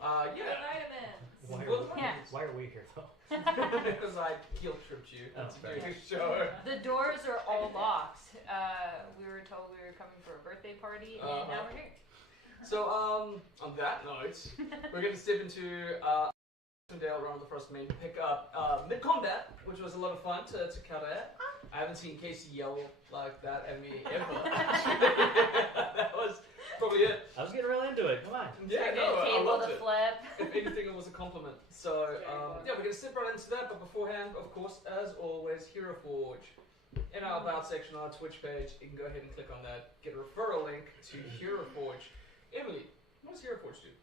Yeah. Vitamins. Why are we here though? Because I guilt tripped you. That's very sure. The doors are all locked. We were told we were coming for a birthday party, and now we're here. So, on that note, we're going to step into Icewind around the Frostmaiden, pick up mid-combat, which was a lot of fun to cut at. I haven't seen Casey yell like that at me ever. That was probably it. I was getting real into it. Come on. Yeah, Cable I loved to it. flip. If anything, it was a compliment. So, yeah, we're going to step right into that. But beforehand, of course, as always, Hero Forge. In our About section on our Twitch page, you can go ahead and click on that. Get a referral link to Hero Forge. Emily, what does Hero Forge do?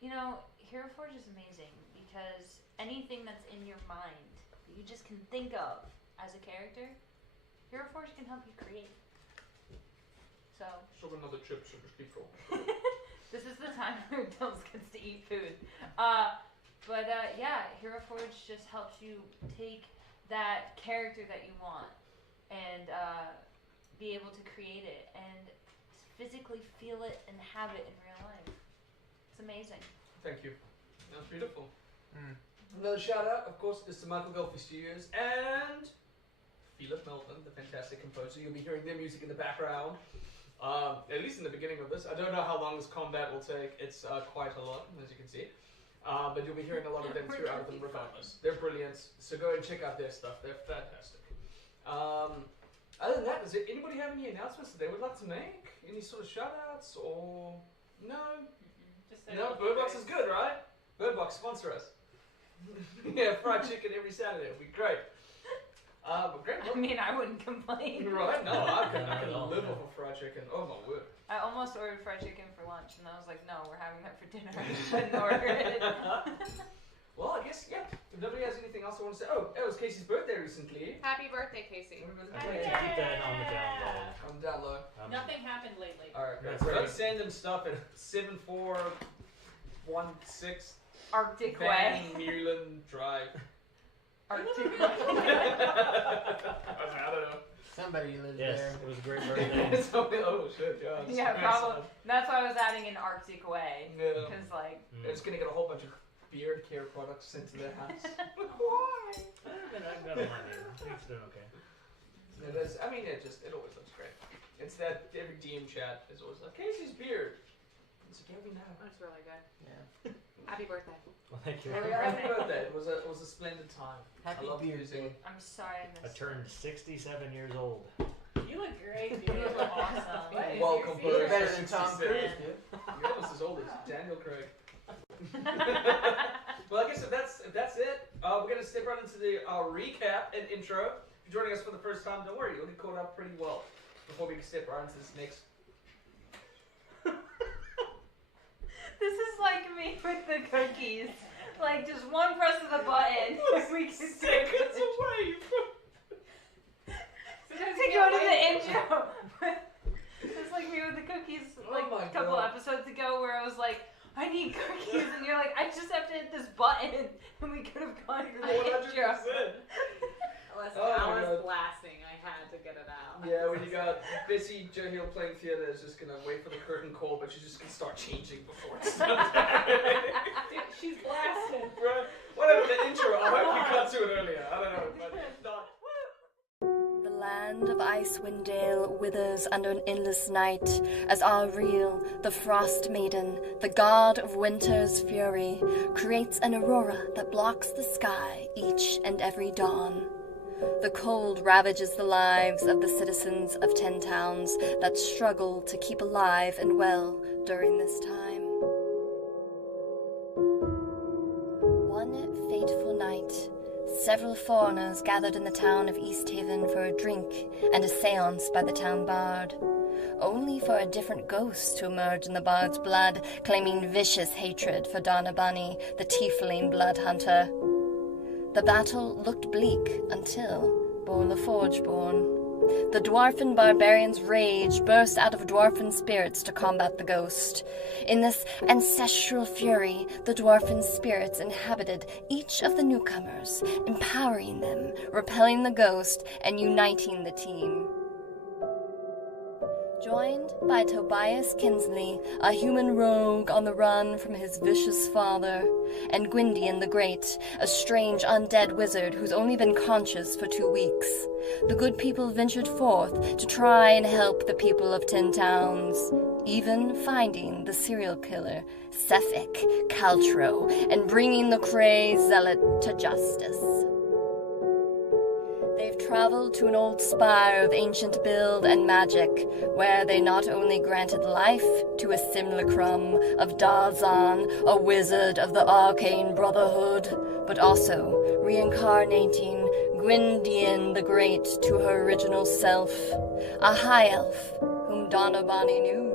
You know, Hero Forge is amazing because anything that's in your mind that you just can think of as a character, Hero Forge can help you create. So. Show another chip, sugar people. This is the time where Dills gets to eat food. Yeah, Hero Forge just helps you take that character that you want and be able to create it and physically feel it and have it in real life. It's amazing. Thank you. That's beautiful. Another shout out, of course, is to Michael Golfi Studios and Philip Melvin, the fantastic composer. You'll be hearing their music in the background, at least in the beginning of this. I don't know how long this combat will take. It's quite a lot, as you can see. But you'll be hearing a lot of them throughout them regardless. They're brilliant, so go and check out their stuff. They're fantastic. Other than that, does anybody have any announcements that they would like to make? Any sort of shout-outs or... No? No, Birdbox is good, right? Birdbox, sponsor us. Yeah, fried chicken every Saturday. It'll be great. Great. I mean, I wouldn't complain. Right? No, I can live off of fried chicken. Oh my word. I almost ordered fried chicken for lunch, and I was like, no, we're having that for dinner. I couldn't order it. Well, I guess, yeah. If nobody has anything else I want to say. Oh, it was Casey's birthday recently. Happy birthday, Casey. I'd like to keep that on the down low. I'm down low. Nothing happened lately. Alright, great. That's So right. let's send them stuff at 7416 Arctic Van Way. Meulen Drive. Arctic I don't know. Somebody lives Yes, there. it was a great birthday. Oh shit, yeah. Yeah, probably. That's why I was adding an Arctic Way. Yeah. Because, like... They're just gonna get a whole bunch of beard care products sent to their house. Why? I've got a money. It's doing okay. It is, I mean, it always looks great. It's that every DM chat is always like, Casey's beard. It's like, yeah, we know. That's really good. Yeah. Happy birthday. Well, thank you. Happy birthday. It was a splendid time. Happy I love beard using. day. I'm sorry I I missed turned 67 years old. You look great, You look awesome. What is Welcome, your You're Bruce. better than Tom 67. Cruise, dude. You're almost as old as Daniel Craig. Well, I guess if that's it, we're gonna step right into the recap and intro. If you're joining us for the first time, don't worry, you'll get caught up pretty well before we can step right into this next. This is like me with the cookies. Like, just one press of the button. We can Seconds away. to go to the intro. It's like me with the cookies, like Oh my a couple God. episodes ago, where I was like, I need cookies, and you're like, I just have to hit this button, and we could have gone to the 100%. intro. Listen, Oh I my was God. blasting. I had to get it out. Yeah, when you got Bessie Joe Hill playing theater is just gonna wait for the curtain call, but she's just gonna start changing before it starts. Dude, she's blasting. Right? Whatever the intro, I hope you cut to it earlier. I don't know, but if not. The land of Icewind Dale withers under an endless night as Ariel, the Frostmaiden, the god of winter's fury, creates an aurora that blocks the sky each and every dawn. The cold ravages the lives of the citizens of 10 towns that struggle to keep alive and well during this time. One fateful night, several foreigners gathered in the town of East Haven for a drink and a seance by the town bard, only for a different ghost to emerge in the bard's blood, claiming vicious hatred for Donna Bunny, the tiefling blood hunter. The battle looked bleak until Bola Forgeborn. The dwarfen barbarian's rage burst out of dwarfen spirits to combat the ghost. In this ancestral fury, the dwarfen spirits inhabited each of the newcomers, empowering them, repelling the ghost, and uniting the team. joined by Tobias Kinsley, a human rogue on the run from his vicious father, and Gwyndian the Great, a strange undead wizard who's only been conscious for 2 weeks. The good people ventured forth to try and help the people of 10 towns, even finding the serial killer, Sefik Caltro, and bringing the Cray zealot to justice. They've traveled to an old spire of ancient build and magic, where they not only granted life to a simulacrum of Darzan, a wizard of the Arcane Brotherhood, but also reincarnating Gwyndian the Great to her original self, a high elf whom Donna Bonnie knew.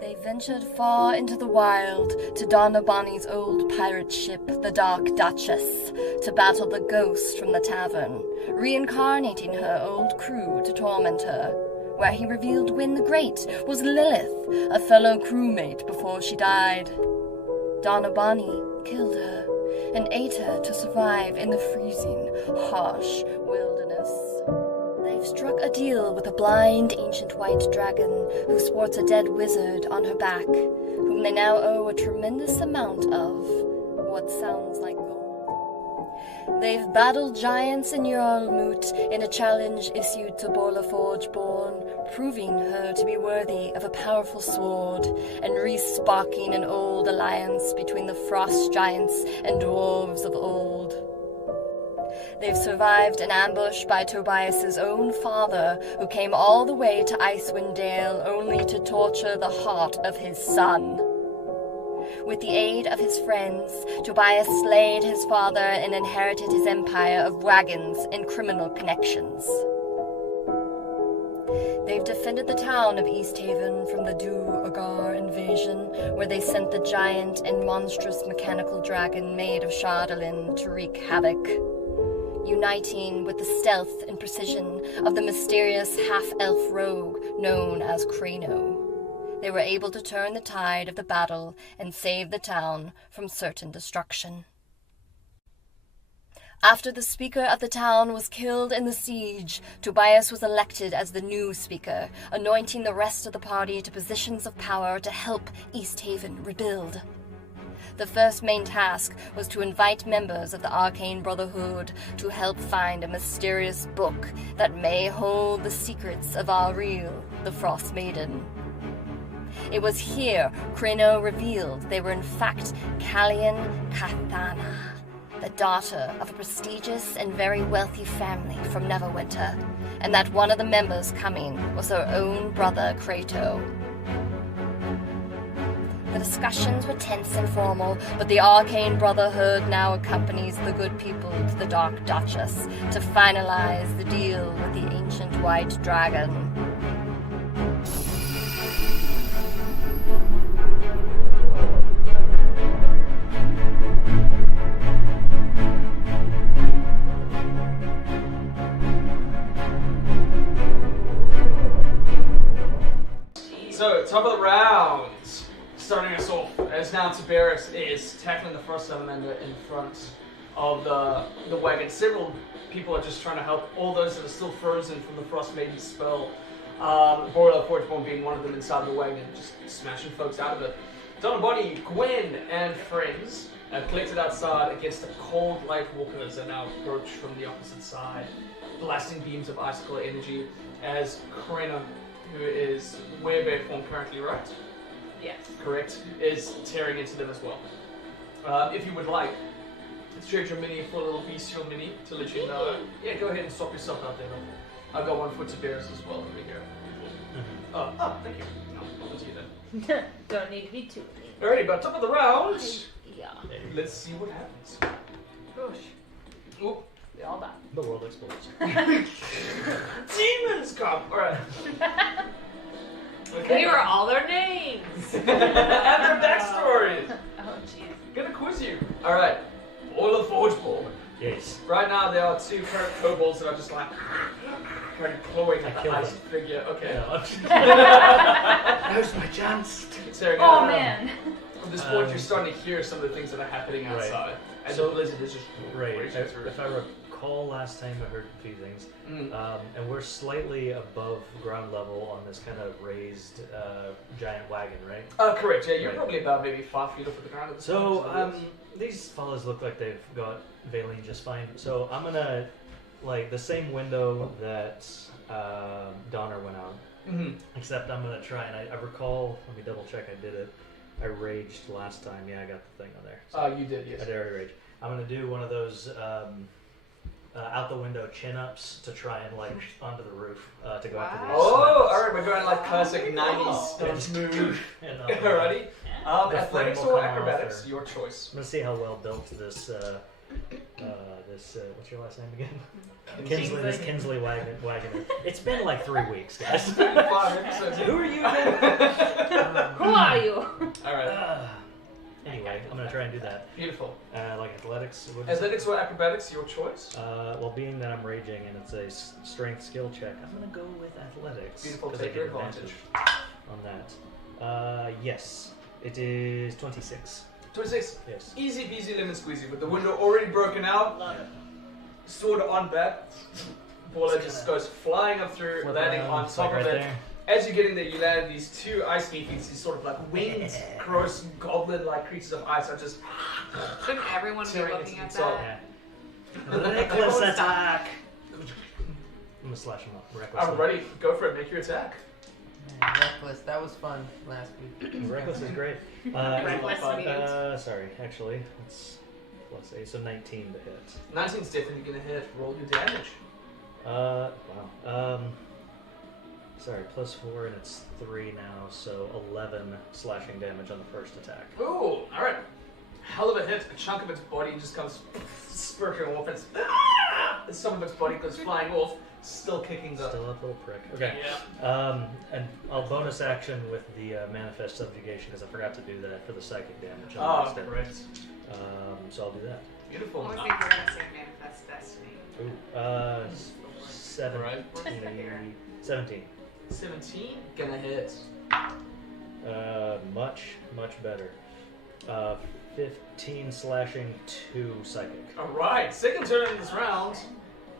They ventured far into the wild to Donna Bonnie's old pirate ship, the Dark Duchess, to battle the ghost from the tavern, reincarnating her old crew to torment her, where he revealed Gwyn the Great was Lilith, a fellow crewmate before she died. Donna Bonnie killed her and ate her to survive in the freezing, harsh wilderness. They've struck a deal with a blind ancient white dragon who sports a dead wizard on her back, whom they now owe a tremendous amount of what sounds like gold. They've battled giants in Jarlmut in a challenge issued to Borla Forgeborn, proving her to be worthy of a powerful sword, and re-sparking an old alliance between the frost giants and dwarves of old. They've survived an ambush by Tobias's own father, who came all the way to Icewind Dale only to torture the heart of his son. With the aid of his friends, Tobias slayed his father and inherited his empire of wagons and criminal connections. They've defended the town of East Haven from the Du-Agar invasion, where they sent the giant and monstrous mechanical dragon made of Shardalin to wreak havoc. Uniting with the stealth and precision of the mysterious half-elf rogue known as Crano, they were able to turn the tide of the battle and save the town from certain destruction. After the speaker of the town was killed in the siege, Tobias was elected as the new speaker, anointing the rest of the party to positions of power to help East Haven rebuild. The first main task was to invite members of the Arcane Brotherhood to help find a mysterious book that may hold the secrets of Ariel, the Frostmaiden. It was here Crano revealed they were in fact Callian Cathana, the daughter of a prestigious and very wealthy family from Neverwinter, and that one of the members coming was her own brother Krato. The discussions were tense and formal, but the Arcane Brotherhood now accompanies the good people to the Dark Duchess to finalize the deal with the ancient white dragon. So, top of the round. Starting us off, as now Tiberius is tackling the Frost Salamander in front of the wagon. Several people are just trying to help, all those that are still frozen from the Frostmaiden spell. Borla Forgeborn being one of them inside the wagon, just smashing folks out of it. Donna Bonnie, Gwen, and friends are collected outside against the cold light walkers and now approach from the opposite side, blasting beams of icicle energy as Krena, who is werebear form currently, right? Yes. Correct, is tearing into them as well. If you would like, let's trade your mini for a little bestial mini to let you know. Yeah, go ahead and swap yourself out there. I've got one for Tiberius as well over here. Oh, thank you. No, I'll let you then. Don't need to be too mean. Alrighty, but top of the round. Yeah. Let's see what happens. Gosh. Oop. They all die. The world explodes. Demons come! Alright. They Okay. were all their names. And their backstories. Oh, jeez. Gonna quiz you. Alright. Borla Forgeborn. Yes. Right now there are two current kobolds that are just like kind of clawing at I the killed ice them. figure. Okay. Now's my chance. Tearing Oh, at them. man. At this point, you're starting to hear some of the things that are happening outside, and So- the blizzard is just Right. raging through. If I recall last time I heard a few things, and we're slightly above ground level on this kind of raised giant wagon, right? Correct. Yeah, you're Right. probably about maybe 5 feet off of the ground. At this So point, these fellas look like they've got Valine just fine. So I'm gonna like the same window that Donner went out. Except I'm gonna try, and I recall. Let me double check. I did it. I raged last time. Yeah, I got the thing on there. So you did, yes. I did already rage. I'm gonna do one of those out the window chin ups to try and like onto the roof to go after these. Oh, alright, we're going like classic 90s stunt move. And, Alrighty. The Athletics flame will or come off, acrobatics, or- your choice. I'm gonna see how well built this. What's your last name again? Kinsley. This Kinsley Wagoner. It's been like 3 weeks, guys. 5 episodes. Who are you again? Who are you? Alright, Anyway, I'm gonna try and do that. beautiful. Like athletics. What is it? Athletics or acrobatics, your choice. Well, being that I'm raging and it's a strength skill check, I'm gonna go with athletics. Beautiful, 'cause I take get your advantage. on that. Yes, it is 26. 26. Yes. Easy peasy lemon squeezy with the window already broken out. Love it. Sword on back. Baller just goes flying up through, landing on It's top like of right it. there. As you're getting there, you land these 2 ice meatings, these sort of like winged, gross, goblin-like creatures of ice are just Shouldn't everyone be tearing looking into at themselves. that? Yeah. Reckless attack. I'm gonna slash him up. Reckless. Alrighty, go for it, make your attack. Reckless. That was fun last week. Reckless is great. Reckless means. Sorry, actually, it's plus 8, so 19 to hit. 19's definitely gonna hit. Roll your damage. Wow. Sorry, plus 4 and it's 3 now, so 11 slashing damage on the first attack. Ooh, alright. Hell of a hit. A chunk of its body just comes spurting off. And some of its body goes flying off, still kicking the. Still up, little prick. Okay. Yeah. And I'll bonus action with the manifest subjugation because I forgot to do that for the psychic damage. Oh, great. So I'll do that. Beautiful. I think we're gonna say manifest destiny. Ooh. 17. Right. 17. 17, gonna hit. Much better. 15 slashing, 2 psychic. Alright, second turn in this round.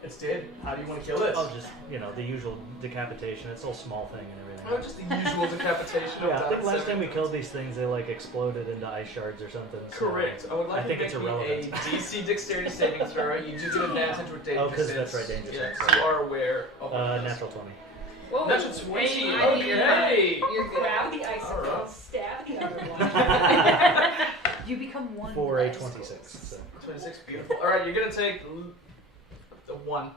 It's dead. How do you want to kill it? I'll just, the usual decapitation. It's all small thing and everything. Oh, just the usual decapitation of Yeah, I think last time we seven. killed these things, they like exploded into ice shards or something. So Correct. I would like I think to it's make me a irrelevant. DC dexterity saving throw. You do get advantage with danger Oh, 'cause sense. that's right, danger Yeah, sense. so you are aware of it. Natural 20. Whoa. Natural 20. Hey, Okay. You grab the icicle, Alright. stab the other one. You become one. For a with 26. So. 26, beautiful. Alright, you're gonna take the 1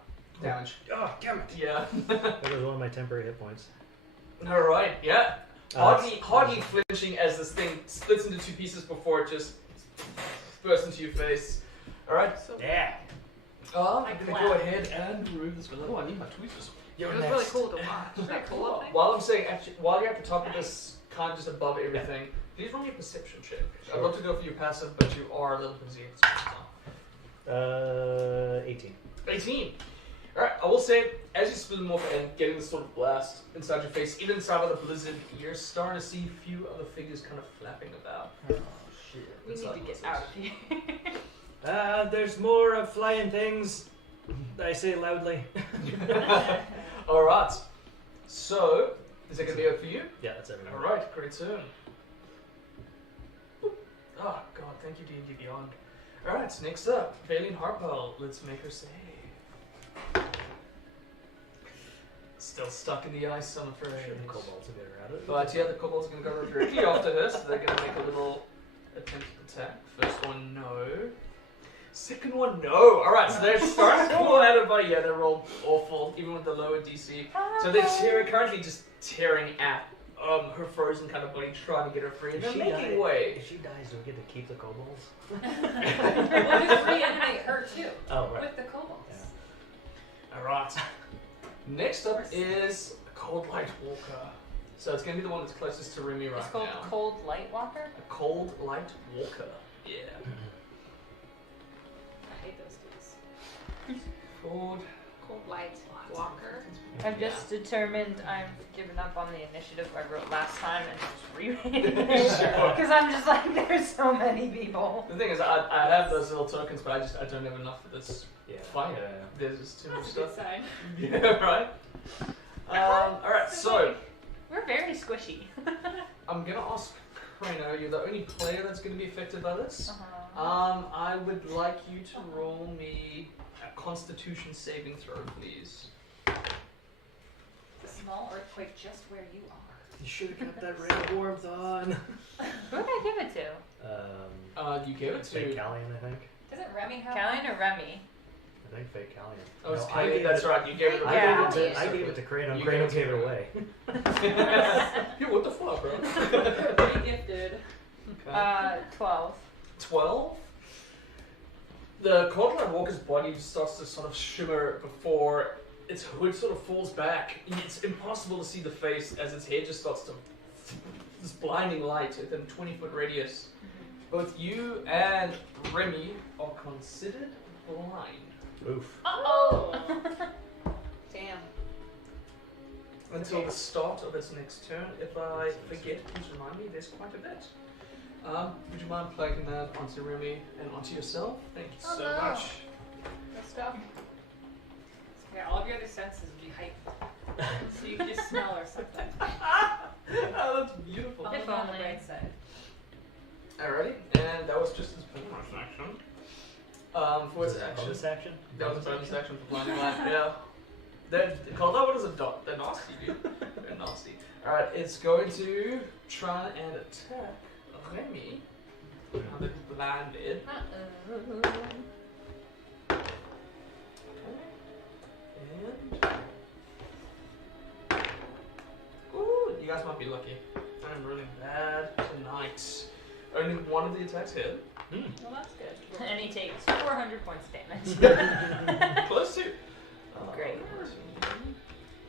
damage. Oh, damn it. Yeah. That was one of my temporary hit points. Alright, yeah. Uh, Hardly flinching as this thing splits into 2 pieces before it just bursts into your face. Alright. Yeah. I'm I gonna clap. go ahead and remove this one. Oh, I need my tweezers. It was really cool to watch. That cool thing. While I'm saying, actually, while you're at the top of this, kind of just above everything, please roll me a perception check. I'd love to go for your passive, but you are a little busy at this point in time. 18. 18. Alright, I will say, as you split them off and getting this sort of blast inside your face, even inside of the blizzard, you're starting to see a few other figures kind of flapping about. Oh shit. We need to get out of here. There's more flying things. I say loudly. Alright. So, is that going to be it for you? Yeah, that's everything. Alright, great turn. Oh, God, thank you, D&D Beyond. Alright, next up, Valine Harpel. Let's make her save. Still stuck in the ice, I'm afraid. Sure, the kobolds will get her out of it. But yeah, the kobolds are going to go directly after her, so they're going to make a little attempt at attack. First one, no. Second one, no. Alright, so they're starting to pull at her, but yeah, they're all awful, even with the lower DC. So they're currently just tearing at her frozen kind of body, trying to get her free. And they're making way. If she dies, do we get to keep the kobolds? We'll just reanimate her too. Oh, right. With the kobolds. Alright. Next up is a Cold Light Walker. So it's going to be the one that's closest to Remy right It's called now. Cold Light Walker. A Cold Light Walker. Yeah. I hate those dudes. Forward. Cold Light Walker. I've just determined I'm giving up on the initiative I wrote last time and just rewriting it. Because I'm just like, there's so many people. The thing is, I have those little tokens, but I don't have enough for this fight. Yeah. There's just too much That's a good stuff. sign. Yeah, right? Alright, so We're very squishy. I'm gonna ask Krano, you're the only player that's gonna be affected by this. I would like you to roll me a Constitution saving throw, please. It's a small earthquake just where you are. You should have kept that ring of warmth on. Who did I give it to? You gave it Fake to. Callion, I think. Doesn't Remy have Callian or Remy? I think Fake Callion. Oh, it's No, Kaylee, that's right. You gave it. Yeah. I gave it to Kratos. You Kratos gave gave it it to away. Yeah, what the fuck, bro? Pretty gifted. 12. 12. The Coldlight Walker's body starts to sort of shimmer before its hood sort of falls back. It's impossible to see the face as its head just starts to this blinding light within a 20-foot radius. Both you and Remy are considered blind Oof. Uh-oh! Damn. until the start of its next turn. If I forget, please remind me. There's quite a bit. Would you mind plugging that onto Remy and onto yourself? Thank you so much. Good stuff. Yeah, all of your other senses would be heightened. So you can just smell or something. Oh, that's beautiful. I'll look on the bright side. Alrighty, and that was just its bonus action. For its action, Bonus action? that was a bonus action for blinding light. Yeah. They're called that. What is a dot? They're nasty, dude. They're nasty. Alright, it's going to try and attack Remy. Now that it's blinded. And ooh, you guys might be lucky. I'm really bad tonight. Only one of the attacks hit. Well, that's good. And he takes 400 points of damage. Close to. Great. 13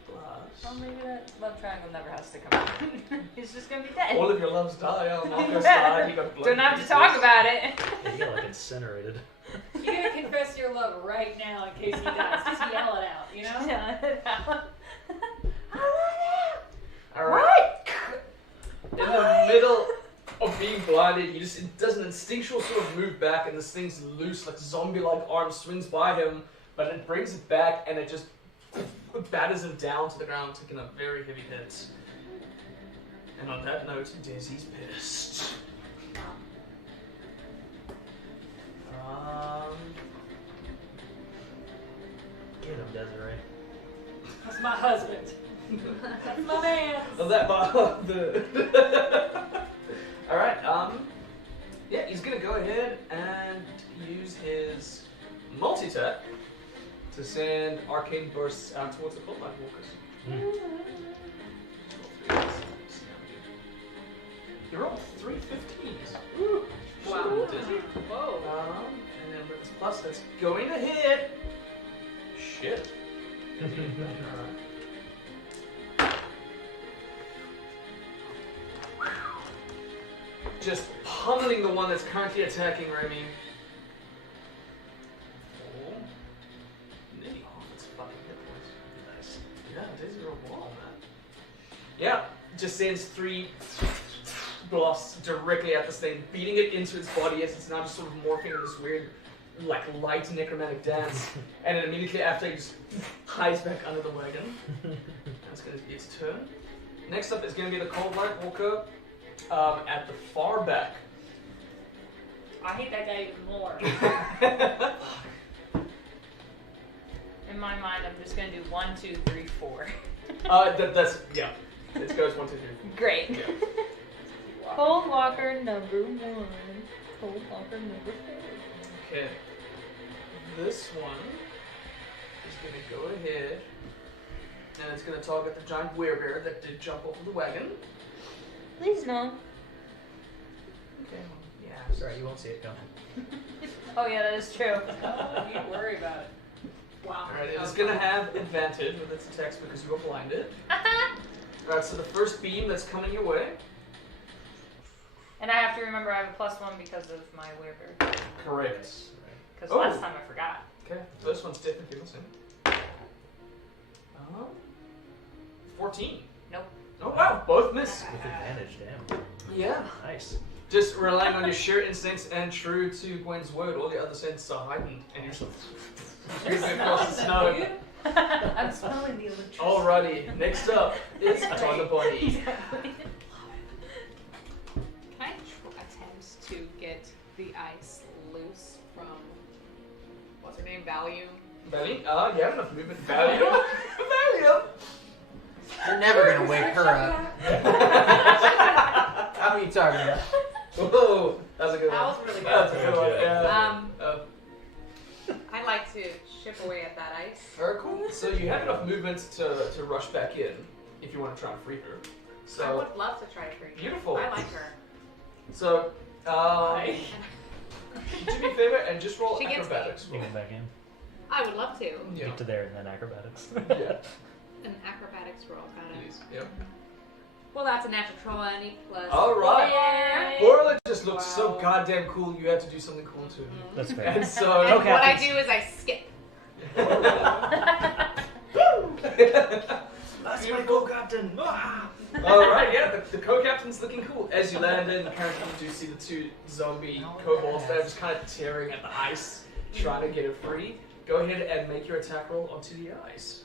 plus. Well, maybe that love triangle never has to come out. He's just gonna be dead. All of your loves die on Marco's side. You got blood Don't have to pieces. talk about it. Yeah, you get like incinerated. You're gonna confess your love right now in case he dies. Just yell it out, you know? Alright. In the middle of being blinded, it does an instinctual sort of move back, and this thing's loose, like zombie-like arm swings by him, but it brings it back, and it just batters him down to the ground, taking a very heavy hit. And on that note, Daisy's pissed. Get him, Desiree. That's my husband. That's my man. Of that Alright, yeah, he's gonna go ahead and use his multi-attack to send arcane bursts out towards the Coldlight Walkers. You rolled 3 15s. Woo! Wow. Dizzy. Whoa. And then with this plus, that's going to hit. Shit. Just pummeling the one that's currently attacking Remy. Oh. Nearly half its fucking hit points. Nice. Yeah, Dizzy rolled well on that. Yeah, just sends 3 blasts directly at this thing, beating it into its body as it's now just sort of morphing in this weird, like, light necromantic dance. And then immediately after, it just hides back under the wagon. That's going to be its turn. Next up is going to be the Coldlight Walker at the far back. I hate that guy even more. In my mind, I'm just gonna do 1, 2, 3, 4. That's, yeah. It goes 1, 2, 3. Great. Yeah. Cold Walker number 1. Cold Walker number 4. Okay. This one is going to go ahead and it's going to target the giant werebear that did jump off of the wagon. Please no. Okay. Yeah. Sorry, you won't see it coming. Oh yeah, that is true. Oh, you worry about it. Wow. Alright, it's going to have advantage with its attacks because you are blinded. Alright, so the first beam that's coming your way. And I have to remember I have a +1 because of my werebear. Correct. Because Oh. last time I forgot. Okay, first one's definitely missing. 14. Nope. Oh wow, both miss. With advantage, damn. Yeah. Nice. Just relying on your sheer instincts and true to Gwen's word, all the other senses are heightened, and you're sort of moving across the snow. I'm smelling the electricity. Alrighty, next up is on the body. Can I attempt to get the ice loose from what's her name? Value? Valium? You have enough movement. Valium? Valium! You're never gonna wake her up. How are you talking about? Whoa, that was a good one. That was really good. That's a good one, yeah. I'd like to chip away at that ice. Very cool. So you have enough movement to rush back in if you want to try and free her. I So would love to try to free her. beautiful. I like her. So do me a favor and just roll She gets me. acrobatics. You get back in. I would love to. Yeah. Get to there and then acrobatics. Yeah. An acrobatics roll, got it. Please. Yep. Well, that's a natural 20 plus. All right. four. Orla just looks so Wow. goddamn cool. You had to do something cool too. That's fair. And so And Okay. what I do is I skip. That's my co-captain. Alright, yeah, the co-captain's looking cool. As you land in, currently you do see the two zombie kobolds that are just kind of tearing at the ice, trying to get it free. Go ahead and make your attack roll onto the ice.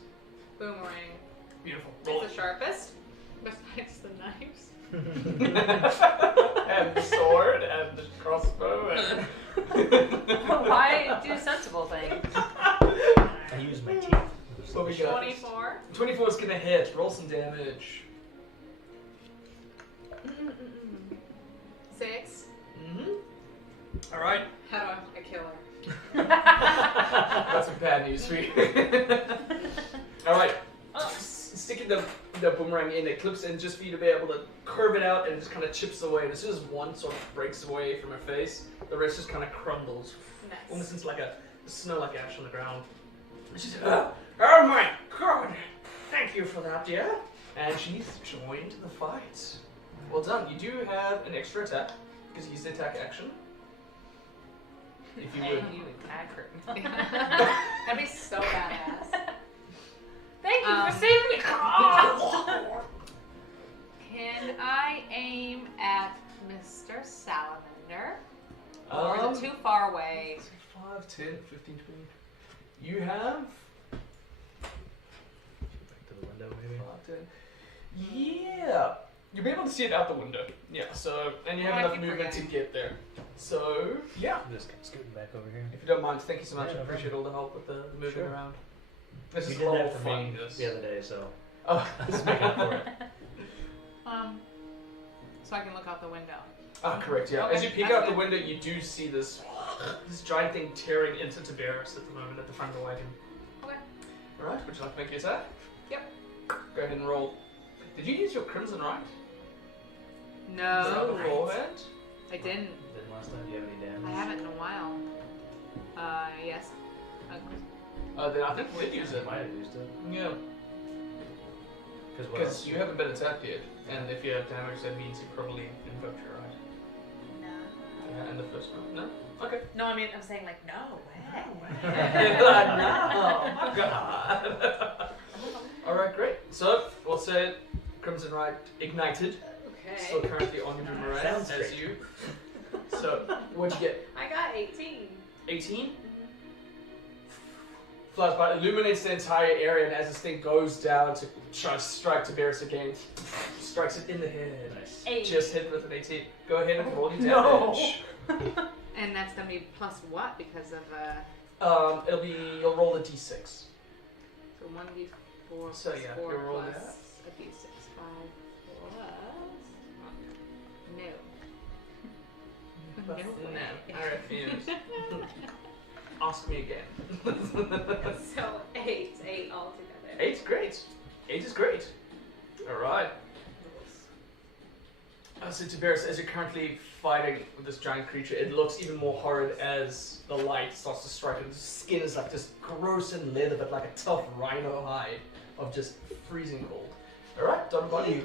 Boomerang. Beautiful. Roll It's the sharpest, besides the knives. And the sword, and the crossbow, and... Why do sensible things? I use my teeth. What we got? 24. 24 is gonna hit. Roll some damage. 6. Mm-hmm. Alright. How do I kill her? That's some bad news for you. Alright. Sticking the boomerang in, it clips in just for you to be able to curve it out and it just kind of chips away. And as soon as one sort of breaks away from her face, the rest just kind of crumbles. Almost Nice. into like a snow like ash on the ground. And she's oh my god! Thank you for that, dear. And she's joined the fight. Well done. You do have an extra attack because you used the attack action. If you would. And you attack her. That'd be so badass. Thank you for saving me. Can I aim at Mr. Salamander? Or is it too far away? 5, 10, 15, 20. You have Back to the window, maybe. 5, 10. Yeah. You'll be able to see it out the window. Yeah, so, and you have I enough keep movement to forgetting. get there. So, yeah. I'm just scooting back over here. If you don't mind, thank you so much. Yeah, I no appreciate all the help with the moving Sure. around. This You is did a lot that of for fun. me This. the other day, so Oh, let's make up for it. So I can look out the window. Correct, yeah. Okay, As you peek that's out the good. window, you do see this giant thing tearing into Tiberius at the moment at the front of the wagon. Okay. Alright, would you like to make your attack? Yep. Go ahead and roll. Did you use your Crimson Right? No. Beforehand? I didn't. Didn't last time. Do you have any damage? I haven't in a while. Yes. Then I think we'd use it. Might have used it. Yeah. Because what Because else? you haven't been attacked yet. And if you have damage, that means you probably invoked your right. No. Yeah, and the first one. No? Okay. No, I mean, I'm saying like, no way. No, my god. Alright, great. So, we'll say Crimson Right ignited. Still Okay. currently on your boomerang Sounds as great. you. So, what'd you get? I got 18. 18? Flies by, illuminates the entire area, and as this thing goes down to try to strike Tiberius again, strikes it in the head. Nice. Hey. Just hit with an 18. Go ahead and roll your No. damage. And that's gonna be plus what because of It'll be, you'll roll a d6. so 1d4 So, plus yeah, 4 you'll roll plus that. a d6 5 plus no. No, I refuse. Ask me again. So 8 altogether. 8's great. 8 is great. Alright. So Tiberius, as you're currently fighting with this giant creature, it looks even more horrid as the light starts to strike and the skin is like just gross and leather, but like a tough rhino hide of just freezing cold. Alright, done by you.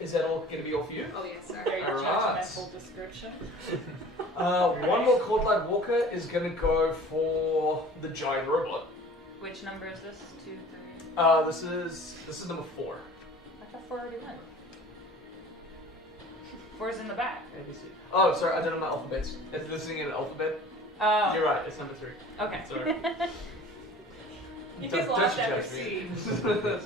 Is that all going to be all for you? Oh yes, sir. Very Alright. judgmental description. One more Cold Light Walker is going to go for the giant robot. Which number is this? 2, 3. This is number 4. thought 4 already went. 4's in the back. ABC. Oh, sorry, I don't know my alphabets. It's listening in an alphabet. Oh. You're right, it's number 3. Okay. Sorry. You Don't just lost judge after me. C.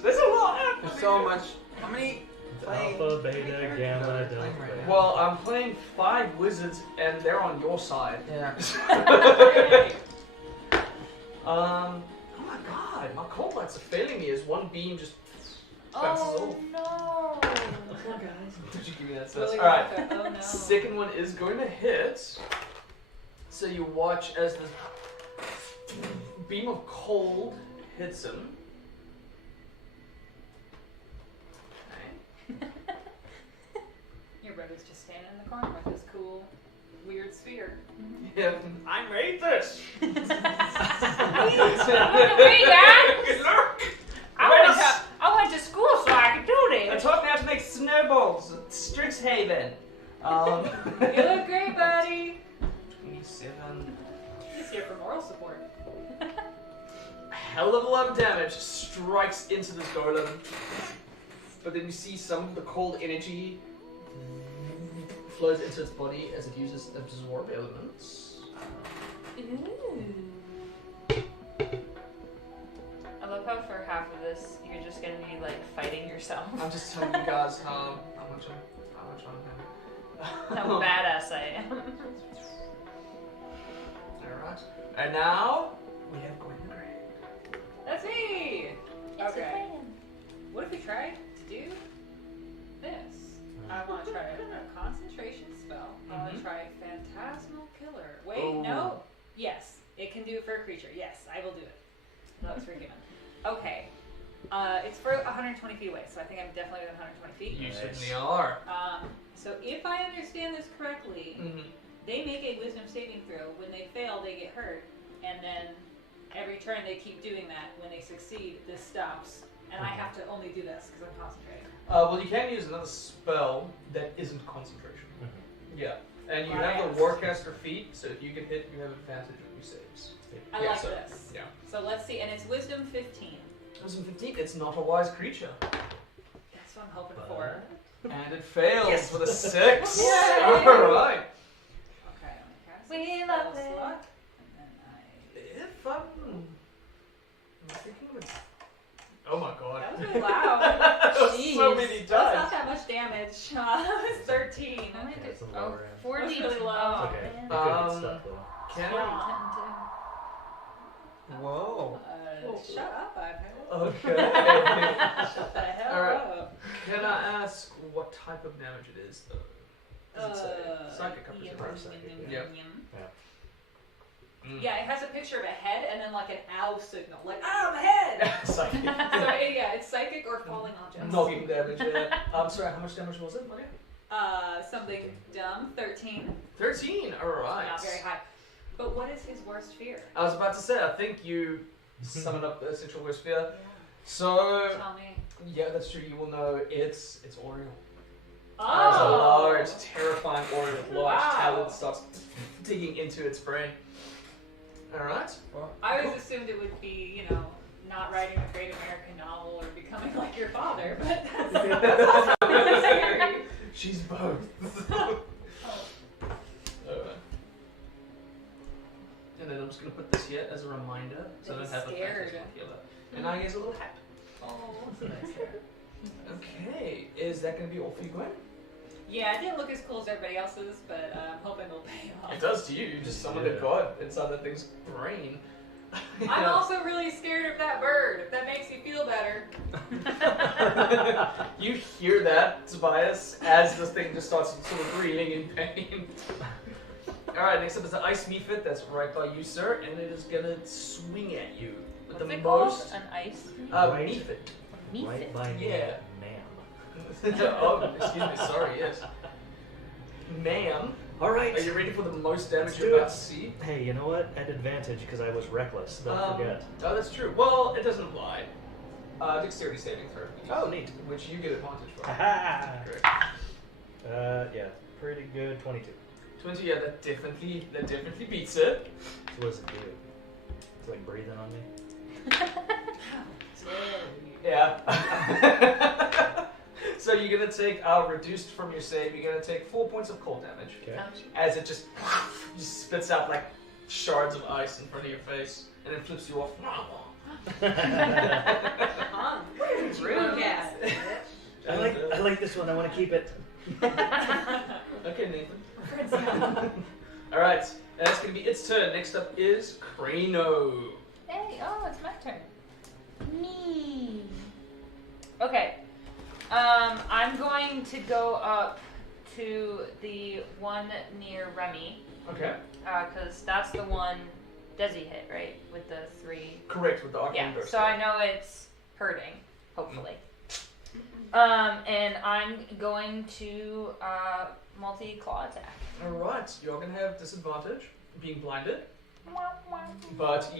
There's a lot happening. There's so much. How many? Alpha, beta, gamma, Playing delta. right now. Well, I'm playing 5 wizards and they're on your side. Yeah. Okay. Oh my god, my cold lights are failing me as one beam just bounces Oh off. no! Poor guys. Did you give me that sense? Willy Alright, Wonka, oh no. second one is going to hit. So you watch as the beam of cold hits him. Okay. Your brother's just standing in the corner with his cool, weird sphere. Yeah, I made this! Wait, Dad! Look! I went to school so I could do I this. taught me how to make snowballs at Strixhaven. You look great, buddy. 27. He's here for moral support. A hell of a lot of damage strikes into this golem. But then you see some of the cold energy flows into its body as it uses absorb elements. I love how for half of this you're just gonna be like fighting yourself. I'm just telling you guys how much I'm How badass I am. Alright. And now we have Gwen the Grey. That's me. It's a Okay. plan. What if we tried to do this? I want to try a concentration spell. I want to try Phantasmal Killer. Wait, Oh. no. Yes, it can do it for a creature. Yes, I will do it. That was forgiven. Okay. It's for 120 feet away, so I think I'm definitely within 120 feet. You Nice. certainly are. So if I understand this correctly, they make a wisdom saving throw. When they fail, they get hurt. And then every turn they keep doing that. When they succeed, this stops. And I have to only do this because I'm concentrating. Well, you can use another spell that isn't concentration. Yeah. And you have the Warcaster feat, so if you get hit, you have advantage on your saves. I Yeah, like so- this. Yeah. So let's see. And it's wisdom 15. Wisdom 15, it's not a wise creature. That's what I'm hoping for. And it fails Yes. with a 6. Yay. Alright. Okay, I'm gonna cast We a love spell it. slot, and then If I'm thinking of it. Oh my god. that was really loud. That was so Jeez. many That's not dice. that much damage. That was 13. I might do- That's the oh, lower end. 40. That's really low. Oh, Okay. man. You could get stuff though. Can Yeah, Whoa. Shut up, iPad. Okay. Shut the hell Alright. up. Can I ask what type of damage it is, though? Does it say? Psychic, I presume. Yeah. Mm. Yeah, it has a picture of a head and then like an ow signal. Like, ow, my head! Psychic. So yeah, it's psychic or falling objects. Knocking damage, yeah. I'm sorry, how much damage was it, Maria? Something dumb. 13. 13, alright. Not very high. But what is his worst fear? I was about to say, I think you summoned up the central worst fear. So, Tell me. yeah, that's true, you will know it's Oriole. There's a Oh! large, terrifying Oriole with large Wow. talons starts digging into its brain. Alright. I always assumed it would be, you know, not writing a great American novel or becoming like your father, but that's also really scary. She's both. And then I'm just going to put this here as a reminder, so I don't I'm have a scared. phantasmal killer. And now he has a little hat. Oh, that's nice hair. Okay, is that going to be all for you, Gwen? Yeah, it didn't look as cool as everybody else's, but I'm hoping it'll pay off. It does to you. You just summoned a Yeah. god inside that thing's brain. I'm also really scared of that bird. If that makes you feel better. You hear that, Tobias, as this thing just starts sort of breathing in pain. Alright, next up is the Ice Mephit that's right by you, sir, and it is gonna swing at you with What's the it called? most. An ice? Right. Mephit. Right by me, Yeah. ma'am. Oh, excuse me, sorry, yes. Ma'am, All right. are you ready for the most damage Let's you're do about it. to see? Hey, you know what? At advantage because I was reckless. Don't forget. Oh, that's true. Well, it doesn't apply. Dexterity saving throw. Oh, neat. Which you get advantage for. Haha. Correct. Yeah, pretty good. 22. 20, yeah, that definitely beats it. So what does it do? It's like breathing on me. Yeah. you're gonna take reduced from your save. You're gonna take 4 points of cold damage Okay. as it just spits out like shards of ice in front of your face, and then flips you off. Rude cat. I like this one. I want to keep it. Okay, Nathan. All right, that's gonna be its turn. Next up is Crano. Hey, it's my turn. Me. Okay. I'm going to go up to the one near Remy. Okay. Because that's the one Desi hit, right? With the 3. Correct, with the arcane Yeah, burst. so I know it's hurting, hopefully. And I'm going to multi-claw attack. Alright, you're gonna have disadvantage, being blinded. But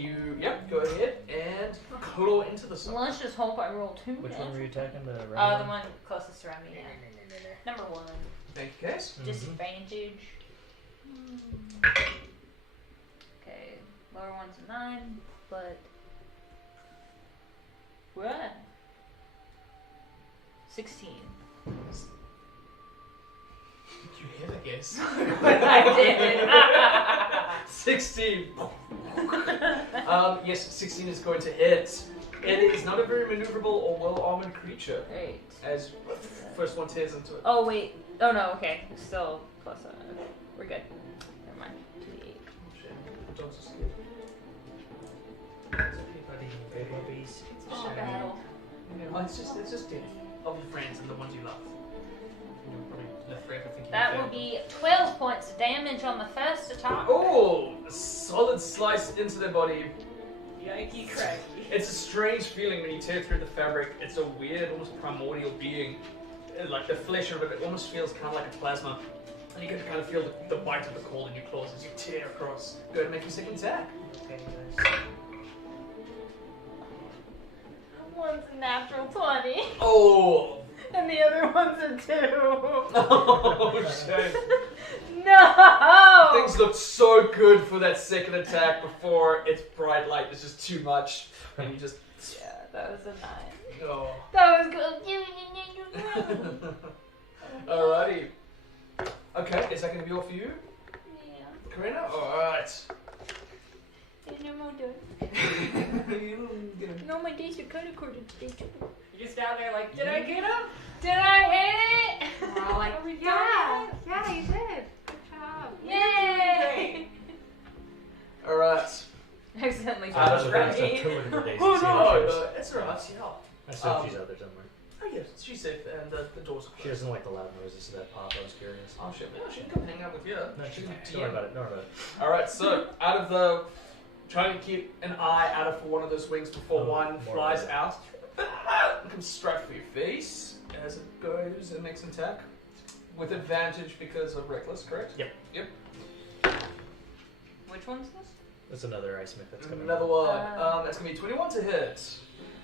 go ahead and claw into the sun. Well, let's just hope I roll 2. Which one were you attacking? The The round one closest to Remy, yeah. Number 1. Thank you, Case. Disadvantage. Okay, lower one's a 9, but... What? 16. You hit, I guess. I did. 16. Yes, 16 is going to hit. It is not a very maneuverable or well-armored creature, Great. as first one tears into it. Oh, wait. Oh, no, okay. Still plus 7. Okay. We're good. Never mind. 2d8. Oh, shit. The dogs are scared. Hey, puppies. Oh, battle. Oh, it's just death of your friends and the ones you love. You're probably left forever thinking That you will failed. be 12 points of damage on the first attack. Oh, a solid slice into their body. Yikey cracky. It's a strange feeling when you tear through the fabric. It's a weird, almost primordial being. Like the flesh of it almost feels kind of like a plasma. And you can kind of feel the bite of the cold in your claws as you tear across. Go ahead and make your second attack. Okay, guys. One's a natural 20, Oh! and the other one's a 2. Oh, shit. No! Things looked so good for that second attack before its bright light is just too much. And you just... Yeah, that was a 9. Oh. That was good. Alrighty. Okay, is that going to be all for you, Yeah. Karina? Alright. There's no more doing. No, my days are cut according to day 2. You're just down there like, did I get him? Did I hit it? We're all like, Yeah, you did. Good job. Yay! Alright. Accidentally Out of touched the Remy. Oh no! It's alright, yeah. I assume she's out there somewhere. Oh yes, she's safe and the doors are closed. She doesn't like the loud noises of that pop. I was curious. Oh shit, no, she can come hang out with you. No, She she's can not. Don't worry about it. Don't worry about it. Alright, so out of the... Trying to keep an eye out of one of those wings before Oh, one more flies of it. out. It comes straight for your face as it goes and makes an attack. With advantage because of Reckless, correct? Yep. Which one's this? That's another ice myth that's coming. Another one. That's going to be 21 to hit.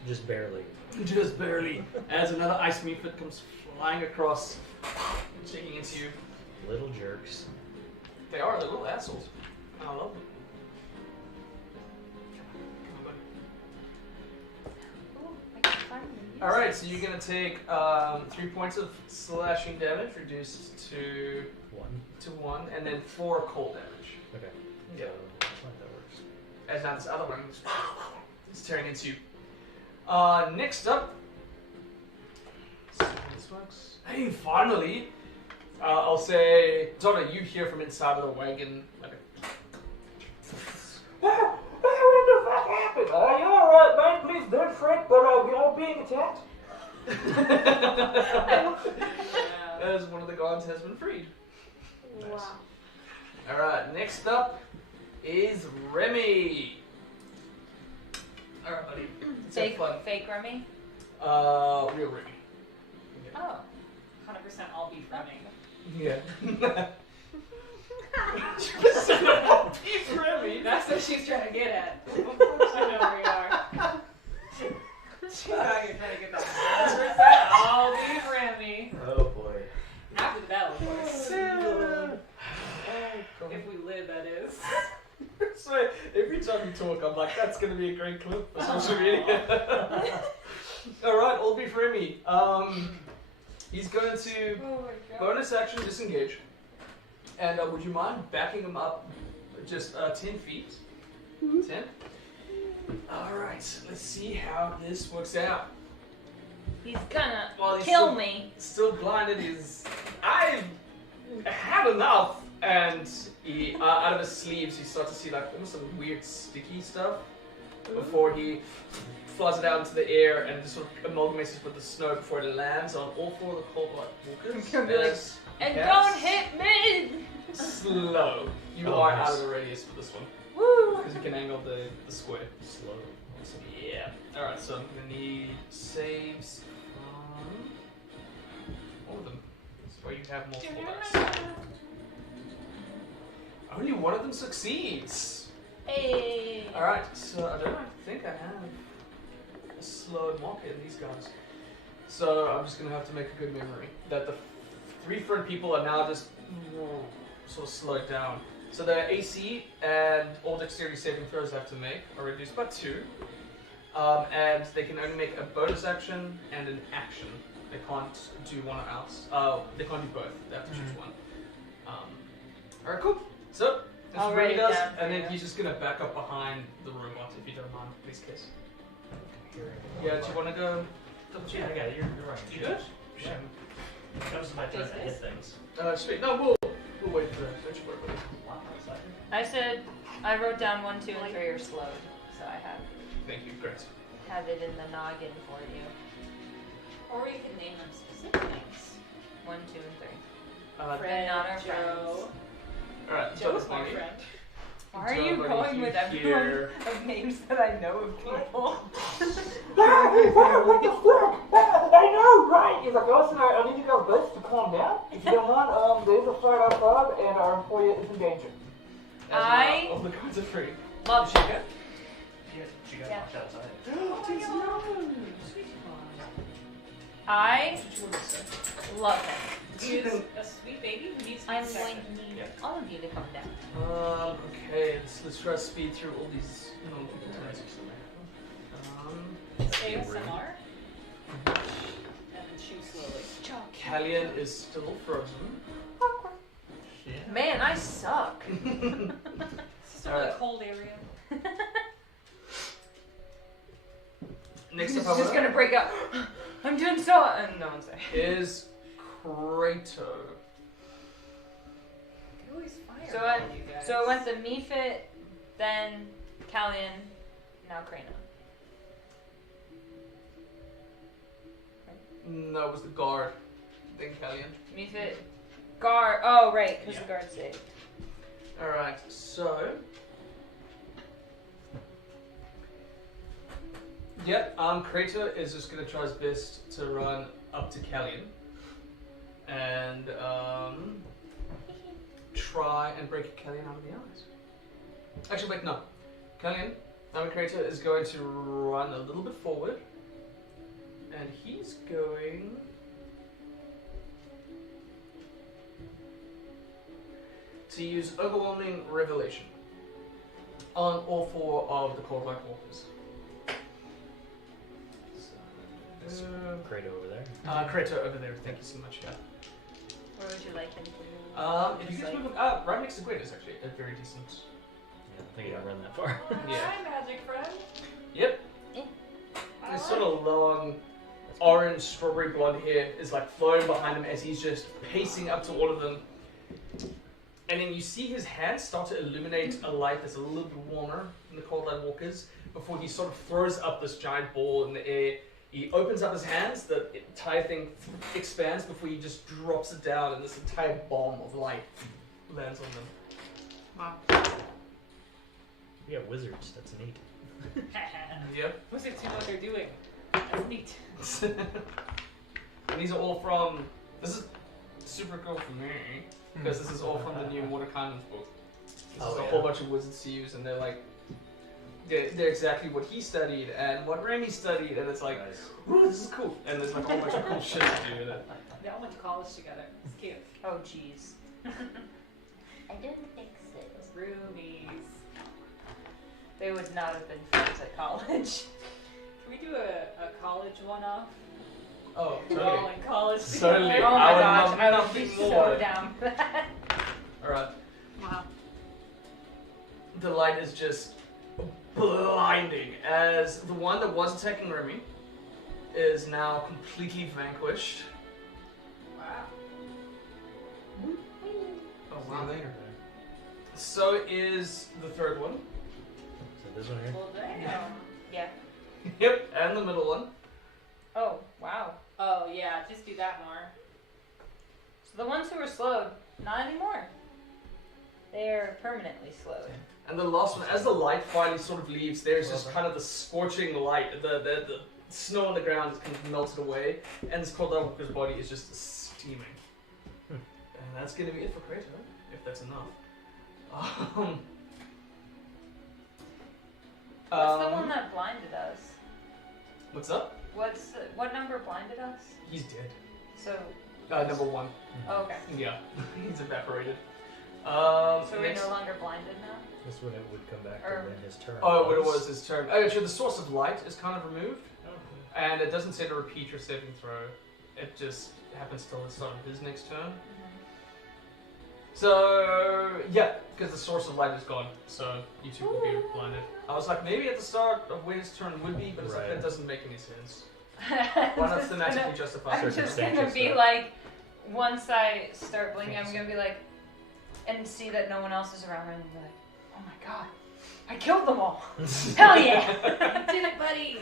Just barely. Just barely. As another ice mephit comes flying across, shaking into you. Little jerks. They are, they're little assholes. I love them. Alright, so you're going to take 3 points of slashing damage, reduced to 1. 1, and then 4 cold damage. Okay. Yeah. So, I think that works. As now this other one is tearing into you. Next up. See how this works. Hey, finally! I'll say, Donna, you hear from inside of the wagon, like a... What the fuck happened? You alright, man? Please don't fret, but we're all being attacked. As one of the gods has been freed. Wow. Alright, next up is Remy. Alright, buddy. Let's have fun. Fake Remy? Real Remy. Oh. 100% all beef running. Yeah. Beef Remy. That's what she's trying to get at. I know where you are. She's out here trying to get that 100% all beef Remy. Oh boy. After the battle, of course. If we live, that is. So every time you talk, I'm like, that's going to be a great clip for social media. Alright, all beef Remy. He's going to Oh my god. bonus action disengage. And would you mind backing him up just 10 feet? 10? Alright, let's see how this works out. He's gonna While he's kill still- me. Still blinded, I've had enough. And he, out of his sleeves, you start to see like almost some weird sticky stuff before he flies it out into the air and just sort of amalgamates it with the snow before it lands on all four of the cold white walkers. gonna be like, as And yes, don't hit me! slow. You Oh, are nice. out of the radius for this one Woo! because you can angle the square. Slow. Awesome. Yeah. All right. So I'm gonna need saves from all of them. That's why you have multiple dice. Only one of them succeeds. Hey! Alright, so I don't think I have a slow marker in these guys. So I'm just going to have to make a good memory that the three front people are now just sort of slowed down. So their AC and all dexterity saving throws they have to make are reduced by 2. And they can only make a bonus action and an action. They can't do one else. They can't do both. They have to choose one. Alright, cool. So, that's I'll what write he it does, down for and then you. he's just gonna back up behind the robot if you don't mind, please, Kiss. Yeah, do you want to go double check? Yeah, I got it. You're right. You good? Yeah. Comes to my turn to hit things. Sweet. No, we'll wait for that. Don't you worry about it. I said I wrote down 1, 2, and 3 are slowed, so I Thank you, great. have it in the noggin for you. Or you can name them specific names. 1, 2, and 3. Fred, not our Joe. Alright, Joe's my friend. Why are you going with everyone of names that I know of people? I know, right? He's like, listen, I need you guys both to calm down. If you don't mind, there's a fire outside, and our employee is in danger. All the cards are free. Love Is she good? She got Yeah. knocked outside. I What did you say? love him. He's a sweet baby who needs to be I'm going second. to need Yeah. all of you to come down. Okay, let's try to speed through all these. ASMR. And then chew slowly. Callian is still frozen. Yeah. Man, I suck. It's just a really cold area. Next He's up, just gonna break up. I'm doing so, and no one's there. is Kratos. You always fire So all you guys. So it went to Mephit, then Callian, now Krana. No, it was the guard. Then Callian. Mephit, guard. Oh right, because the guard saved. Alright, so. Yep, Kratos is just gonna try his best to run up to Callian. And, try and break Callian out of the eyes. Actually, wait, no. Callian, Kratos is going to run a little bit forward. And he's going... to use Overwhelming Revelation on all four of the Cold White Walkers. So, Kratos over there. Kratos over there, thank you so much, yeah. Where would you like him to move? If you guys move right next to Gwen is actually a very decent. Yeah, I think you don't run that far. Yeah. Hi, magic friend. Yep. This sort of long, orange, strawberry blonde hair is like flowing behind him as he's just pacing up to all of them. And then you see his hands start to illuminate a light that's a little bit warmer than the Cold Light Walkers before he sort of throws up this giant ball in the air. He opens up his hands, the entire thing expands before he just drops it down, and this entire bomb of light lands on them. We have wizards. That's neat. Yep. Wizards who know what they're doing. That's neat. And these are all from. This is super cool for me because this is all from the new Water Cannons book. This is a whole bunch of wizards to use, and they're like. They're exactly what he studied and what Remy studied, and it's like, ooh, this is cool. And there's like a whole bunch of cool shit to do with it. They all went to college together. It's cute. Oh jeez. I didn't fix it. Rubies. They would not have been friends at college. Can we do a college one-off? Oh, We're totally. all in college. Certainly. Oh my I would gosh, love I would nothing be more. so down for that. Alright. Wow. The light is just blinding as the one that was attacking Remy is now completely vanquished. Wow. Oh, See wow. you later. So is the third one. So this one here. Well, damn. Yeah. Yep, and the middle one. Oh, wow. Oh, yeah, just do that more. So the ones who were slowed, not anymore. They're permanently slowed. And the last one, as the light finally sort of leaves, there's just kind of the scorching light. The snow on the ground is kind of melted away, and this cold walker's body is just steaming. And that's going to be it for Kratos, if that's enough. What's the one that blinded us? What's up? What number blinded us? He's dead. So, Number one. oh, okay. Yeah, he's evaporated. So we're next- no longer blinded now? This one it would come back Or- to when his turn. Oh, what it was his turn. Oh, actually, the source of light is kind of removed, Okay. and it doesn't say to repeat your saving throw. It just happens till the start of his next turn. So, yeah, because the source of light is gone, so you two will be blinded. I was like, maybe at the start of when his turn would be, but it's like, Right. that doesn't make any sense. Why not thematically justify I'm just gonna circumstantial be stuff. like, once I start blinking, I'm gonna be like, and see that no one else is around, and be like, oh my god, I killed them all. Hell yeah! You did it, buddy.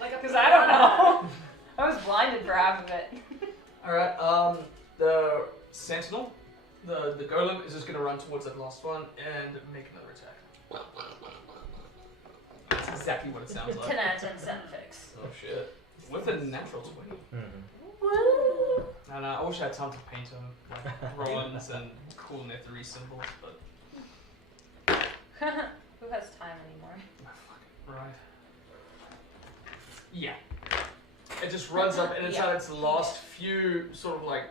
Like Because I don't know. I was blinded for half of it. Alright, the Sentinel, the Golem, is just going to run towards that last one and make another attack. That's exactly what it sounds 10 like. out of 10 sound effects. Oh shit. With a natural 20. Mhm. Woo! And I wish I had time to paint them, like bronze and cool Netherese symbols, but Who has time anymore? right. Yeah. It just runs up and it's at its last few sort of like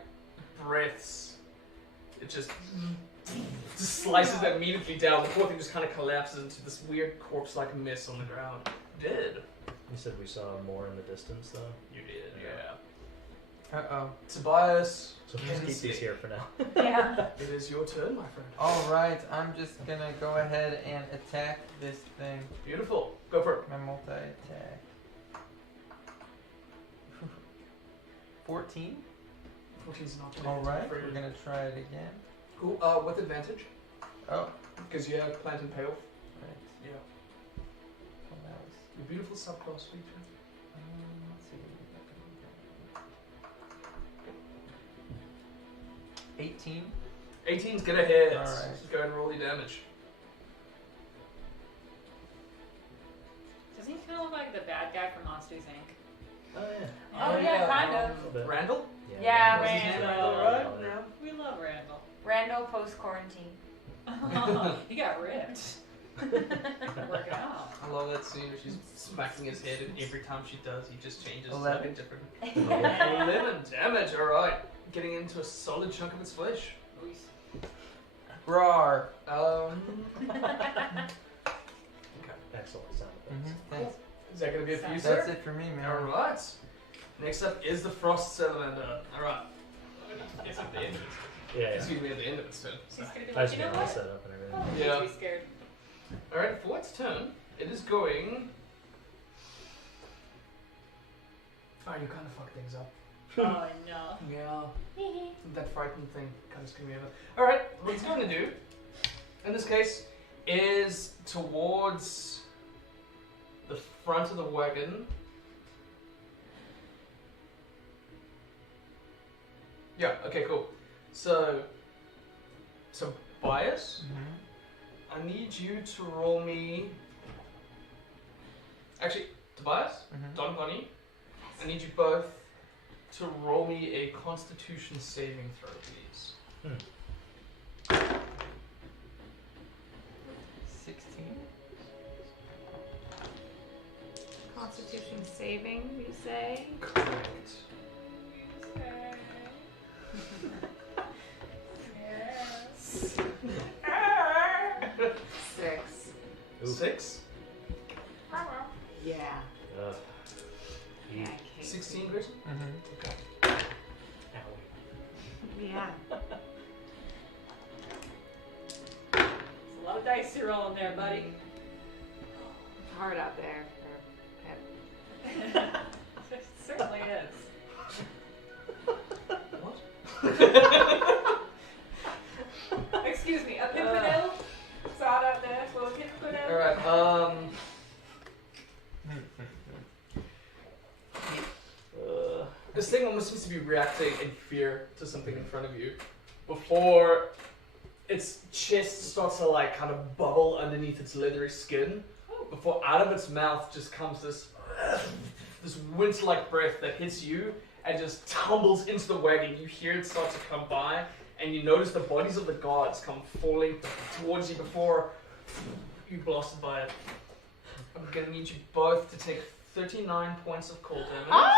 breaths. It just slices that immediately down. The poor thing just kind of collapses into this weird corpse-like mess on the ground. Dead. You said we saw more in the distance, though. You did, yeah. Uh-oh. Tobias, So just keep these here for now. Yeah. it is your turn, my friend. Alright, I'm just gonna go ahead and attack this thing. Beautiful. Go for it. My multi-attack. 14? 14's not too Alright, bad. we're gonna try it again. Cool. With advantage, Oh, because you have plant and payoff. right. Yeah. Well, that was... Your beautiful subclass feature. let's see. 18? 18's gonna hit. Alright. Just go and roll your damage. Doesn't he kind of look like the bad guy from Monsters, Inc.? Oh, yeah. Oh, yeah, kind of. A bit. Randall? Yeah, What's his name? Randall. Right? Yeah. We love Randall. Randall post-quarantine. He got ripped. Working out. I love that scene where she's smacking his head, and every time she does, he just changes 11. something different. 11 damage, alright. Getting into a solid chunk of its flesh. Roar! Excellent sound effects. Thanks. Is that going to be it for you, That's sir? it for me, man. Alright. Next up is the Frost Salamander. Alright. It's at the end of its turn. Yeah, Excuse me, at the end of its turn. He's gonna be I like, just you know get all what? set up and everything. Oh, Yeah. yeah. Be scared. Alright, for its turn, it is going... Oh, you kind of fucked things up. Oh no. Yeah. That frightening thing kind of screwed me over. Alright, what it's going to do, in this case, is towards the front of the wagon. Yeah, okay, cool. So, Tobias, I need you to roll me... Actually, Tobias, Don Bunny, I need you both to roll me a Constitution saving throw, please. 16? Constitution saving, you say? Correct. Yes. 6. Ooh. 6? Yeah. Ugh. Yeah, I can't. So 16, Grayson? Mm-hmm. Yeah. There's a lot of dice you're rolling there, buddy. Hard out there for him. It certainly is. What? Excuse me, a pimpernel? Saw it out there for a pimpernel? Alright, this thing almost seems to be reacting in fear to something in front of you before its chest starts to like kind of bubble underneath its leathery skin. Before out of its mouth just comes this wind-like breath that hits you and just tumbles into the wagon. You hear it start to come by, and you notice the bodies of the guards come falling towards you before you blasted by it. I'm gonna need you both to take 39 points of cold damage. Ah!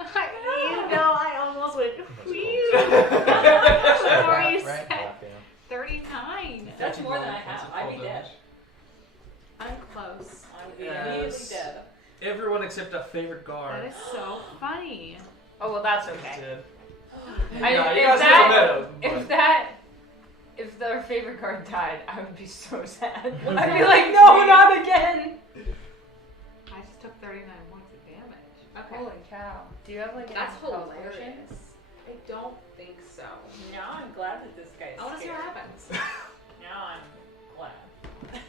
I almost went whew before you said Right. 39. That's more than I 39 points have. of I'd cold be dead. damage. I'm close. I would be Yes. immediately dead. Everyone except our favorite guard. That is so funny. Oh well, that's is okay. dead. I, Yeah, you if guys that, never met him, if their favorite guard died, I would be so sad. What's I'd be that? like, no, not again. I just took 39 points of damage. Okay. Holy cow! Do you have like That's any spell hilarious. potions? I don't think so. Now I'm glad that this guy's I want to see what scared. happens. Now I'm glad.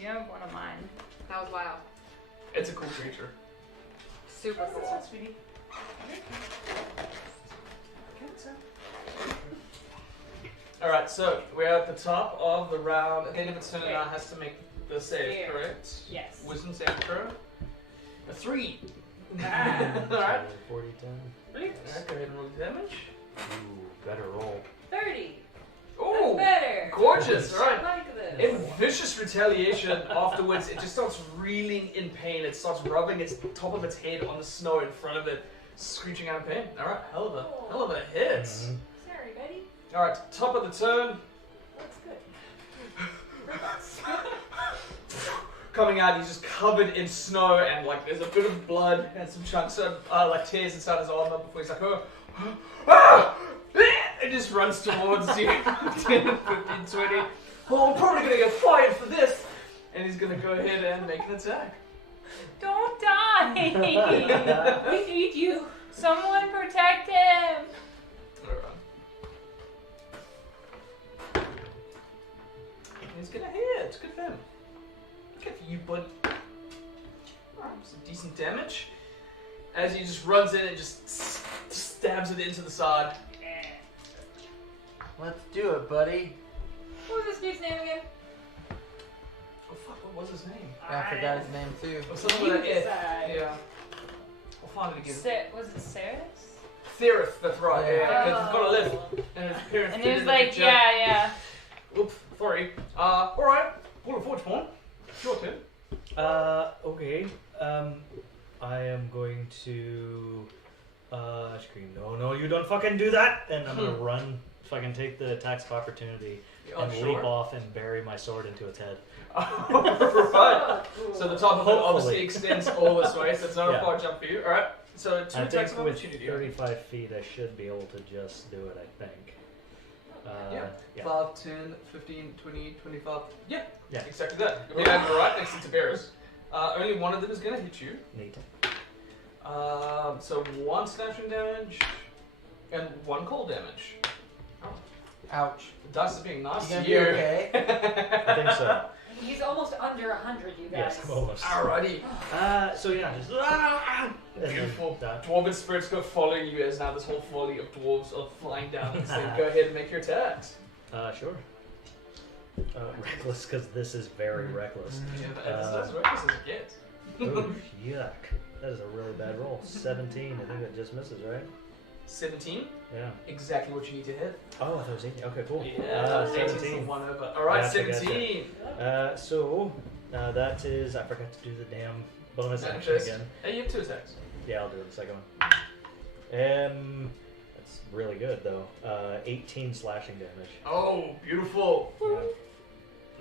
You have one of mine. That was wild. It's a cool creature. Super cool. Sweetie. Alright, so we're at the top of the round. At the end of its turn, Wait. now has to make the save, Here. correct? Yes. Wisdom save throw. A 3. Ah. Alright. 40, 10. Alright, go ahead and roll the damage. Ooh, better roll. 30. Oh, That's better. gorgeous! I Alright. like this. In vicious retaliation, afterwards, it just starts reeling in pain. It starts rubbing its top of its head on the snow in front of it, screeching out in pain. Alright, hell of a hit. Mhm. Sorry, buddy. Alright, top of the turn. Looks good. Coming out, he's just covered in snow and like there's a bit of blood and some chunks of like tears inside his armor before he's like, and just runs towards you. 10, 15, 20. Oh, I'm probably gonna get fired for this. And he's gonna go ahead and make an attack. Don't die! We need you. Someone protect him! He's gonna hit. Good for him. Good for you, bud. Alright, some decent damage. As he just runs in and just stabs it into the side. Let's do it, buddy. What was this dude's name again? Oh fuck, what was his name? I forgot his name too. Oh, something You with an F. decide. Yeah. I'll find it again. Was it Ceres? Therith, that's right. Yeah, Yeah. because he's got a lift. And his parents And did he was it like, at yeah. Oops, sorry. Alright. Pull a forge pawn. Your turn. Okay. I am going to scream, no, you don't fucking do that! And I'm gonna run, if I can take the attacks of opportunity, and leap off and bury my sword into its head. Right. So the top of it obviously Hopefully. extends all this way, so it's not a Yeah. far jump for you. Alright. So 2 I attacks think of with opportunity. 35 feet, I should be able to just do it, I think. Yeah. 5, 10, 15, 20, 25. Yeah. Yeah. Exactly that. You'll be over right next to Tiberius. Only one of them is going to hit you. Neat. So 1 slashing damage and 1 cold damage. Ouch. The dice are being nice You to gonna be you. okay? I think so. He's almost under 100, you guys. Yes, almost. Alrighty. So yeah, just and then Beautiful. die. Dwarven spirits go following you as now this whole volley of dwarves are flying down this thing. Go ahead and make your attacks. Sure. Reckless, because this is very reckless. Yeah, but it's as reckless as it gets. Oh, yuck. That is a really bad roll. 17, I think that just misses, right? 17? Yeah. Exactly what you need to hit. Oh, I thought it was 18. Okay, cool. Yeah, 18's the 17. one over. Alright, Gotcha, 17. So, that is, I forgot to do the damn bonus Yeah, action just- again. Hey, you have 2 attacks. Yeah, I'll do the second one. That's really good, though. 18 slashing damage. Oh, beautiful. Yeah.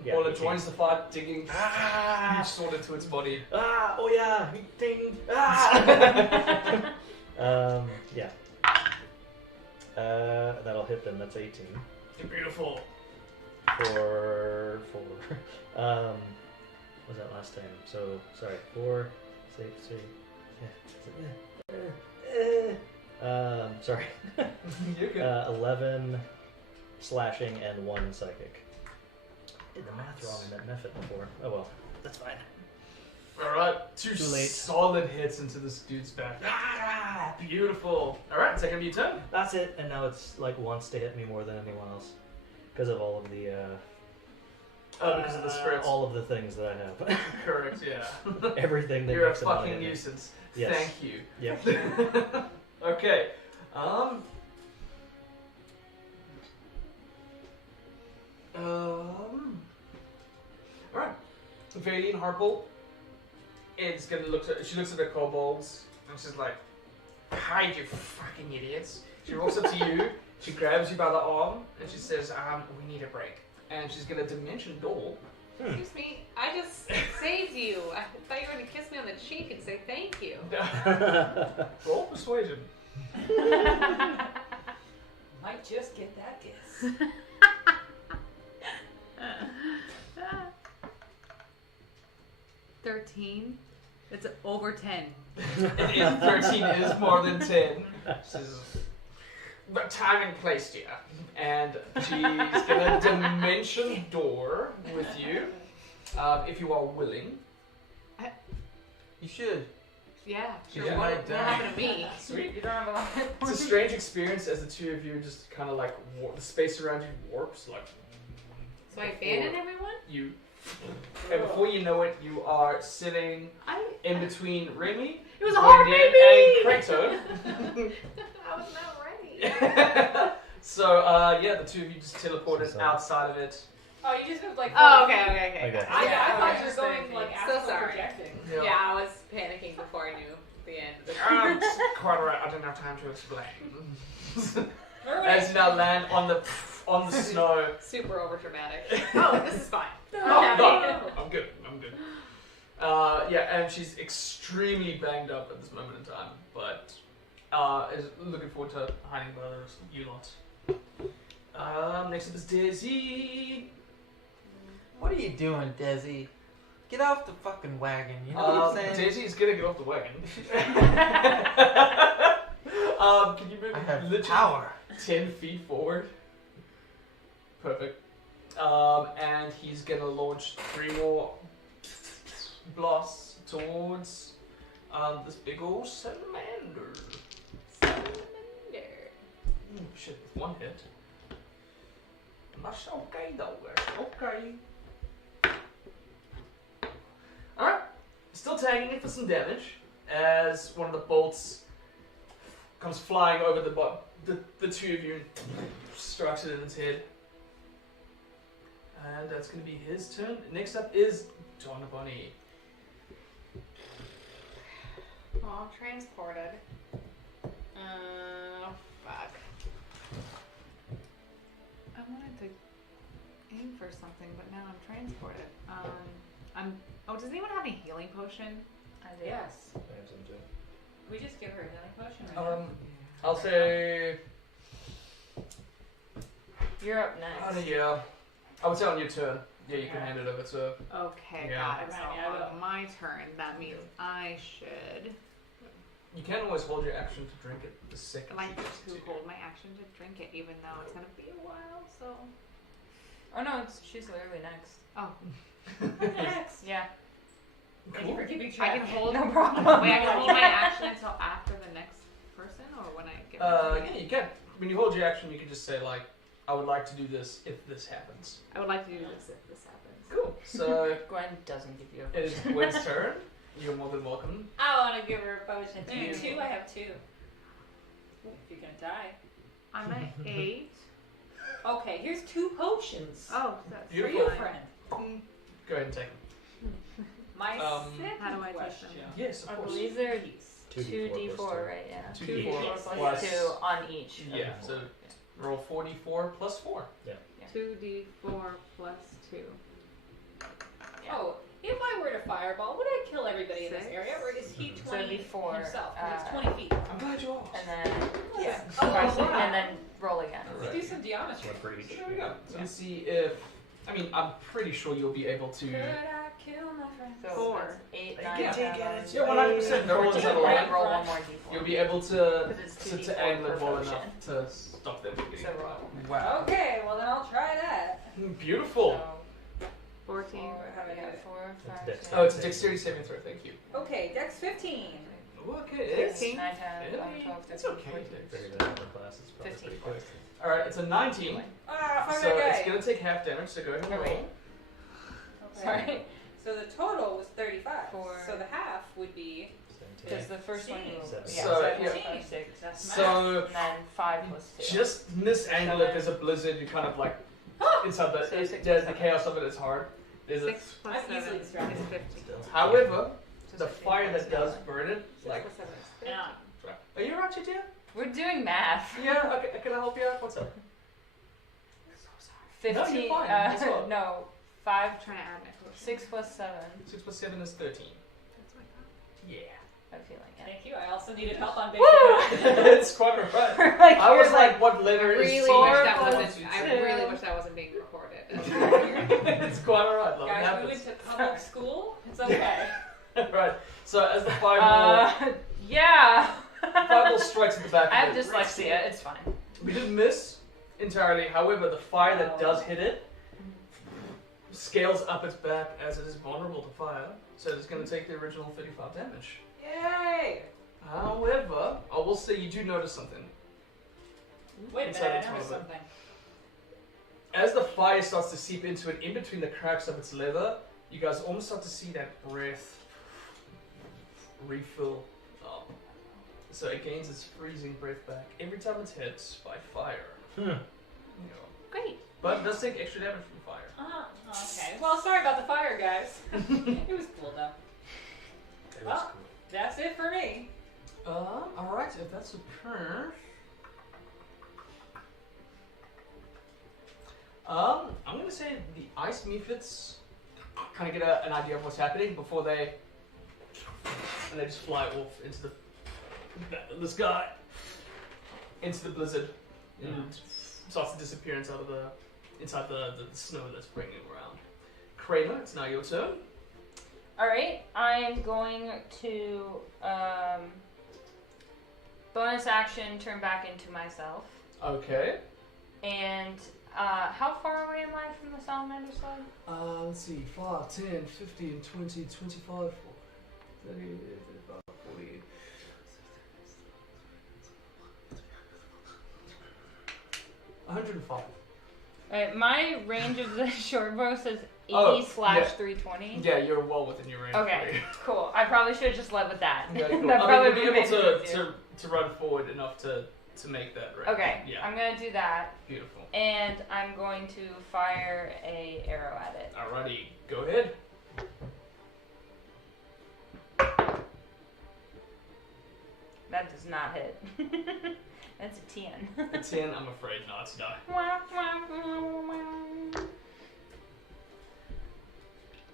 Yeah, Paula he joins the fight, digging Ah! huge sword into its body. Ah! Oh yeah! Ding! Ah! Yeah. That'll hit them. That's 18. Beautiful. For what was that last time? So sorry, 4, 6, 3. Sorry. You're good. 11 slashing and 1 psychic. Did the math wrong in that method before. Oh well, that's fine. Alright, two Too late. solid hits into this dude's back. Ah, beautiful. Alright, second of your turn. That's it. And now it's like wants to hit me more than anyone else because of all of the Because of the spirits. all of the things that I have. Correct, yeah. Everything that You're a makes them fucking hit me. nuisance. Yes. Thank you. Yep. Okay. Alright. Valine Harple is gonna she looks at the kobolds and she's like, hide, you fucking idiots. She walks up to you, she grabs you by the arm, and she says, we need a break. And she's gonna dimension door. Excuse me, I just saved you. I thought you were going to kiss me on the cheek and say thank you. Roll persuasion. Might just get that kiss. 13. It's over 10. 13 is more than 10. But time and place, dear. And she's gonna dimension door with you, if you are willing. You should. Yeah, sure. You Yeah. might What die. happened to me? Sweet. You don't have a lot of It's a strange experience as the two of you just kind of like the space around you warps, like So I abandoned everyone? you. And before you know it, you are sitting I in between Remy, It was a hard Gwendolyn, baby! and Kratos. I was not ready. So, yeah, the two of you just teleported So- outside of it. Oh, you just moved like. Oh, 40 okay, feet. okay, okay. Okay. I thought okay. you were going like So astral sorry. projecting. Yeah, I was panicking before I knew the end. Quite alright, I didn't have time to explain. Remember As you now land on the snow. Super overdramatic. Oh, this is fine. No, I'm good. Yeah, and she's extremely banged up at this moment in time, but is looking forward to hiding by the rest of you lot. Next up is Daisy. What are you doing, Desi? Get off the fucking wagon. You know what I'm saying? Daisy is gonna get off the wagon. Can you move I have literally power. 10 feet forward? Perfect. And he's gonna launch 3 more blasts towards this big old salamander. Shit, with 1 hit. That's okay though, okay. Alright, still tagging it for some damage as one of the bolts comes flying over the two of you and strikes it in its head. And that's going to be his turn. Next up is John Bunny. Oh, transported. Fuck. I wanted to aim for something, but now I'm transported. Does anyone have any healing potion? I do. Yes. I have some too. We just give her a healing potion right now. I'll say, You're up next. yeah, I would say on your turn. Yeah, you can hand it over to. Okay, Yeah. got it. So Right, yeah, on my turn, that means I should You can always hold your action to drink it the second. like you get to hold my action to drink it, even though it's gonna be a while. So, Oh no, she's literally next. oh, Next. Yeah. Thank you for keeping I track. can hold. No problem. Wait, I can hold my action until after the next person, or when I get. my turn? Yeah, you can. When you hold your action, you can just say like, "I would like to do this if this happens." I would like to do this if this happens. Cool. So Gwen doesn't give you a it is Gwen's turn. You're more than welcome. I want to give her a potion. Do you? 2, I have 2. If you're gonna die. I'm at 8. Okay, here's 2 potions. Oh, that's For Beautiful. you, fine. friend. Go ahead and take them. My second How do I take question. them? Yes, of I course. believe they're 2d4 2d4, plus 2. right? Yeah. 2d4 plus plus 2 on each. of Yeah. the So four. roll 44 plus 4.2d4 plus 2. Yeah. Oh, if I were to fireball, would I kill everybody in this 6. area, or is he 20 So it'd be 4, himself? 'Cause it's 20 feet. I'm glad you asked. And then Yeah. and then roll again. Let's do some geometry. One for each. So there we go. So let's see if. I mean, I'm pretty sure you'll be able to. Could I kill my friend? So 4. that's 8, Yeah, 9, take 10, it. 11, Yeah, 100%. No one's 14, at all. and roll one more d4. You'll be able to 'Cause it's 2d4 angle it per well potion. enough to stop them from getting So hit. roll. Wow. Okay, well then I'll try that. Beautiful. So 14. 4, 5, That's 6, Oh, it's a dexterity saving throw. Thank you. Okay, Dex 15. Okay, it's 15. 9, 10, 11, 12, 13, It's okay. 14. Figured that out in class. It's probably 15. pretty quick. All right. It's a 19. Ah, fuck So that it's guy. gonna take half damage. So go ahead and Oh, roll. wait. Okay. Sorry. So the total was 35. 4. So the half would be. Because the first one you Seven. yeah, So, 7, yeah. 5, 6. That's math. So And then 5 plus 2. just misangle it. There's a blizzard. You kind of like inside the So it, 6 the plus chaos of it is hard. There's a, 6 plus I'm 7 easily is distracted. 50. however, So the 16 fire plus that does 11. burn it, 6 like. plus 7 is 50. Yeah. Are you alright, dear? We're doing math. Yeah. Okay. Can I help you out? What's up? 15. No, you're fine. That's all. No. 5. I'm trying to add my potion. 6 plus 7. 6 plus 7 is 13. That's what I Yeah. I'm feeling it. Thank you. I also needed help on basic Woo! math. It's quite right. Like, I you're was like, what letter is really C? wish Four that plus wasn't. I two. really wish that wasn't being recorded. It's quite alright, love. It Guys, we happens. went to public school. It's okay. Right. So as the fireball, Yeah. fireball strikes at the back I of have it, dyslexia. It's fine. we didn't miss entirely. However, the fire that does hit it scales up its back as it is vulnerable to fire. So it's going to take the original 35 damage. Yay! However, I will say you do notice something. Wait a Inside minute, the I noticed toilet. something. As the fire starts to seep into it, in between the cracks of its leather, you guys almost start to see that breath refill up. So it gains its freezing breath back every time it's hit by fire. Hmm. Yeah. Great. But it does take extra damage from fire. Okay. Well, sorry about the fire, guys. It was cool though. It was Well. cool. That's it for me. Alright, if that's a turn. I'm gonna say the ice mephits kind of get an idea of what's happening before they just fly off into the sky, into the blizzard, and starts to disappear inside the snow that's bringing around. Kramer, it's now your turn. Alright, I'm going to bonus action turn back into myself. Okay. And how far away am I from the salamander slug? Let's see, 5, 10, 15, 20, 25, 30, 35, 40. $105. Alright, my range of the short bow says 80 Oh, slash yeah. 320. Yeah, you're well within your range. Okay, cool. I probably should have just led with that. Yeah, cool. That I probably mean, you'll be would've able made it easier. to run forward enough to make that right. Okay, Yeah. I'm gonna do that, Beautiful. and I'm going to fire a arrow at it. Alrighty, go ahead. That does not hit. That's a 10. A 10, I'm afraid not. No.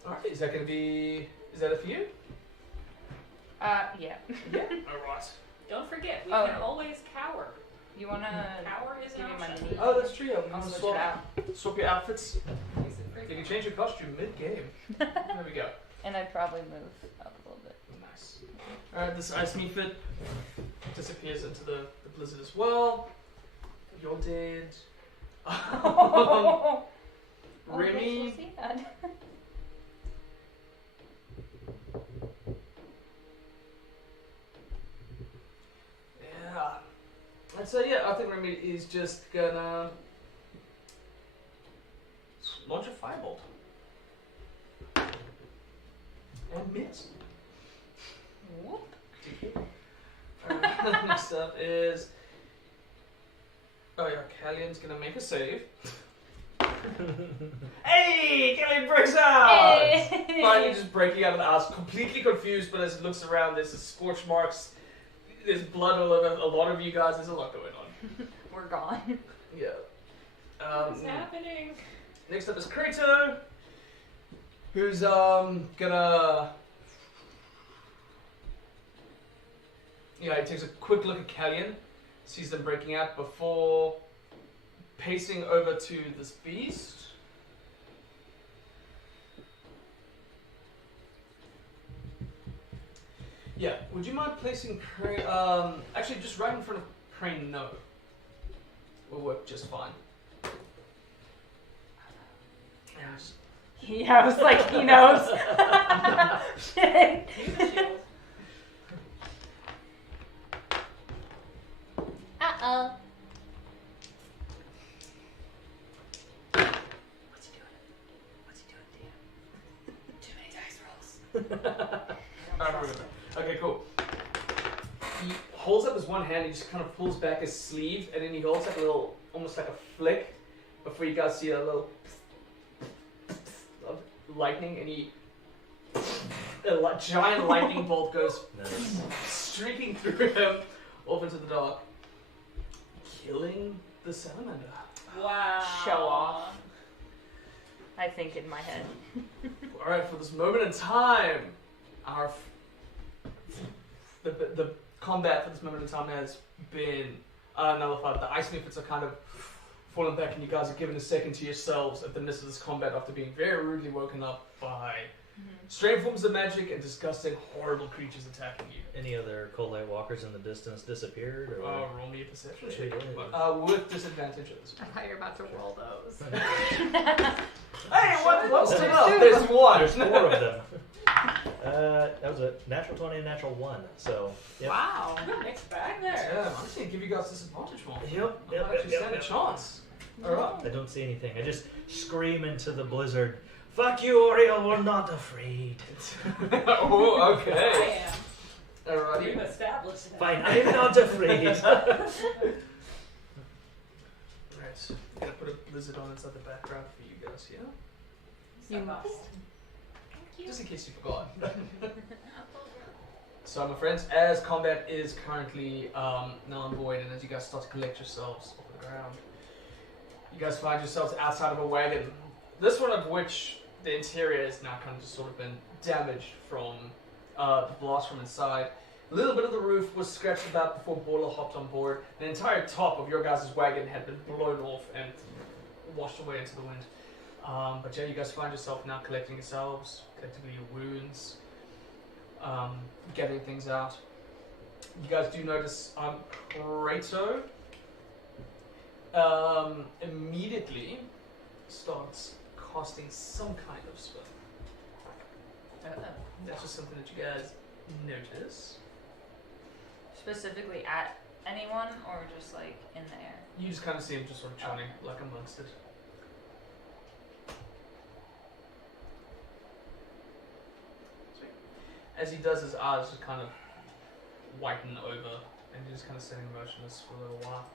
Alright, is that a few? Yeah. Yeah. Alright. Don't forget, we Oh. can always cower. You wanna Cower is an give me my option. mini? Oh, that's true. I'm I'll gonna switch it out. swap your outfits. Use it for You can change your costume mid-game. There we go. And I'd probably move up a little bit. Nice. Alright, this ice mephit disappears into the blizzard as well. You're dead. Oh, Remy, we'll see that. yeah. And so yeah, I think Remy is just gonna launch a firebolt. And miss. Whoop. Next up is... Oh yeah, Callian's gonna make a save. Hey! Callian breaks out! Hey! Finally just breaking out of the house, completely confused, but as it looks around, there's scorch marks, there's blood all over a lot of you guys, there's a lot going on. We're gone. Yeah. What's happening? Next up is Krato. who's gonna. Yeah, he takes a quick look at Callion, sees them breaking out before pacing over to this beast. Yeah, would you mind placing Crane, actually just right in front of Crane, no. Will work just fine. Yes. Yeah, I was like, he knows. Shit. Uh-oh. What's he doing? What's he doing, DM? Too many dice rolls. Okay, cool. He holds up his one hand, he just kind of pulls back his sleeve, and then he holds like a little, almost like a flick, before you guys see a little of lightning, and a giant lightning bolt goes streaking through him off into the dark, killing the salamander. Wow. Show off. I think in my head. Alright, for this moment in time, our the combat for this moment in time has been nullified. The ice nymphs are kind of fallen back, and you guys are given a second to yourselves at the midst of this combat after being very rudely woken up by strange forms of magic and disgusting, horrible creatures attacking you. Any other cold light walkers in the distance disappeared? Or? Roll me a perception Sure check. did. With disadvantages. I thought you were about to roll those. Hey, what's still up? There's one. There's 4 of them. That was a natural 20 and a natural 1. So, yep. Wow. Mixed bag there. Yeah, I'm just gonna give you guys disadvantage one. Yep. I might actually stand a chance. Alright. I don't see anything. I just scream into the blizzard. Fuck you, Oriel. We're not afraid. Oh, I okay. am. Alrighty. We've established that. Fine, I am not afraid. Right. I'm gonna put a blizzard on inside the background for you guys here. You must. Just in case you forgot. So, my friends, as combat is currently null and void, and as you guys start to collect yourselves off the ground, you guys find yourselves outside of a wagon. This one of which the interior has now kind of just sort of been damaged from the blast from inside. A little bit of the roof was scratched about before Boiler hopped on board. The entire top of your guys' wagon had been blown off and washed away into the wind. But yeah, you guys find yourself now collecting yourselves, collecting your wounds, getting things out. You guys do notice Krato immediately starts casting some kind of spell. That's just something that you guys notice. Specifically at anyone, or just like in the air? You just kind of see him just sort of churning like amongst it. As he does, his eyes just kind of whiten over, and he's just kind of sitting motionless for a little while.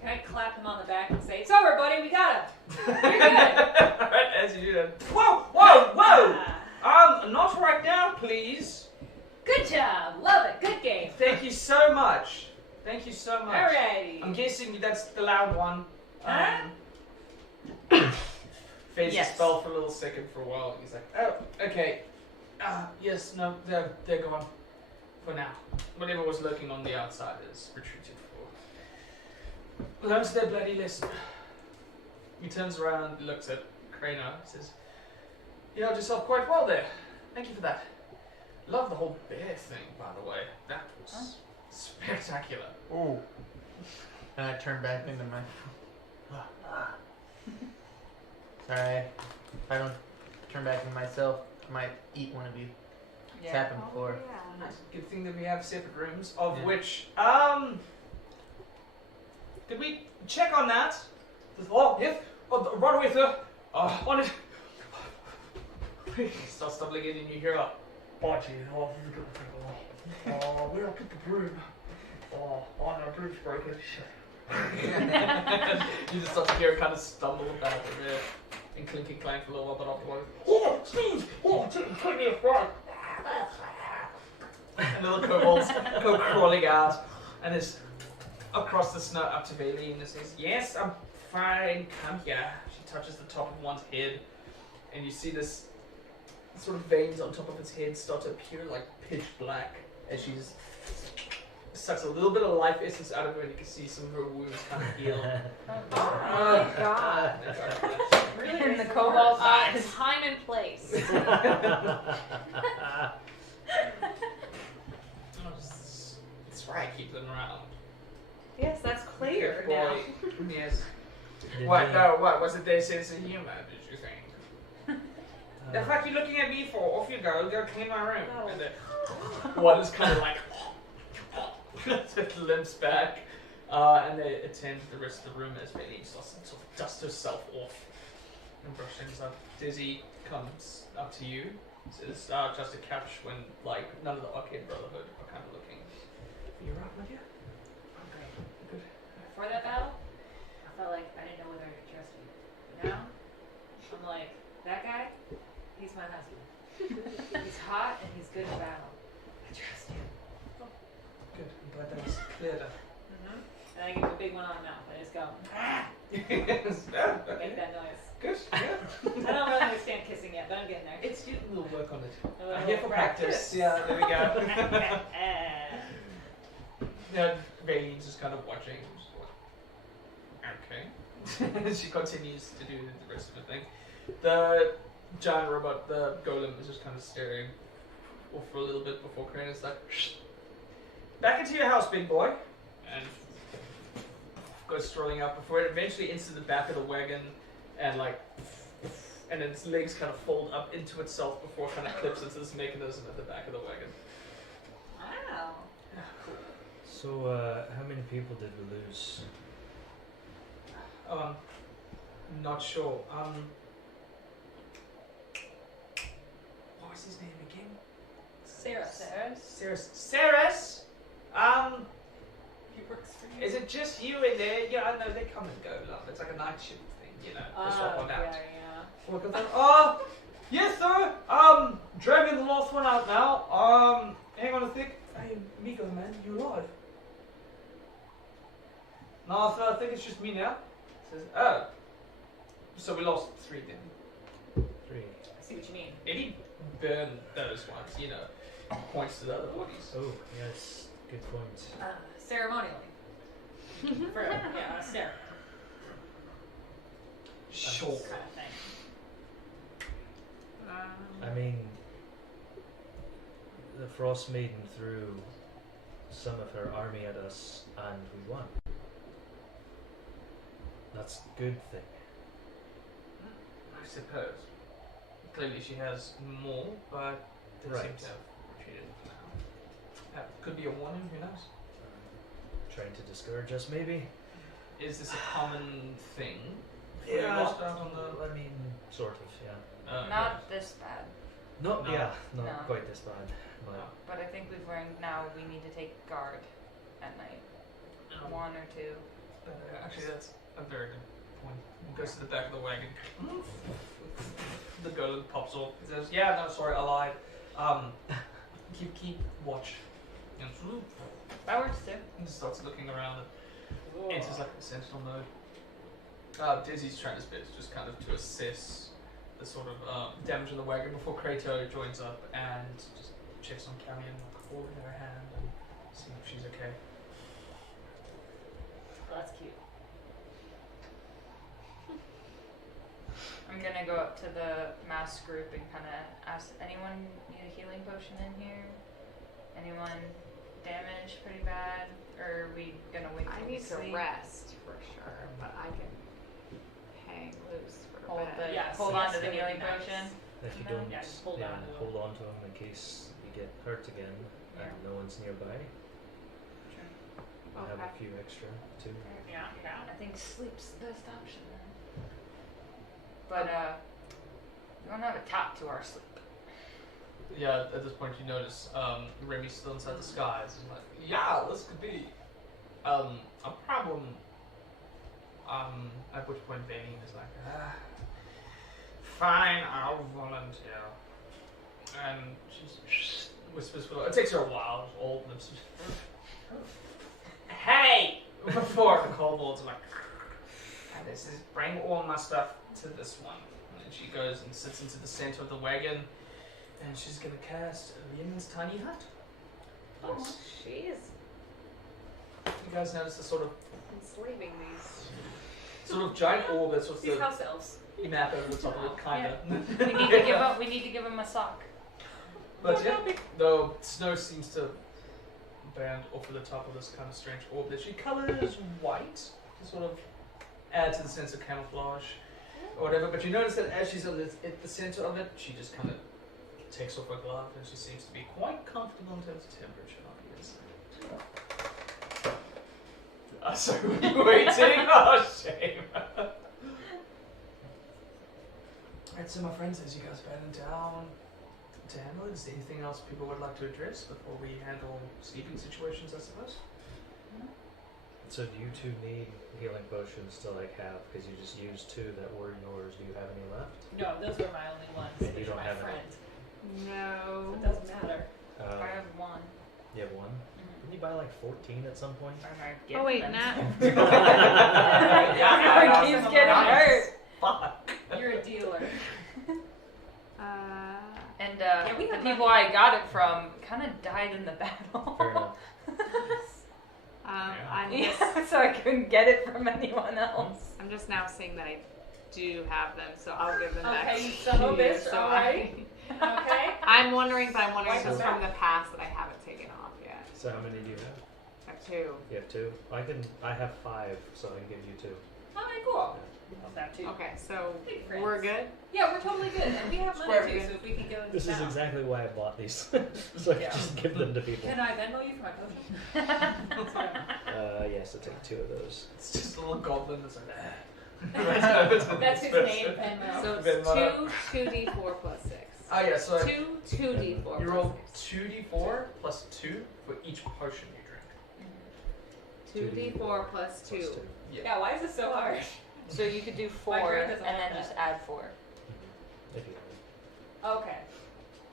Can I clap him on the back and say, "It's over, buddy, we got him. You're good." Alright, as you do that. Whoa, whoa, whoa! Not right now, please. Good job. Love it. Good game. Thank you so much. Thank you so much. Alrighty. I'm guessing that's the loud one. Huh? Phased Yes. the spell for a little second for a while. He's like, oh, okay. Yes, no, they're gone. For now. Whatever was lurking on the outside is retreated for. Learn their bloody lesson. He turns around, looks at Krana, says, you held yourself quite well there. Thank you for that. Love the whole bear thing, by the way. That was spectacular. Ooh. And I turn back into my... Sorry. If I don't turn back into myself, I might eat one of you. It's happened before. Nice. Good thing that we have separate rooms, of Yeah. which, did we check on that? Oh, yes. Oh, right away, sir. On it. Start stumbling in and you hear a, oh, gee, oh, this is good. Oh, where I put the broom? Oh, no, broom's broken. You just start to hear him kind of stumble about a bit and clinking clank for a little while, but afterwards, oh, Steve! Oh, put me a front! And little kobolds go crawling out, and there's across the snow up to Bailey, and it says, yes, I'm fine, come here. She touches the top of one's head, and you see this sort of veins on top of its head start to appear like pitch black as she sucks a little bit of life essence out of her, and you can see some of her wounds kind of heal. Oh my god. Really in the cobalt time and place. That's why I keep them around. Yes, that's clear Good now. boy. Yes. What? No, what? What's the day sense of humor, did you think? The fuck you looking at me for? Off you go. Go clean my room. Oh. And then one is kind of like limps back, and they attend to the rest of the room as Bailey starts to sort of dust herself off and brush things up. Dizzy comes up to you, says, just a couch when like none of the Arcade Brotherhood are kind of looking. Are you right, my dear? Okay, good. Before that battle, I felt like I didn't know whether I could trust you. Now, I'm like, that guy, he's my husband. He's hot and he's good in battle. I trust you. Good. I'm glad that was cleared up. And I give a big one on the mouth. I just go, ah! Yes. Make that noise. Good. Yeah. I don't really understand kissing yet, but I'm getting there. It's you. We'll work on it. A little I'm here for practice. Yeah. There we go. Yeah. Vayne's just kind of watching. Okay. She continues to do the rest of the thing. The giant robot, the golem, is just kind of staring off for a little bit before Crane is like, shh. Back into your house, big boy. And goes strolling up before it eventually into the back of the wagon and and then its legs kind of fold up into itself before it kind of clips into this mechanism at the back of the wagon. Wow. So, how many people did we lose? Not sure. What was his name again? Saris. He works for you. Is it just you in there? Yeah, I know they come and go, love. It's like a night shift thing, you know. They swap on out. Yeah. Yes, sir. Dragging the last one out now. Hang on a sec. Hey, Miko, man, you alive? No, sir, I think it's just me now. Says, oh. So we lost 3 then. 3. I see what you mean. Eddie burned those ones, you know. Points to the other bodies. Oh, yes. Good point. Ceremonially. For a stare. Sure. Kind of thing. I mean, the Frostmaiden threw some of her army at us and we won. That's a good thing. I suppose. Clearly she has more, but they seem to have retreated now. Could be a warning, who knows? Trying to discourage us, maybe? Is this a common thing? Yeah, Lost out on the... I mean, sort of, yeah. Not this bad. Not, No. yeah, not No. quite this bad. But But I think we've learned now we need to take guard at night. 1 or 2. Actually, that's a very good point. It goes to the back of the wagon. The golem pops off. He says, yeah, no, sorry, I lied. Keep watch. And That works too. he starts looking around and enters like a sentinel mode. Dizzy's trying his best just kind of to assess the sort of damage in the wagon before Kratos joins up and just checks on Callie and holding her hand and seeing if she's okay. Oh, that's cute. I'm gonna go up to the mass group and kind of ask, anyone need a healing potion in here? Anyone damaged pretty bad? Or are we gonna wait till I we need to sleep? rest for sure, but I can hang loose for a Hold, bit. Yes, hold on yes, to the that would healing be nice. potion. if you No. don't, Yeah, just hold on to hold on to him in case you get hurt again and no one's nearby. I have a few extra too. Yeah. I think sleep's the best option then. But we don't have a top to our sleep. Yeah, at this point you notice Remy's still inside the skies. He's like, yeah, this could be a problem. At which point Bane is like, fine, I'll volunteer. And she whispers, it takes her a while, old lips. Hey! Before the kobolds are like, this is, bring all my stuff to this one. And she goes and sits into the center of the wagon, and she's gonna cast Leon's Tiny Hut. Oh, jeez. You guys notice the sort of Enslaving these. giant orb that's with These the house elves. map over the top of it, kinda. We need to give him a sock. But yeah, though snow seems to band off of the top of this kind of strange orb that she colors white to sort of add to the sense of camouflage or whatever. But you notice that as she's at the center of it, she just kind of takes off her glove and she seems to be quite comfortable in terms of temperature. So we're waiting. Oh, shame. Alright, so my friends, as you guys batten down to handle it, is there anything else people would like to address before we handle sleeping situations, I suppose? So do you two need healing potions to have, because you just used 2 that were yours, do you have any left? No, those were my only ones. And you Which don't are my have any? friend. No. So it doesn't matter. I have 1. You have 1? Didn't you buy 14 at some point? Oh wait, Nat. He's getting hurt. Fuck. You're a dealer. And we the have people I got it from kind of died in the battle. Fair enough. I'm just, Yeah, so I couldn't get it from anyone else. I'm just now seeing that I do have them, so I'll give them back Okay, you to son of a you. bitch, So alright. Okay. I'm wondering if it's So- from the past that I haven't taken off yet. So how many do you have? I have 2. You have 2? I have 5, so I can give you 2. Alright, cool. I'll have 2. Okay, so Big friends. we're good. Yeah, we're totally good, and we have money Square too, good. so if we can go into This is town. exactly why I bought these. So I can just give them to people. Can I Venmo you for my potion? Yes, I'll take 2 of those. It's just a little goblin that's like, That's his name, Venmo. So Venmo. it's 2d4 plus 6. Oh yeah, so 2d4 you plus roll 6. 2d4 plus 2 for each potion you drink. 2d4 plus 2. Yeah, why is this so hard? So you could do 4 My and brain doesn't then have just that. add 4. If you Okay.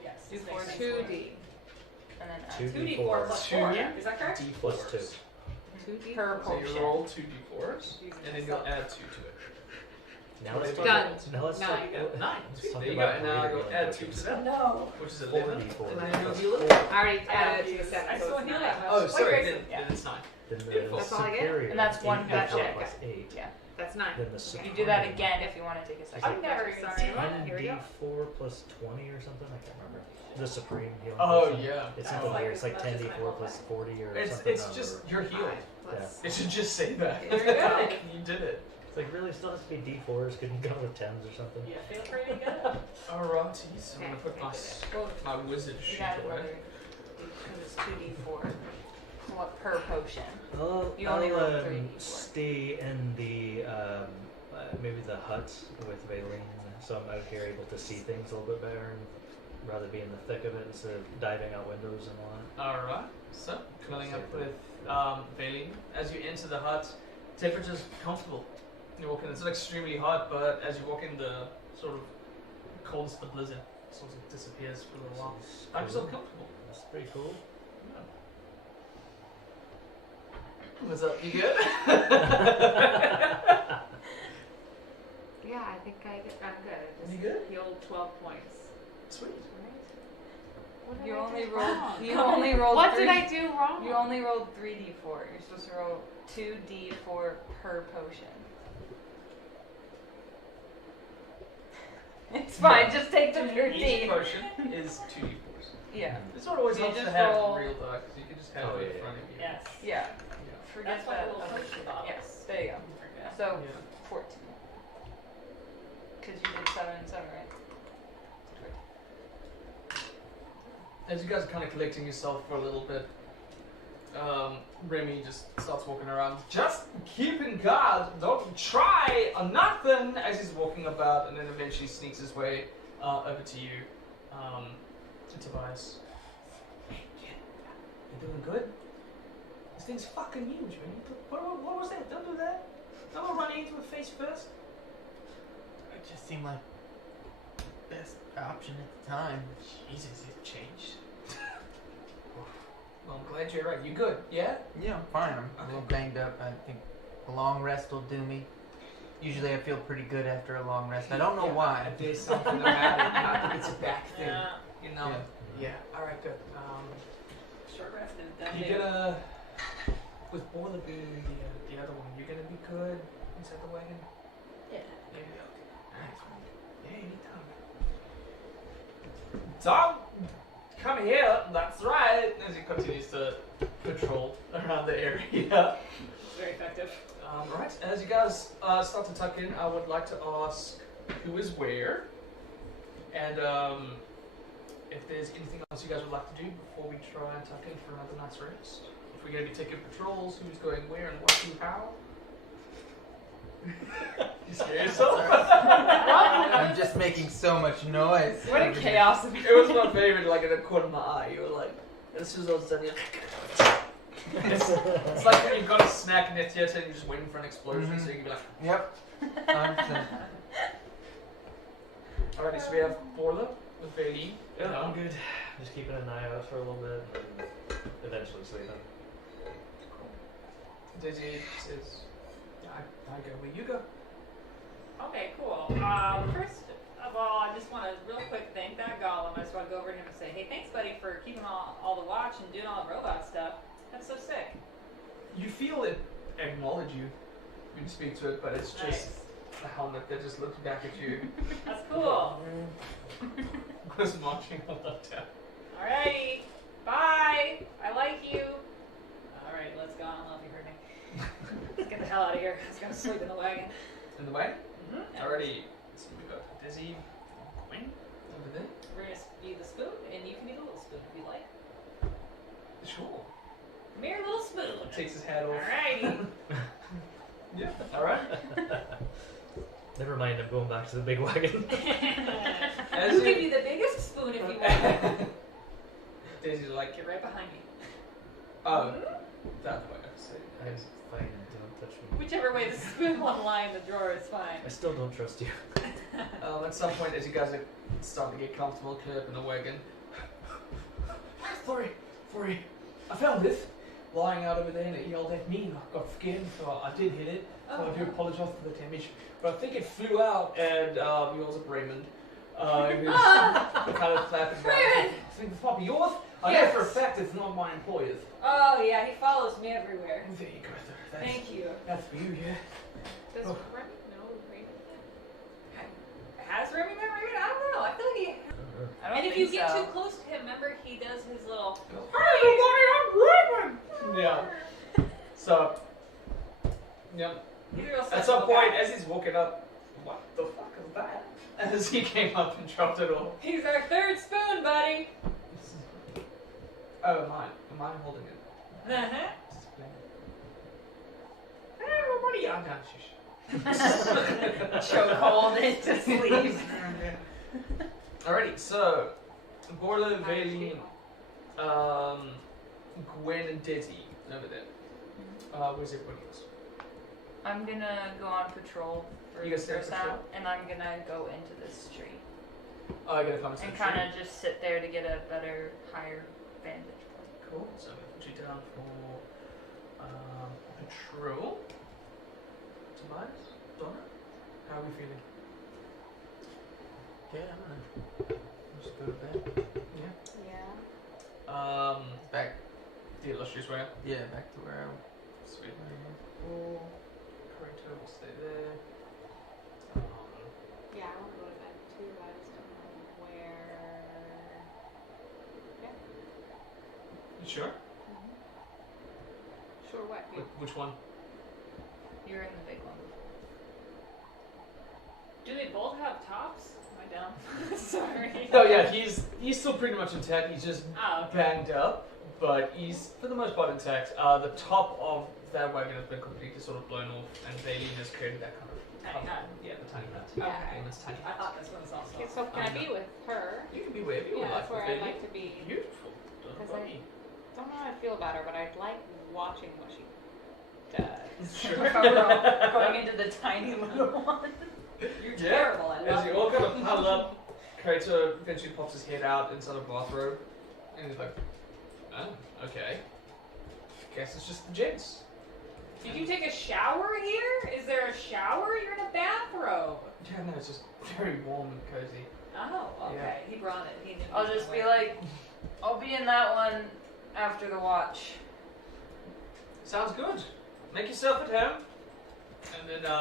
Yes. Do this 4 makes sense. 2d. And then add 2d4 plus 4. Is that correct? D4s. Plus 2. 2d4. per So potion. you roll 2d4s, and then you'll add 2 to it. Now let's talk Done. Now let's talk 9. 9. Let's Sweet. talk There you go. about And now greater go healing add 2 potions. to that, No. which is 4 11. d4. And then you'll heal it. I already added it to 7, I so still it's heal 9. that much. Oh, sorry. Wait, Then, yeah. then it's 9. Then Beautiful. the That's all I get? superior. And that's is 1 8d4 gotcha. plus 8. Yeah. That's 9. Then the You do that supreme again if you want to take a second. I've never even Sorry. seen that. Here we go. 10d4 plus 20 or something? I can't remember. The supreme healing Oh, potion. yeah. It's Oh. something weird. It's like That's just my 10d4 plus 40 or something. It's just, you're healed. 5 plus. It should just say that. Very good. You did it. It's like, really, still has to be d4s? Couldn't you go with 10s or something? Yeah, feel pretty good. Alrighty, so I'm going to put Okay, my, good. my wizard You sheet got away. another. Because it's 2d4. What per potion? I'll You only roll 3d4. stay in the maybe the hut with Valine, so I'm out here able to see things a little bit better and rather be in the thick of it instead of diving out windows and all that. Alright, so coming up with Valine. As you enter the hut, temperature's comfortable. You walk in, it's not extremely hot, but as you walk in, the sort of coldness of the blizzard sort of disappears for a little while. Find yourself comfortable. That's pretty cool. What's up? You good? Yeah, I think I'm good. I just You good? healed 12 points. Sweet. What did You I only do rolled. wrong? You only rolled. What 3, did I do wrong? You only rolled 3d4. You're supposed to roll 2d4 per potion. It's fine. Just take the Each 13. potion is 2d4s. Yeah. This one always You helps to just have roll- real dice, because you can just have Oh, it in yeah. front of you. Yes. Yeah. Yeah. Forget That's why that. little potion bottles. Yes. There you go. So Yeah. 14. Because you did 7 and 7, right? As you guys are kind of collecting yourself for a little bit, Remy just starts walking around. Just keeping guard, don't try or nothing, as he's walking about, and then eventually sneaks his way over to you, to Tobias. Hey, kid, you doing good? This thing's fucking huge, man. What was that? Don't do that. Don't run into a face first. It just seemed like the best option at the time. Jesus, it changed. Well, I'm glad you're right. You good? Yeah? Yeah, I'm fine. I'm a little banged up. I think a long rest will do me. Usually I feel pretty good after a long rest. I don't know why. There's something about it. I think it's a back thing. Yeah. You know? Yeah. Alright, good. Short rest is done. You're gonna... With Boiler being the other one, you're gonna be good inside the wagon? Yeah. Yeah, okay. Nice. Yeah, anytime. Dog, come here. That's right. As he continues to patrol around the area. It's very effective. Right. As you guys start to tuck in, I would like to ask who is where, and if there's anything else you guys would like to do before we try and tuck in for another night's rest. If we're going to be taking patrols, who's going where and what, who, how. You scare yourself? I'm just making so much noise. What a chaos of It was my favorite, like in the corner of my eye. You were like, as soon as I was done, you're like, it's like when you've got a snack next to you and you're just waiting for an explosion, so you can be like, Yep. 100%. alrighty, so we have Borla with Bailey. Yeah, I'm good. Just keeping an eye out for a little bit and eventually sleeping. Dizzy says, I go where you go. Okay, cool. First of all, I just want to real quick thank that golem. I just want to go over to him and say, hey, thanks, buddy, for keeping all the watch and doing all the robot stuff. That's so sick. You feel it acknowledge you when you speak to it, but it's just Nice. the helmet that just looks back at you. That's cool. Was marching all up down. Alrighty. Bye. I like you. Alright, let's go. I don't know if you heard me. Let's get the hell out of here. I was going to sleep in the wagon. In the way? Mm-hmm. Already. So we got Dizzy, Quinn over there. We're going to be the spoon, and you can be the little spoon if you like. Sure. Come here, little spoon. Takes his hat off. Alrighty. Yeah. Alright. Never mind, I'm going back to the big wagon. As We'll you- give you the biggest spoon if you want. Dizzy's like, Get right behind me. oh, that way. I'm fine, don't touch me. Whichever way the spoon will lie in the drawer is fine. I still don't trust you. At some point, as you guys are starting to get comfortable, clear up in the wagon. Sorry, I found this lying out over there and it yelled at me and I got scared, so I did hit it. So I do apologize for the damage. But I think it flew out and yours up Raymond. It was kind of flapping down. I think this might be yours. I know for a fact it's not my employer's. Oh, yeah, he follows me everywhere. There you go, sir. That's, Thank you. That's for you, yeah. Does Oh. Remy know Raven? Has Remy met Raven? I don't know. I feel like he. I don't And if think you get so. too close to him, remember he does his little. Yeah. So, yeah. He's a real At some sensible point, guy. as he's walking up, what the fuck is that? As he came up and dropped it all. He's our third spoon, buddy. Oh, am I holding it? Uh-huh. Hey, everybody, I'm down. Shush. Chokehold into sleep. Alrighty, so Borla, Valine, Gwen, and Dizzy over there. Where's everybody else? I'm gonna go on patrol for You the gonna stay on first patrol? out, and I'm gonna go into this tree Oh, I gotta come to and the kind tree. of just sit there to get a better, higher vantage point. Cool. So I'm gonna put you down for patrol. Tobias, Donna, how are we feeling? Yeah, I'm gonna just go to bed. Yeah. Yeah. Back. The illustrious way. Yeah, back to where I was. Sweet. Cool. Correct. We'll stay there. Yeah, I want to go to bed too. I just don't know where. Yeah. You sure? Sure, what? Which one? You're in the big one. Do they both have tops? Am I dumb? Sorry. Oh yeah, he's still pretty much intact. He's just Oh, okay. banged up, but he's for the most part intact. The top of that wagon has been completely sort of blown off, and Bailey has created that kind of Tiny hut. Yeah, the tiny hut. Yeah. Okay. And it's tiny. I thought this one was also. Okay, so can I be with her? You can be wherever you Yeah, would like. that's where with I'd Bailey. like to be. Beautiful. Don't Because worry. Don't know how I feel about her, but I'd like watching what she does. Sure. Going into the tiny little one. You're Yeah. terrible. I As love you all kind of huddle up, Kratos eventually pops his head out inside a bathrobe, and he's like, "Oh, okay. Guess it's just the gents." Did you take a shower here? Is there a shower? You're in a bathrobe. Yeah, no, it's just very warm and cozy. Oh, okay. He brought it. He knew I'll he was just be gonna wear like, I'll be in that one after the watch. Sounds good. Make yourself at home. And then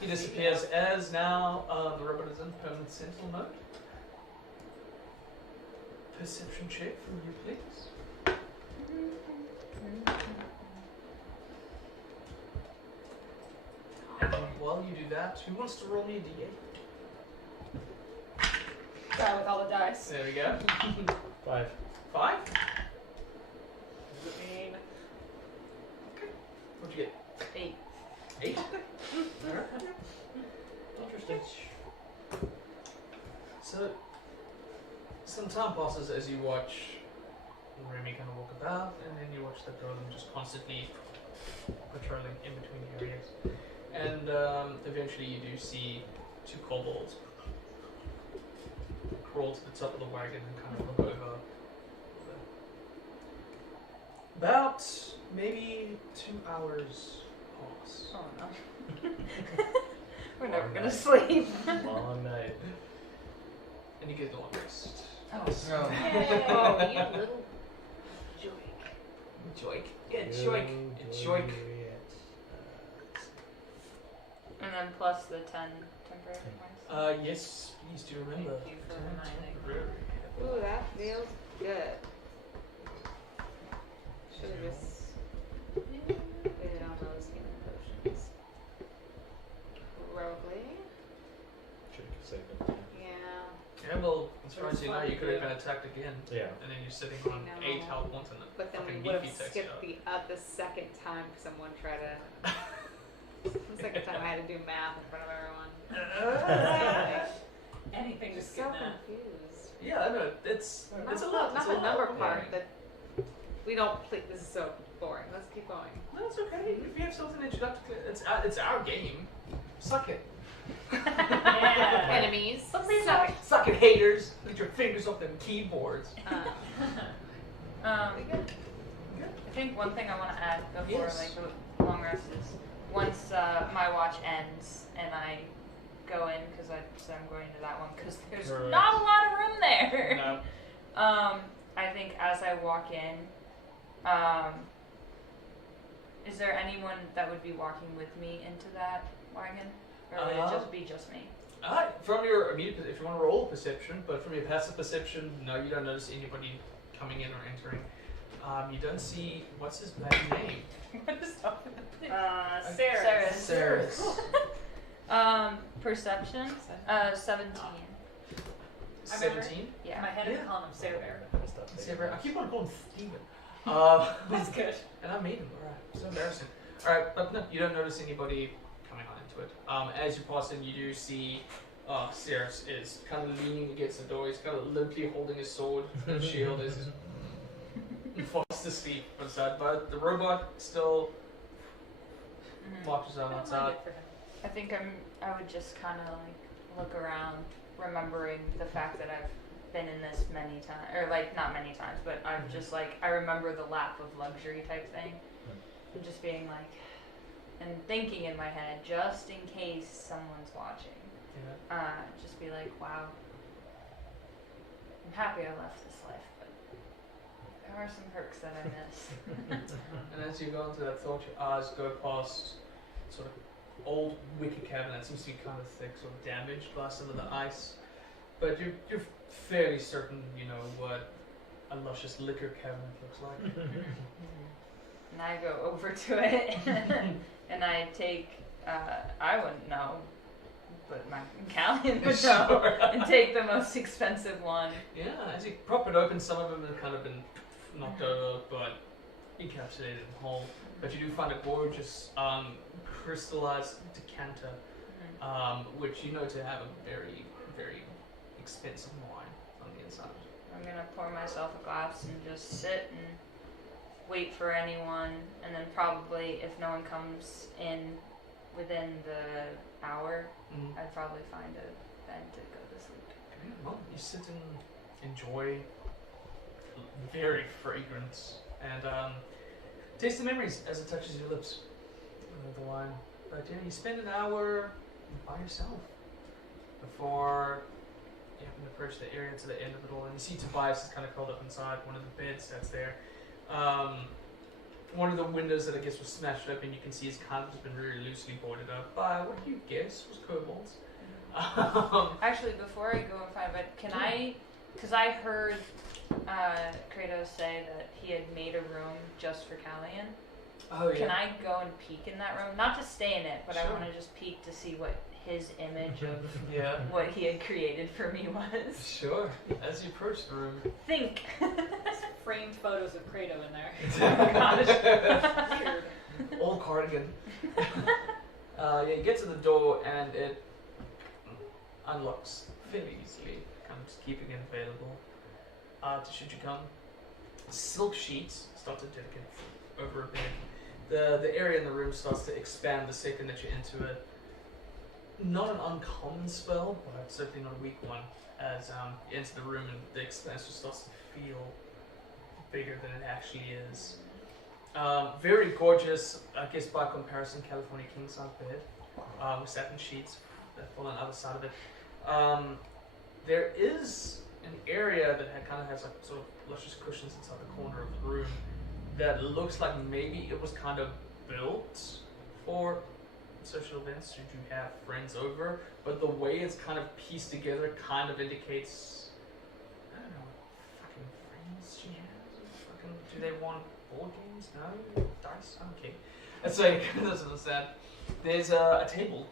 he disappears as now the robot is in permanent sentinel mode. Perception check from you, please. And while you do that, who wants to roll me a d8? Guy with all the dice. There we go. 5. 5? Mean. What'd you get? 8. 8? Alright. Interesting. So, some time passes as you watch Remy kind of walk about, and then you watch the golem just constantly patrolling in between areas. And eventually you do see 2 kobolds crawl to the top of the wagon and kind of look over. About maybe 2 hours pass. Oh no. We're never gonna sleep. Long night. And you get the long rest. Oh, No. Oh, you little joik. Joik. Get joik. Get joik. And then plus the 10 temporary points. Yes, please do remember. Thank you for reminding. Ooh, that feels good. Should have just put it on those healing potions. Probably. Should have saved it. Yeah. Yeah, well, as far as you know, you could have been attacked again. Yeah. And then you're sitting on I know. 8 health points and But then fucking we would have beefy takes skipped you the second time someone tried to. The second time I had to do math in front of everyone. Anything to Just skip so that. confused. Yeah, I know. It's a lot. Not It's a the lot. number Yeah. part. That we don't play. This is so boring. Let's keep going. No, it's okay. If you have something introductory, it's our game. Suck it. Yeah. Enemies. Suck. Suck it, haters. Get your fingers off them keyboards. I think one thing I want to add before Yes. like the long rest is once my watch ends and I go in because I said I'm going to that one because there's Right. not a lot of room there. No. I think as I walk in, is there anyone that would be walking with me into that wagon, or would it just be just me? From your immediate, if you want to roll perception, but from your passive perception, no, you don't notice anybody coming in or entering. You don't see, what's his name? Sarah. Saris. Perception. 17. 17? Yeah. In my head, Yeah. I'm calling him Sarah Bear. Saber. I keep on calling Steven. That's good. And I made him, alright. So embarrassing. Alright, but no, you don't notice anybody coming on into it. As you pass in, you do see Saris is kind of leaning against the door. He's kind of limply holding his sword and shield as he's fast asleep outside. But the robot still marches on outside. I think I would just kind of like look around, remembering the fact that I've been in this many times, or like not many times, but I'm just like I remember the lap of luxury type thing, and just being like, and thinking in my head, just in case someone's watching, just be like, wow, I'm happy I left this life, but there are some perks that I miss. And as you go into that thought, your eyes go past sort of old wicker cabinet. Seems to be kind of thick, sort of damaged by some of the ice. But you're fairly certain you know what a luscious liquor cabinet looks like. And I go over to it, and I take, I wouldn't know, but my Callian would know, Sure. and take the most expensive one. Yeah, as you prop it open, some of them have kind of been knocked over, but encapsulated and whole. But you do find a gorgeous crystallized decanter, which you know to have a very, very expensive wine on the inside. I'm gonna pour myself a glass and just sit and wait for anyone, and then probably if no one comes in within the hour, I'd probably find a bed to go to sleep. Okay, well, you sit and enjoy very fragrant and taste the memories as it touches your lips. another one. But yeah, you spend an hour by yourself before you can approach the area to the end of it all. And you see Tobias is kind of curled up inside one of the beds that's there. One of the windows that I guess was smashed open, you can see is kind of just been very loosely boarded up by what do you guess was kobolds. Actually, before I go and find it, can I, because I heard Kratos say that he had made a room just for Callian. Oh yeah. Can I go and peek in that room? Not to stay in it, but I Sure. want to just peek to see what his image of Yeah. what he had created for me was. Sure. As you approach the room. Think. Framed photos of Kratos in there. Gosh. Weird. Old cardigan. Yeah, you get to the door and it unlocks fairly easily, kind of just keeping it available to should you come. Silk sheets start to dedicate over a bed. The area in the room starts to expand the second that you're into it. Not an uncommon spell, but certainly not a weak one, as you enter the room and the expanse just starts to feel bigger than it actually is. Very gorgeous, I guess by comparison, California king size bed with satin sheets that fall on the other side of it. There is an area that kind of has like sort of luscious cushions inside the corner of the room that looks like maybe it was kind of built for social events should you have friends over, but the way it's kind of pieced together kind of indicates, I don't know, fucking friends she has. Fucking, do they want board games? No? Dice? Okay. And so it kind of doesn't understand. There's a table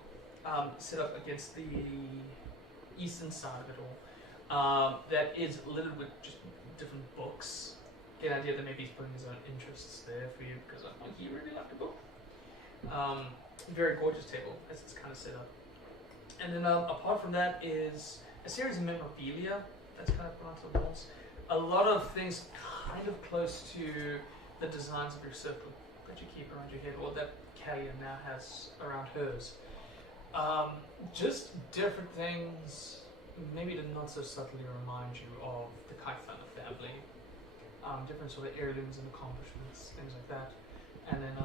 set up against the eastern side of it all that is littered with just different books. Get an idea that maybe he's putting his own interests there for you because he really liked the book. Very gorgeous table as it's kind of set up. And then apart from that is a series of memorabilia that's kind of put onto the walls. A lot of things kind of close to the designs of your circle that you keep around your head, or that Callian now has around hers. Just different things, maybe to not so subtly remind you of the Kaithana family. Different sort of heirlooms and accomplishments, things like that. And then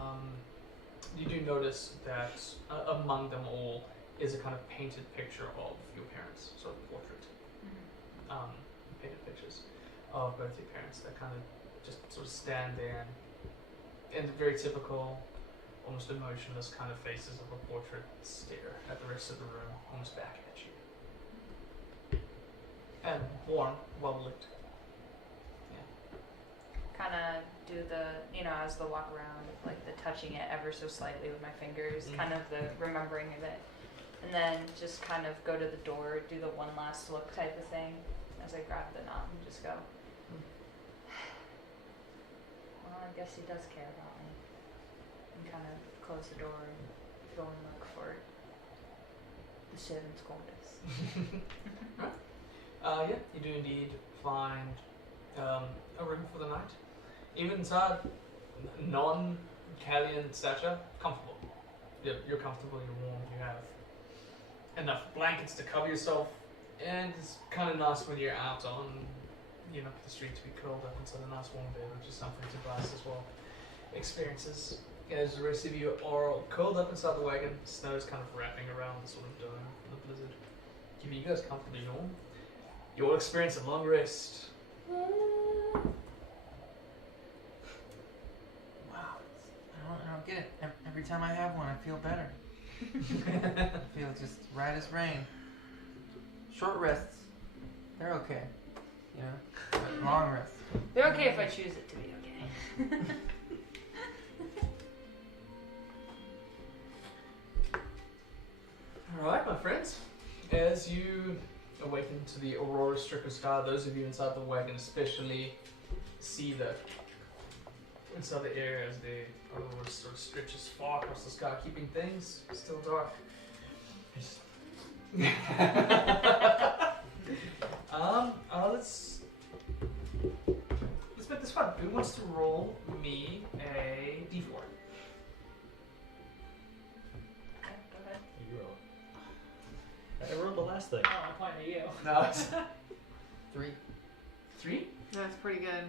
you do notice that among them all is a kind of painted picture of your parents, sort of portrait. Painted pictures of both your parents that kind of just sort of stand there and very typical, almost emotionless kind of faces of a portrait stare at the rest of the room, almost back at you. And warm, well lit. Kind of do the, as the walk around, like the touching it ever so slightly with my fingers, kind of the remembering of it. And then just kind of go to the door, do the one last look type of thing as I grab the knot and just go, well, I guess he does care about me. And kind of close the door and go and look for the servant's quarters. Yeah, you do indeed find a room for the night. Even inside, non-Callian stature, comfortable. You're comfortable, you're warm, you have enough blankets to cover yourself, and it's kind of nice when you're out on, the street to be curled up inside a nice warm bed, which is something Tobias as well experiences. As the rest of you are curled up inside the wagon, snow's kind of wrapping around the sort of dome of the blizzard, keeping you guys comfortably warm. You'll experience a long rest. I don't get it. Every time I have one, I feel better. I feel just right as rain. Short rests, they're okay. But long rests. They're okay if I choose it to be okay. Alright, my friends. As you awaken to the aurora-stricken sky, those of you inside the wagon especially see that inside the area as the aurora sort of stretches far across the sky, keeping things still dark. Let's make this fun. Who wants to roll me a d4? You roll. I rolled the last thing. Oh, I'm pointing at you. No, it's 3. 3? That's pretty good.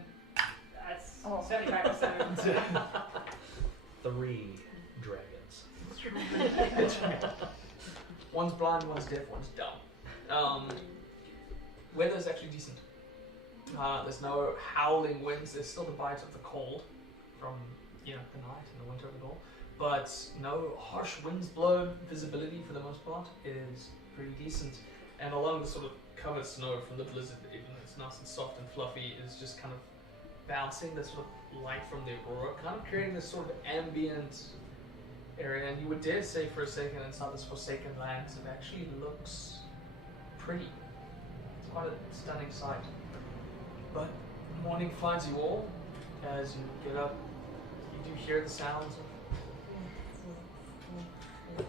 That's Oh. 75%. 3 dragons. One's blind, one's deaf, one's dumb. Weather's actually decent. There's no howling winds. There's still the bite of the cold from the night and the winter of it all. But no harsh winds blow. Visibility for the most part is pretty decent. And along the sort of covered snow from the blizzard, even though it's nice and soft and fluffy, is just kind of bouncing the sort of light from the aurora, kind of creating this sort of ambient area. And you would dare say for a second inside this Forsaken Lands, it actually looks pretty. It's quite a stunning sight. But morning finds you all. As you get up, you do hear the sounds of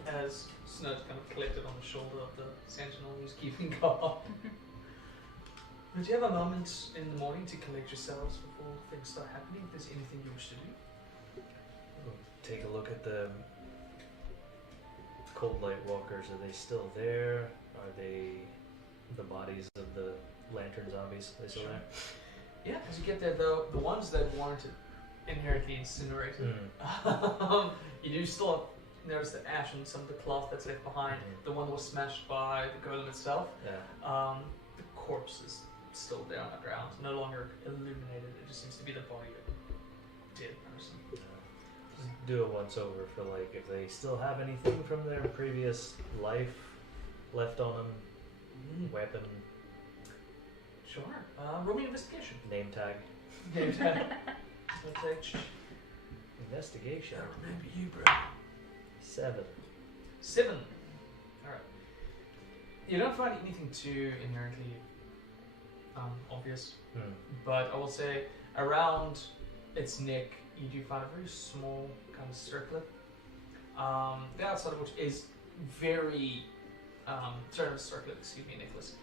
as snow's kind of collected on the shoulder of the sentinel who's keeping guard. But you have a moment in the morning to collect yourselves before things start happening. If there's anything you wish to do. We'll take a look at the cold light walkers. Are they still there? Are they the bodies of the lantern zombies? Are they still there? Yeah, as you get there, though, the ones that weren't inherently incinerated, you do still notice the ash and some of the cloth that's left behind. The one that was smashed by the golem itself. Yeah. The corpse is still there on the ground, no longer illuminated. It just seems to be the body of a dead person. Just do a once over for like if they still have anything from their previous life left on them. Weapon. Sure. Roll me investigation. Name tag. Name tag. Investigation. I remember you, bro. 7. 7. Alright. You don't find anything too inherently obvious, but I will say around its neck you do find a very small kind of circlet. The outside of which is very sort of a circlet, excuse me, necklace.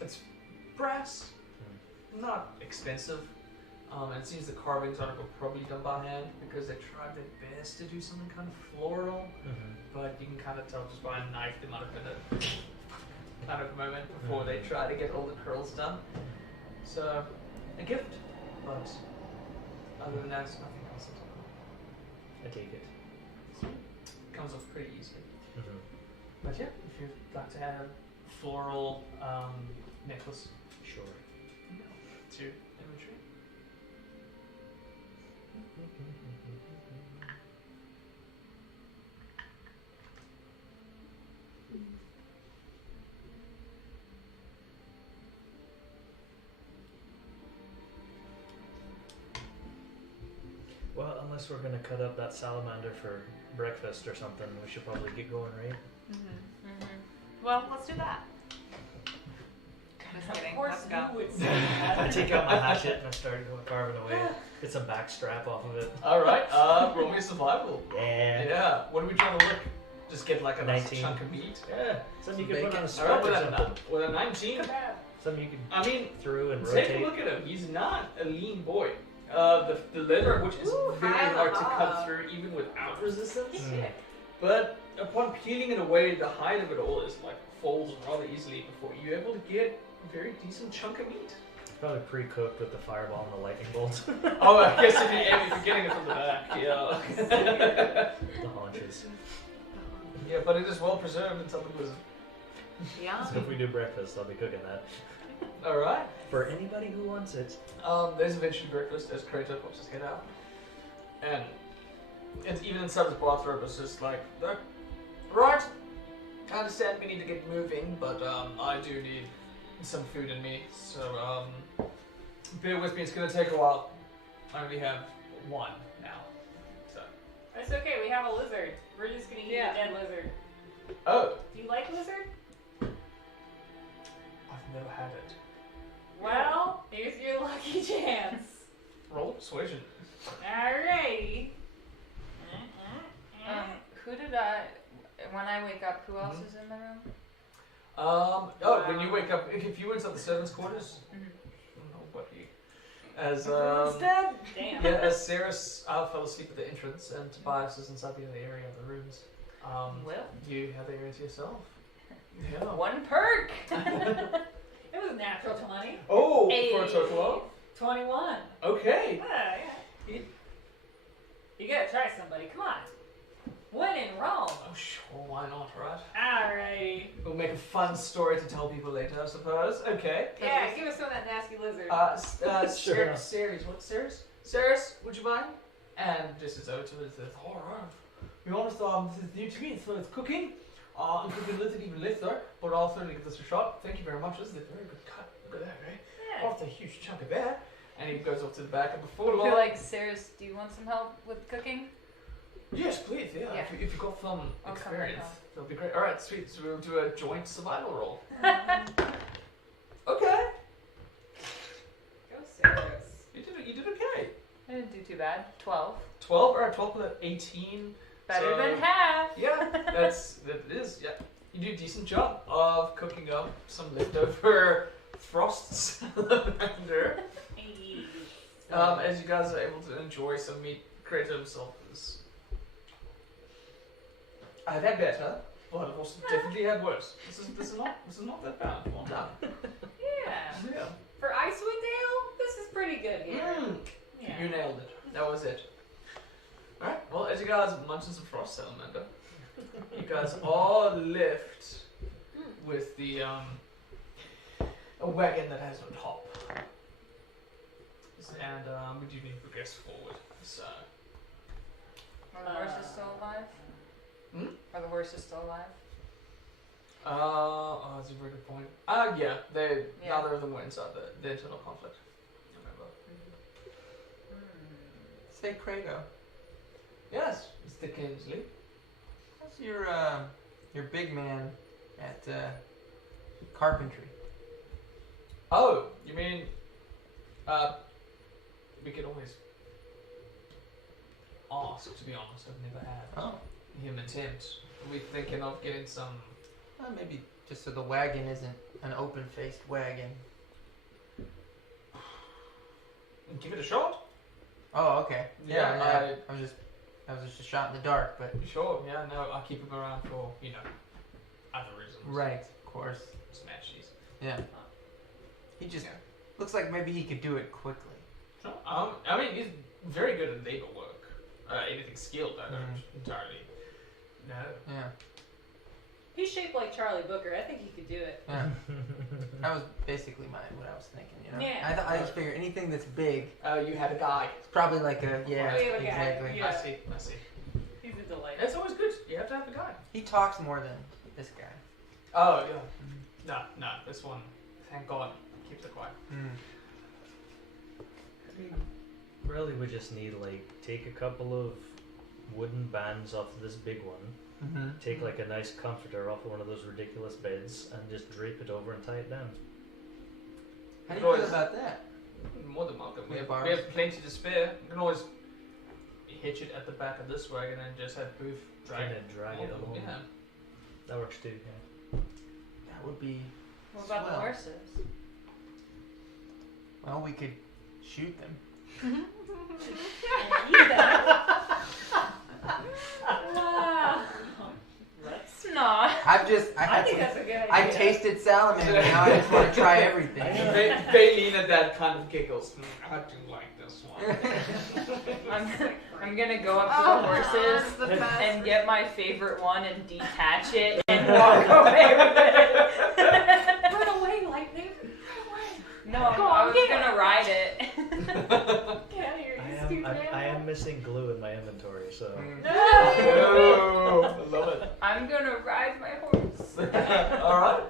It's brass, not expensive. And it seems the carvings on it were probably done by hand because they tried their best to do something kind of floral. But you can kind of tell just by a knife there might have been a kind of moment before they try to get all the curls done. So, a gift, but other than that, nothing else at all. I take it. Comes off pretty easily. But yeah, if you'd like to have a floral necklace, Sure. to inventory. Well, unless we're gonna cut up that salamander for breakfast or something, we should probably get going, right? Well, let's do that. Just kidding. Let's go. I take out my hatchet and I start going carving away. Get some backstrap off of it. Alright, roll me a survival. Yeah. Yeah, what are we trying to look? Just get like a nice 19. chunk of meat? Yeah. Something you can put on a Alright, spot or with something. with a 19? Something you can I mean, through and take rotate. a look at him. He's not a lean boy. The leather, which is very hard to cut through even without resistance. But upon peeling it away, the hide of it all is like folds rather easily before you're able to get a very decent chunk of meat. Probably pre-cooked with the fireball and the lightning bolt. Oh, I guess if you're getting it from the back, yeah. The haunches. Yeah, but it is well preserved in some of the Yeah. So if we do breakfast, I'll be cooking that. Alright. For anybody who wants it. There's eventually breakfast as Kratos pops his head out. And it's even inside his bathrobe, it's just like, look, right, I understand we need to get moving, but I do need some food in me, so bear with me, it's going to take a while. I only have one now, so. That's okay, we have a lizard. We're just gonna eat a dead lizard. Oh, Do you like lizard? I've never had it. Well, here's your lucky chance. Roll persuasion. Alrighty. Who did when I wake up, who else is in the room? When you wake up, if you were inside the servants' quarters, nobody. As Damn. yeah, as Ceres fell asleep at the entrance, and Tobias is inside the other area of the rooms. Well, You have the area to yourself. Yeah. one perk. It was a natural 20. Oh, Hey. for a total of? 21. Okay. Yeah. You gotta try somebody. Come on. When in Rome. Oh, sure, why not, right? Alrighty. We'll make a fun story to tell people later, I suppose. Okay. Yeah, give us some of that nasty lizard. Sure. Ceres, what, Ceres? Ceres, would you mind? And this is over to it, says, alright. We honest, this is new to me, so it's cooking. And cooking a little even later, but I'll certainly give this a shot. Thank you very much, this is a very good cut. Look at that, right? Yeah. Off the huge chunk of that. And he goes off to the back, and before I long... feel like, Ceres, do you want some help with cooking? Yes, please, yeah. Yeah. If you've got some I'll come experience, help. that'll be great. Alright, sweet. So we'll do a joint survival roll. Okay. Go Ceres. You did okay. I didn't do too bad. 12. 12, alright, 12 plus 18. Better So- than half. Yeah, that is, yeah. You do a decent job of cooking up some leftover frost salamander. Hey. As you guys are able to enjoy some meat, create himself this. I've had better, but I've also definitely had worse. This is not that bad. Well done. Yeah. Yeah. For Icewind Ale, this is pretty good here. Yeah. You nailed it. That was it. Alright, well, as you guys munch on some frost salamander, you guys all left with the a wagon that has no top. And we do need to progress forward. So Are the horses still alive? Hmm? Are the horses still alive? that's a very good point. Yeah, neither of them were inside the internal conflict. Remember. Say Krago. Yes, Mr. Kingsley. How's your big man at carpentry? Oh, you mean we could always ask, to be honest. I've never had him attempt. Are we thinking of getting some... Maybe just so the wagon isn't an open-faced wagon. Give it a shot? Oh, okay. Yeah, I was just a shot in the dark, but... Sure, yeah, no, I'll keep him around for, other reasons. Right, of course. Smashies. Yeah. He just looks like maybe he could do it quickly. Sure. I mean, he's very good at labor work. Anything skilled, I don't entirely know. Yeah. He's shaped like Charlie Booker. I think he could do it. Yeah. That was basically what I was thinking, Yeah. I just figure anything that's big, You had a guy. it's probably like a, We have a guy, exactly. yeah. I see. He's a delight. It's always good. You have to have a guy. He talks more than this guy. Oh, yeah. No, this one, thank God, keeps it quiet. Really, we just need take a couple of wooden bands off of this big one, take a nice comforter off of one of those ridiculous beds, and just drape it over and tie it down. How do you feel about that? More than welcome. We With have plenty to spare. You can always hitch it at the back of this wagon and just have Booth drag Kinda drag it along. Yeah. That works too. Yeah. That would be What about the swell. horses? Well, we could shoot them. Let's not. I think that's a good idea. I tasted salamander, now I just want to try everything. They lean at that kind of giggles. I do like this one. I'm gonna go up to the horses and get my favorite one and detach it and walk away with it. Run away, lightning. No, I was gonna ride it. Get out of here, you I stupid am animal. missing glue in my inventory, so Oh, I love it. I'm gonna ride my horse. Alright.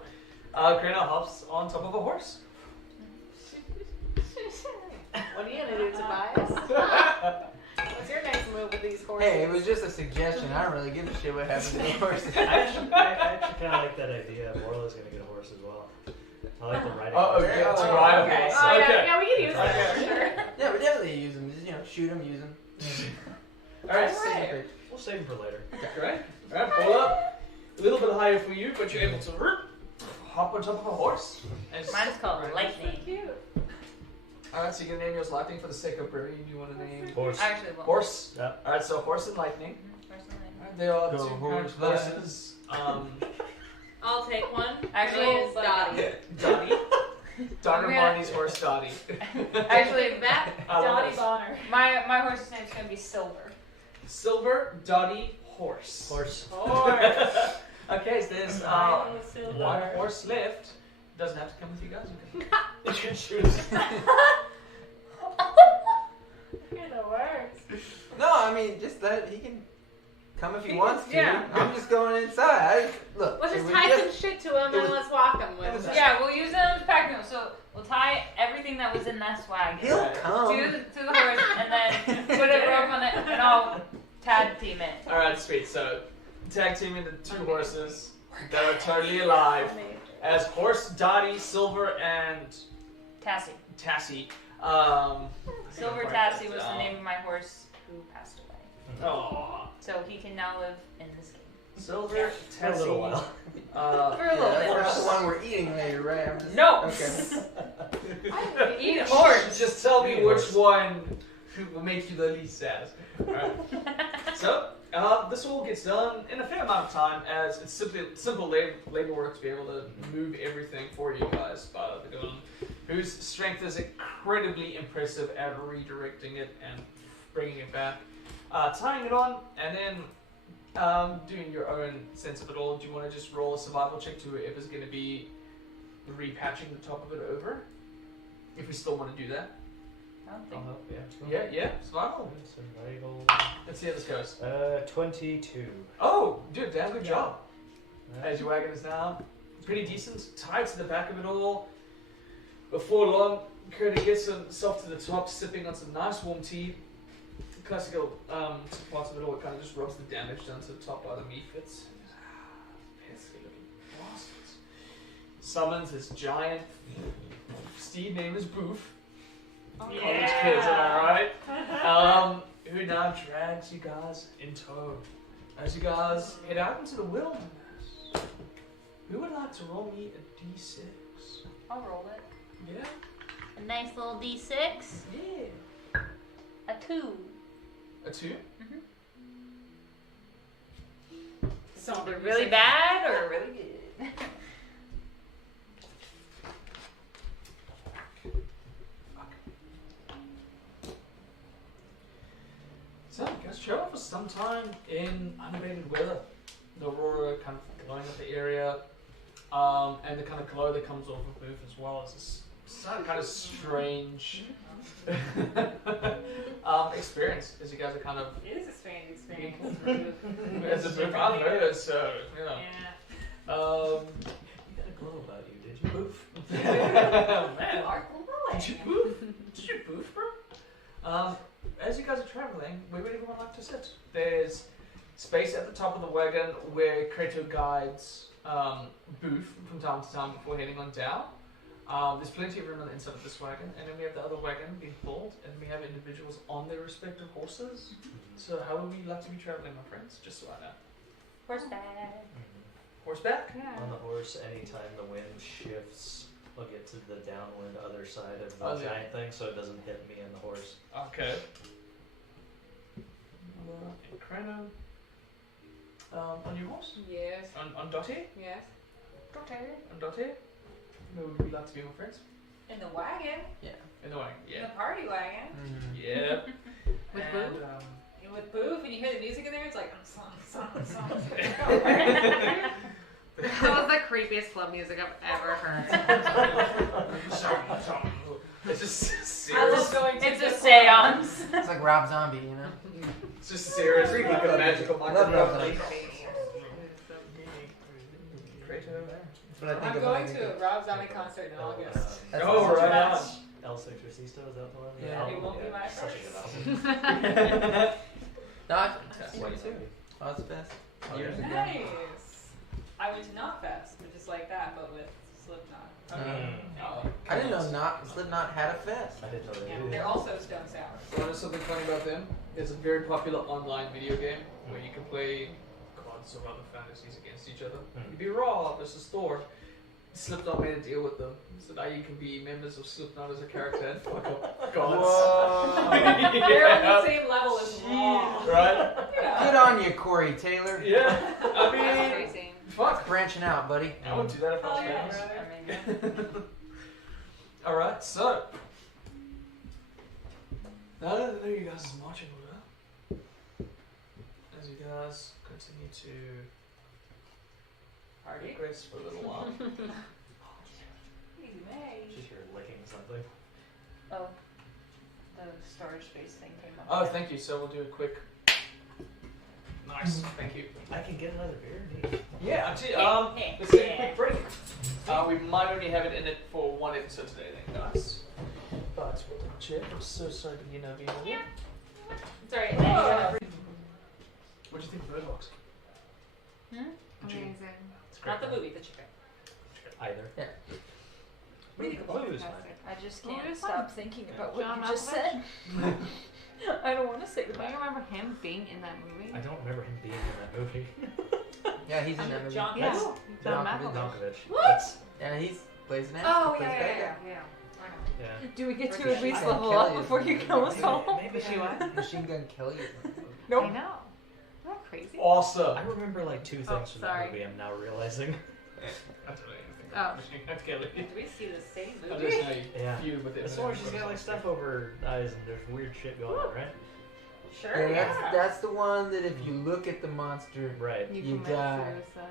Krina hops on top of a horse. What are you gonna do, Tobias? What's your next move with these horses? Hey, it was just a suggestion. I don't really give a shit what happened to the horses. I actually kind of like that idea. Morla's gonna get a horse as well. I like the riding. Oh, horse. okay. It's a ride okay. horse. Oh, Okay. yeah, we can use that for Okay. sure. Yeah, we definitely use them. Just, shoot them, use them. Alright, Alright. We'll save him for later. Great. Alright, pull up. A little bit higher for you, but you're able to hop on top of a horse. And Mine's called Right. Lightning. Cute. Alright, so you're gonna name yours Lightning for the sake of brevity. Do you want to name Horse. Actually, well, Horse? Yeah. Alright, so Horse and Lightning. personally. Alright, they are Go two horse, kind of horses. I'll take one. Actually, It's Dottie. Dottie. Dr. I'm gonna- Barney's horse Dottie. Actually, That I love Dottie this. Bonner. my horse's name's gonna be Silver. Silver, Dottie, horse. Horse. Okay, so there's one horse left. Doesn't have to come with you guys. You can choose. You're the worst. No, I mean, just he can come if he wants to. Yeah. I'm just going inside. Look. Let's it just was tie just- some shit to him it and was- let's walk him it with was him. Yeah, we'll use it as background. So we'll tie everything that was in that swag He'll Right. come. to the horse, and then put a rope on it, and I'll tag team it. Alright, sweet. So, tag team into 2 horses that are totally alive. As Horse, Dottie, Silver, and Tassie. Tassie. Silver Tassie was the name of my horse who passed away. Aww. So he can now live in this game. Silver, For a little Tassie. while. For a little bit. That's the one we're eating later, right? I'm just, No! Okay. Eat a horse! Just tell me Eat a which horse. one will make you the least sad. Alright. So, this all gets done in a fair amount of time, as it's simple labor work to be able to move everything for you guys. But the gun, whose strength is incredibly impressive at redirecting it and bringing it back, tying it on, and then doing your own sense of it all. Do you want to just roll a survival check to whoever's going to be repatching the top of it over? If we still want to do that. I don't think. I'll help, yeah. Yeah, survival. Survival. Let's see how this goes. 22. Oh, dude, damn good job. As your wagon is now pretty decent, tied to the back of it all. Before long, Curdy gets himself to the top, sipping on some nice warm tea. Classical parts of it all, it kind of just rubs the damage down to the top by the meat fits. Pesky little bastards. Summons his giant steed named as Boof. College kids, am I right? Who now drags you guys in tow as you guys head out into the wilderness. Who would like to roll me a d6? I'll roll it. Yeah? A nice little d6. Yeah. A 2. A 2? Something Really bad or really good? So, you guys travel for some time in unabated weather. The aurora kind of glowing up the area, and the kind of glow that comes off of Booth as well as this some kind of strange experience as you guys are kind of It is a strange experience. as a Booth. I've heard, so you know. Yeah. You got a glow about you, did you? Boof. Man, Dark did you boof? Did you boof, bro? As you guys are traveling, where would everyone like to sit? There's space at the top of the wagon where Kratos guides Booth from time to time before heading on down. There's plenty of room on the inside of this wagon, and then we have the other wagon being pulled, and we have individuals on their respective horses. So how would we like to be traveling, my friends? Just so I know. Horseback. Horseback? On the horse, anytime the wind shifts, I'll get to the downwind other side of the Oh, yeah. giant thing so it doesn't hit me and the horse. Okay. And Krano. On your horse? Yes. On Dottie? Yes. On Dottie? Who would we like to be, my friends? In the wagon. In the wagon, In yeah. the party wagon. Yeah. With and, Booth? And with Booth, and you hear the music in there, it's like, song. That was the creepiest club music I've ever heard. It's just I love serious. going to It's the a club. seance. It's like Rob Zombie, you know? It's just serious. Like a magical Love microphone. Rob Zombie. Kratos. That's what I think I'm of when I going think to of- a Rob Zombie concert in August. That's Oh, such a- right on. El Exorcisto, is that the one? Yeah. album? It won't be my Such a first. good album. No, I- White Zombie. Ozfest. Oh, Years yeah. ago. Nice. I went to Knotfest, but just like that, but with Slipknot. Oh. I didn't know Slipknot had a fest. I didn't know they Yeah, did. they're also Stone Sour. So there's something funny about them. It's a very popular online video game where you can play gods or other fantasies against each other. You can be Raw versus Thor. Slipknot made a deal with them, so now you can be members of Slipknot as a character and fuck up gods. Whoa. They're on the same level as Raw. Right? Yeah. Good on you, Corey Taylor. Yeah. I That's mean, crazy. fuck. Branching out, buddy. I would do that if I was Oh, yeah, famous. brother. Alright, so. Now that I know you guys are marching order, as you guys continue to Party. digress for a little while. Easy May. She's here licking something. Oh, the storage space thing came up. Oh, thank you. So we'll do a quick. Nice, thank you. I can get another beer. Neat. Yeah, actually, let's take a quick break. We might only have it in it for one episode today, I think, guys. But we'll double check. I'm so sorry to be nervy. Sorry. What do you think of Bird Box? Amazing. It's great. Not the movie, the chicken. Either. Yeah. What do you think about Movie was fine. Fantastic. I just Well, can't it was stop fun. thinking about what John you just Malkovich? said. I don't want to say Do goodbye. you remember him being in that movie? I don't remember him being in that movie. Yeah, he's in that movie. John Yeah. Malkovich. John Malkovich. Malkovich. Malkovich. What? That's, Yeah, he's plays an ass. Oh, he plays yeah, bad yeah, guy. yeah. I know. yeah. Do we get to Machine at least Gun level Kelly up is before in you it. kill us all? Maybe She what? Machine Gun Kelly. Nope. I know. Isn't that crazy? Awesome. I remember like two things Oh, from sorry. that movie. I'm now realizing. I don't know anything Oh. about Machine Gun Kelly. Did we see the same I movie? just know you Yeah. feud with it. That's the one she's got like stuff over her eyes and there's weird shit going on, right? Sure, Yeah, that's the one that if you look at the monster, Right. You commit die.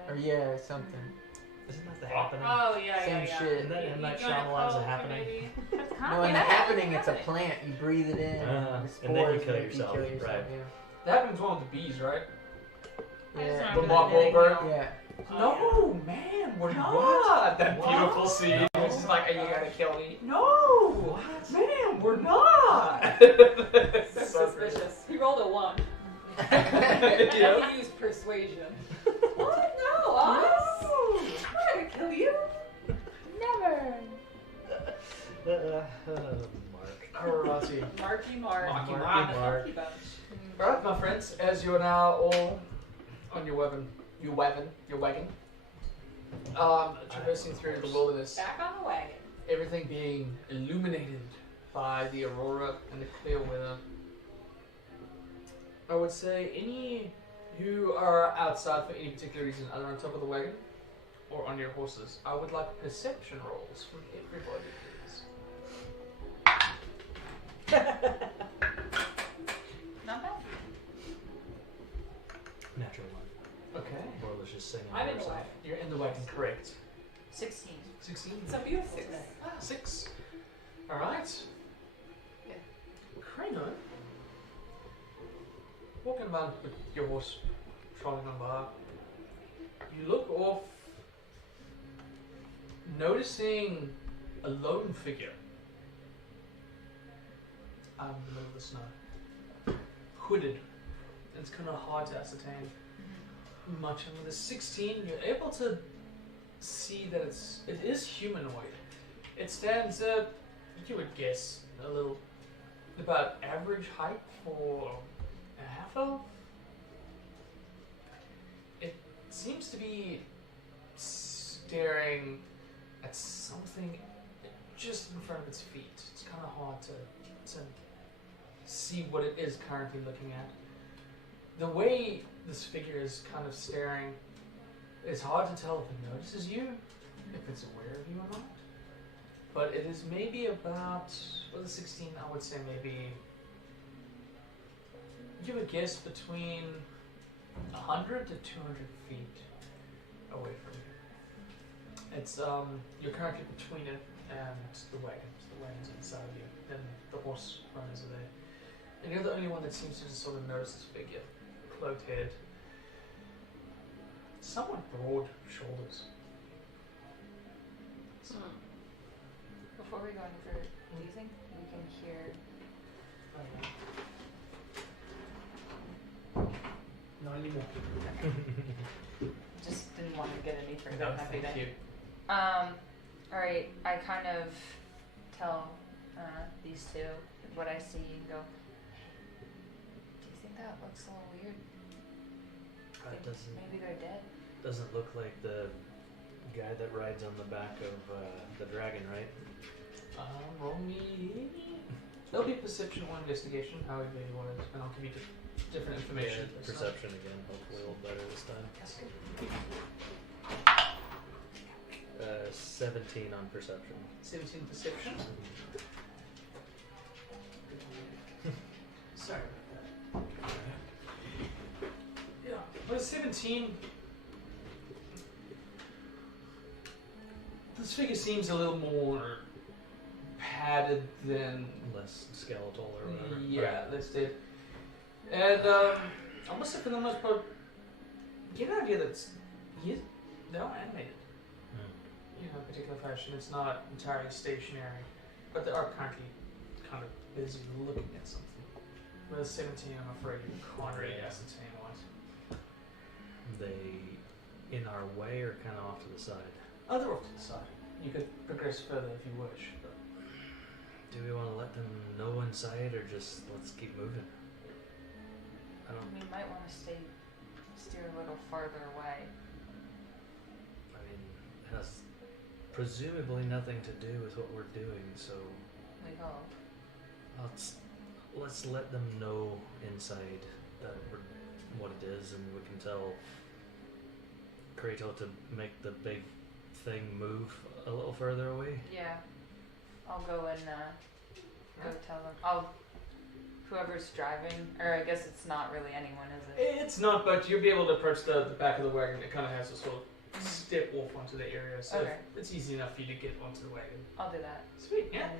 Or suicide. yeah, something. Isn't that the happening? Oh, yeah, Same yeah. shit. Isn't that M. Night You join a Shyamalan's cult, A Happening? maybe? That's kind No, of in the happening, it's a plant. You breathe it in. Uh-huh. The And then you spores kill make yourself, right. That happens one with the bees, right? Yeah. I just Yeah. The remember Mark that Wahlberg. Yeah. No, man, we're not. That beautiful scene. It's just like, are you gonna kill me? No, man, we're not. That's So suspicious. He rolled a 1. Yeah. He used persuasion. What? No, us? I'm not gonna kill you. Never. Mark. Alrighty. Marky Mark. Marky The Mark. Funky Bunch. Alright, my friends, as you are now all on your wagon, traversing through the wilderness, Back on the wagon. everything being illuminated by the aurora and the clear weather. I would say any who are outside for any particular reason, either on top of the wagon or on your horses, I would like perception rolls from everybody, please. Not bad. Natural one. Okay. Well, let's just sing I'm in the herself. wagon. You're in the wagon, correct. 16. 16. It's a beautiful day. 6. Alright. Yeah. Crano. Walking about with your horse trotting on by. You look off, noticing a lone figure out in the middle of the snow. Hooded. It's kind of hard to ascertain much. And with a 16, you're able to see that it is humanoid. It stands up, you would guess, a little about average height for a half elf. It seems to be staring at something just in front of its feet. It's kind of hard to see what it is currently looking at. The way this figure is kind of staring, it's hard to tell if it notices you, if it's aware of you or not. But it is maybe about, with a 16, I would say maybe, you would guess between 100 to 200 feet away from you. It's, you're currently between it and the wagon. The wagon's inside of you, then the horse runners are there. And you're the only one that seems to just sort of notice this figure. Cloaked head, somewhat broad shoulders. Before we go any further, do you think we can hear? Not anymore. Just didn't want to get any further. No, Happy thank day. you. Alright, I kind of tell these two what I see and go, hey, do you think that looks a little weird? It doesn't Maybe they're dead. doesn't look like the guy that rides on the back of the dragon, right? Roll me. There'll be perception or investigation, however you want it, and I'll give you different information. Yeah, perception again. Hopefully, a little better this time. 17 on perception. 17 perception. Sorry about that. Yeah, with a 17, 17. This figure seems a little more padded than Less skeletal or whatever. yeah, let's say. And almost for the most part, get an idea that they're all animated. In a particular fashion. It's not entirely stationary, but they are currently kind of busy looking at something. With a 17, I'm afraid you can't really ascertain what. They in our way or kind of off to the side? Oh, they're off to the side. You could progress further if you wish. But Do we want to let them know inside or just let's keep moving? I don't. We might want to steer a little farther away. I mean, it has presumably nothing to do with what we're doing, so We hope. let's let them know inside that what it is, and we can tell Kratos to make the big thing move a little further away. Yeah. I'll go and go tell them. Whoever's driving, or I guess it's not really anyone, is it? it's not, but you'll be able to approach the back of the wagon. It kind of has a sort of step off onto the area, so Okay. it's easy enough for you to get onto the wagon. I'll do that. Sweet, yeah. And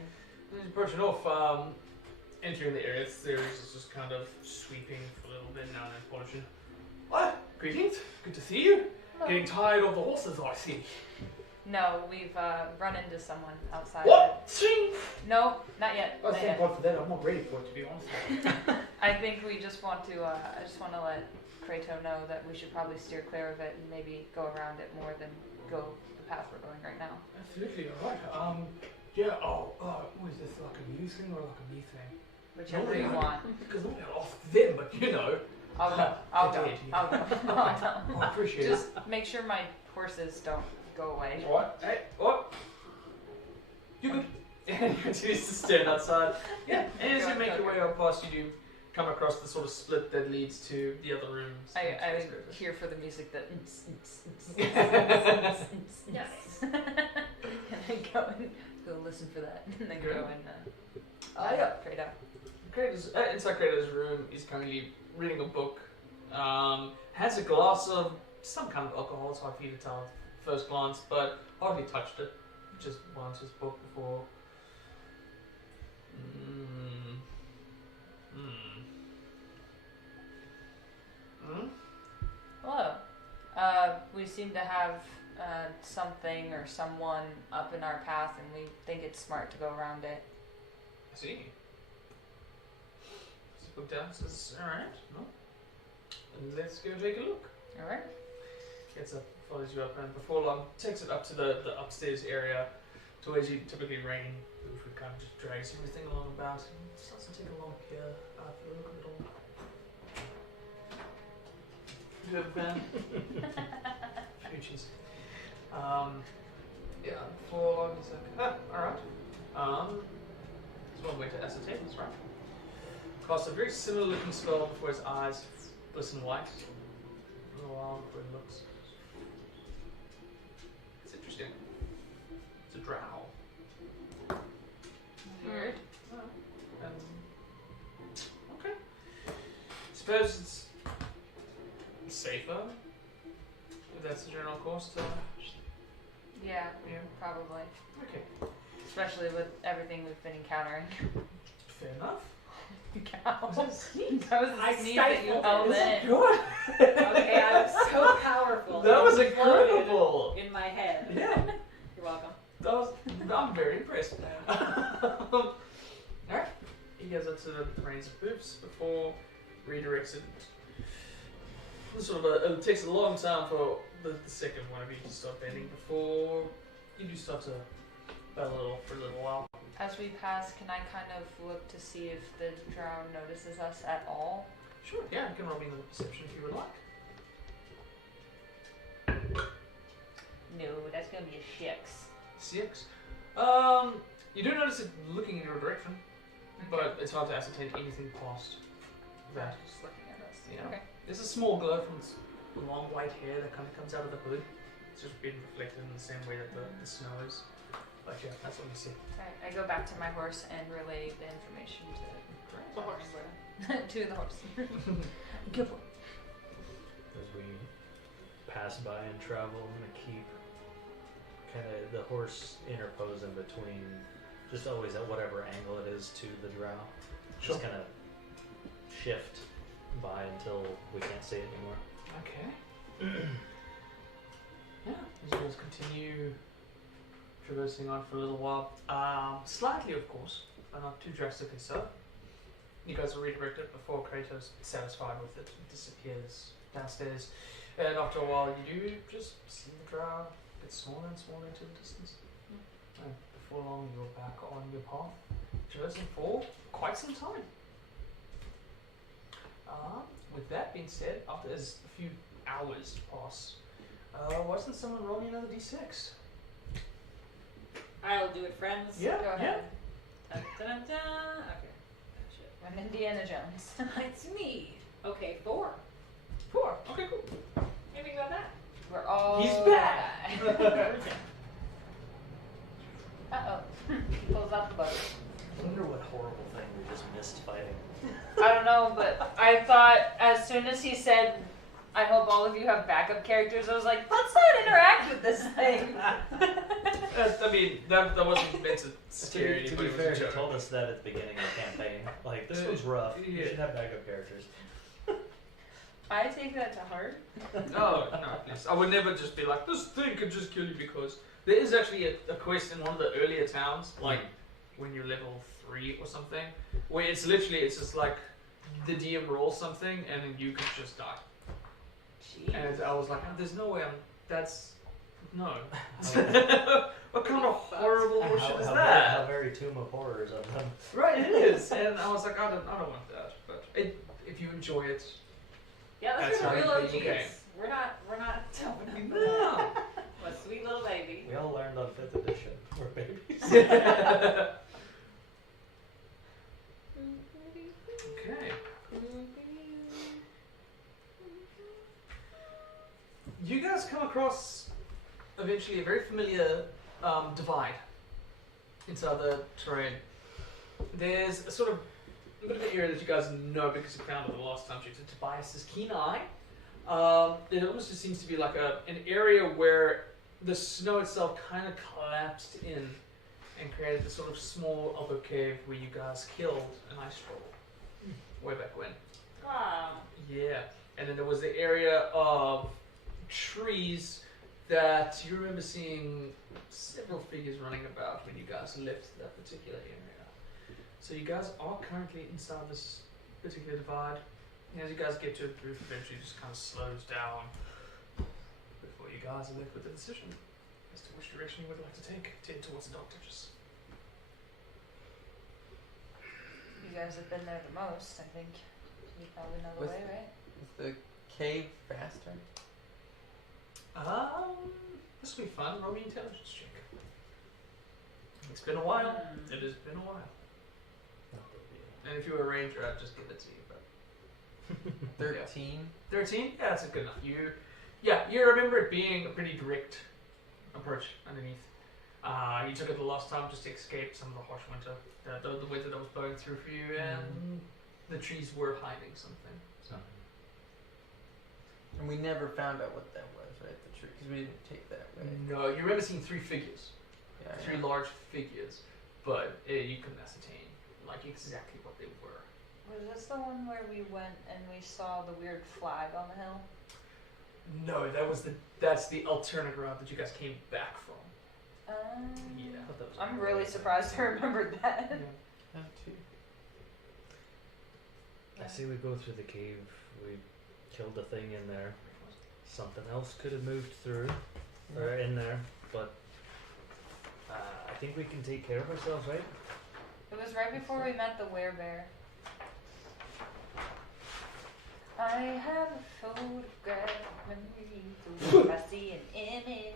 As you're approaching off, entering the area, there is just kind of sweeping for a little bit now and then polishing. What? Greetings. Good to see you. Getting tired of the horses, I see. no, we've run into someone outside. What? Sing! No, not yet. Oh, Not thank yet. God for that. I'm not ready for it, to be honest. I think we just want to. I just want to let Kratos know that we should probably steer clear of it and maybe go around it more than go the path we're going right now. Absolutely, alright. Yeah, what is this, like a you thing or like a me thing? Whichever you want. Because I'm going to ask them, but you know. I'll go. I'll go. Indeed, yeah. I'll go. I'll go. I appreciate Just make sure my horses don't go away. it. What? Hey, what? You good? And you continue to stand outside. Yeah, and as you make your way up past, you do come across the sort of split that leads to the other rooms. I hear for the music that. Yes. And then go listen for that, and then go and. Yeah. Kratos. Inside Kratos' room, he's currently reading a book. Has a glass of some kind of alcohol. It's hard for you to tell at first glance, but hardly touched it. Just wants his book before. Hello. We seem to have something or someone up in our path, and we think it's smart to go around it. I see. Puts the book down and says, alright, no. Let's go take a look. Alright? Gets up, follows you up, and before long takes it up to the upstairs area to where you typically rain, which kind of just drags everything along about. It starts to take a long here after the look of it all. Do you have a fan? Futures. Yeah, before long he's like, alright. There's one way to ascertain this, right? Casts a very similar looking spell before his eyes glisten white. A little while before he looks. It's interesting. It's a drow. Weird. Okay. Suppose it's safer. If that's the general course to. Yeah, Yeah. probably. Okay. Especially with everything we've been encountering. Fair enough. Cow. Was that a sneeze? That was I a sneeze that you stifled held it. in. Good. Okay, I was so powerful. That was It exploded incredible. in my head. Yeah. You're welcome. I'm very impressed. Alright. He goes up to the reins of hoops before redirects it. It takes a long time for the second one of you to start bending before you do start to battle it off for a little while. As we pass, can I kind of look to see if the drow notices us at all? Sure, yeah, you can roll me another perception if you would like. No, that's gonna be a 6. 6. You do notice it looking in your direction, but it's hard to ascertain anything past that. Just looking at us. Yeah. Okay. There's a small glow from its long white hair that kind of comes out of the hood. It's just been reflected in the same way that the snow is. But yeah, that's what you see. Alright, I go back to my horse and relay the information to The horse. to the horse. Good boy. As we pass by and travel. I'm gonna keep kind of the horse interposed in between, just always at whatever angle it is to the drow. Sure. Just kind of shift by until we can't see it anymore. Okay. Yeah, as you guys continue traversing on for a little while. Slightly, of course, but not too drastically so. You guys are redirected before Kratos, satisfied with it, disappears downstairs. And after a while, you do just see the drow get smaller and smaller into the distance. And before long, you're back on your path, traversing for quite some time. With that being said, after as a few hours pass, wasn't someone rolling another d6? I'll do it, friends. Go ahead. Dun, dun, dun, dun. Okay. Shit. I'm Indiana Jones. It's me. Okay, 4. 4. Okay, cool. Maybe about that. We're all. He's back. Uh-oh. He pulls out the boat. I wonder what horrible thing we just missed fighting. I don't know, but I thought as soon as he said, I hope all of you have backup characters, I was like, let's not interact with this thing. I mean, that wasn't meant to scare To anybody. be It was a fair, he joke. told us that at the beginning of the campaign. Like, this was rough. You Yeah. should have backup characters. I take that to heart. No, please. I would never just be like, this thing could just kill you because there is actually a quest in one of the earlier towns, like when you're level 3 or something, where it's just like the DM rolls something and then you could just die. Jeez. And I was like, there's no way no. What kind of horrible bullshit is How that? very Tomb of Horrors of them. Right, it is. And I was like, I don't want that. But if you enjoy it, Yeah, That's let's be the real right. OGs. Okay. We're not telling them no. that. What a sweet little baby. We all learned on 5th edition. We're babies. Okay. You guys come across eventually a very familiar divide inside the terrain. There's a sort of a bit of an area that you guys know because you found it the last time due to Tobias's keen eye. It almost just seems to be like an area where the snow itself kind of collapsed in and created this sort of small upper cave where you guys killed an ice troll way back when. Wow. Yeah, and then there was the area of trees that you remember seeing several figures running about when you guys left that particular area. So you guys are currently inside this particular divide. And as you guys get to it, the roof eventually just kind of slows down before you guys are left with a decision as to which direction you would like to take to head towards the Dark Duchess. You guys have been there the most, I think. You probably know the With- way, right? Is the cave faster? This will be fun. Roll me an intelligence check. It's been a while. It has been a while. And if you were a ranger, I'd just give it to you. But 13. 13? Yeah, that's good enough. You remember it being a pretty direct approach underneath. You took it the last time just to escape some of the harsh winter, the winter that was blowing through for you, and the trees were hiding something. So. And we never found out what that was, right? The tree, because we didn't take that way. No, you remember seeing 3 figures, Yeah, 3 large figures, but you couldn't ascertain like exactly what they were. Was this the one where we went and we saw the weird flag on the hill? No, that's the alternate route that you guys came back from. Yeah. I'm really surprised I remembered that. Yeah, too. I see we go through the cave. We killed a thing in there. Something else could have moved through or in there, but I think we can take care of ourselves, right? It was right before we met the werebear. I have a photograph memory, so I see an image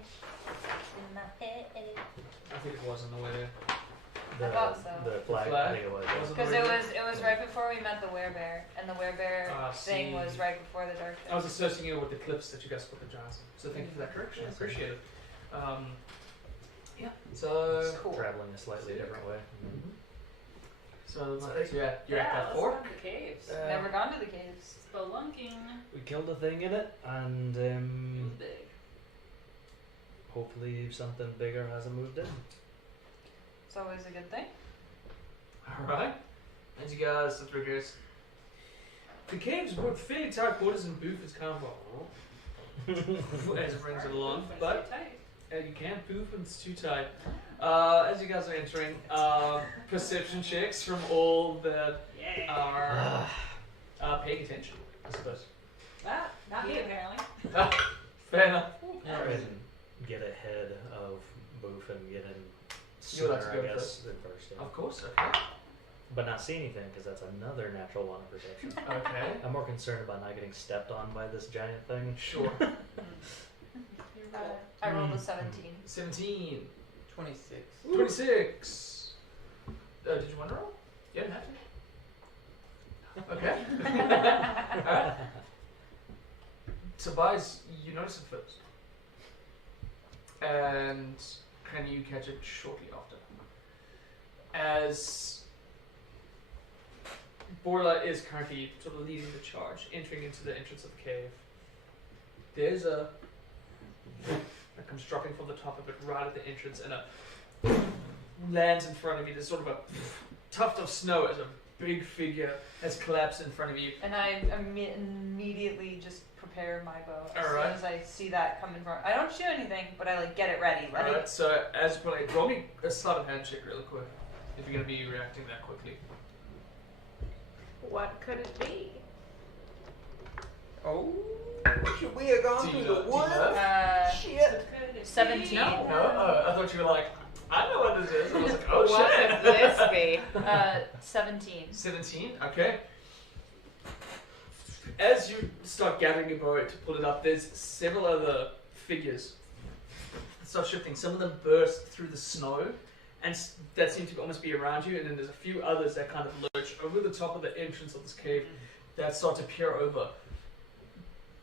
in my head. I think it was on the way there. The, I thought so. The flag, flag? I think it was. Was Because it was right before we met the werebear, and the werebear thing see. was right before the Dark I was Duchess. associating it with the clips that you guys put the giants in. So thank you for that correction. I appreciate it. Yeah. So Cool. Traveling a slightly different way. So you're at Yeah, that let's fork. go to the caves. Never gone to the caves. Spelunking. We killed a thing in it, and It was big. hopefully something bigger hasn't moved in. It's always a good thing. Alright. As you guys, the triggers. The caves were fairly tight quarters and Booth is kind of as it brings it along. But you can't Booth when it's too tight. As you guys are entering, perception checks from all that are paying attention, I suppose. Ah, not me apparently. Fair enough. Try and get ahead of Booth and get in You would like sooner, to go I guess, than first. Yeah. Of course, okay. But not see anything, because that's another natural one of perception. Okay. I'm more concerned about not getting stepped on by this giant thing. Sure. I rolled a 17. 17. 26. 26. Did you want to roll? Yeah, you have to. Okay. Alright. Tobias, you notice it first. And can you catch it shortly after? As Borla is currently sort of leading the charge, entering into the entrance of the cave, there's a that comes dropping from the top of it right at the entrance and lands in front of you. There's sort of a tuft of snow as a big figure has collapsed in front of you. And I immediately just prepare my bow as Alright. soon as I see that come in front. I don't shoot anything, but I like get it ready. Alright, so as you play, roll me a sleight of hand check really quick. If you're going to be reacting that quickly. What could it be? Oh, should we have gone Do through you the know- do you woods? know? Shit. 17. No? Oh, I thought you were like, I know what this is. I was like, oh What shit. could this be? 17. 17, okay. As you start gathering your bow to pull it up, there's several other figures that start shifting. Some of them burst through the snow, and that seem to almost be around you, and then there's a few others that kind of lurch over the top of the entrance of this cave that start to peer over.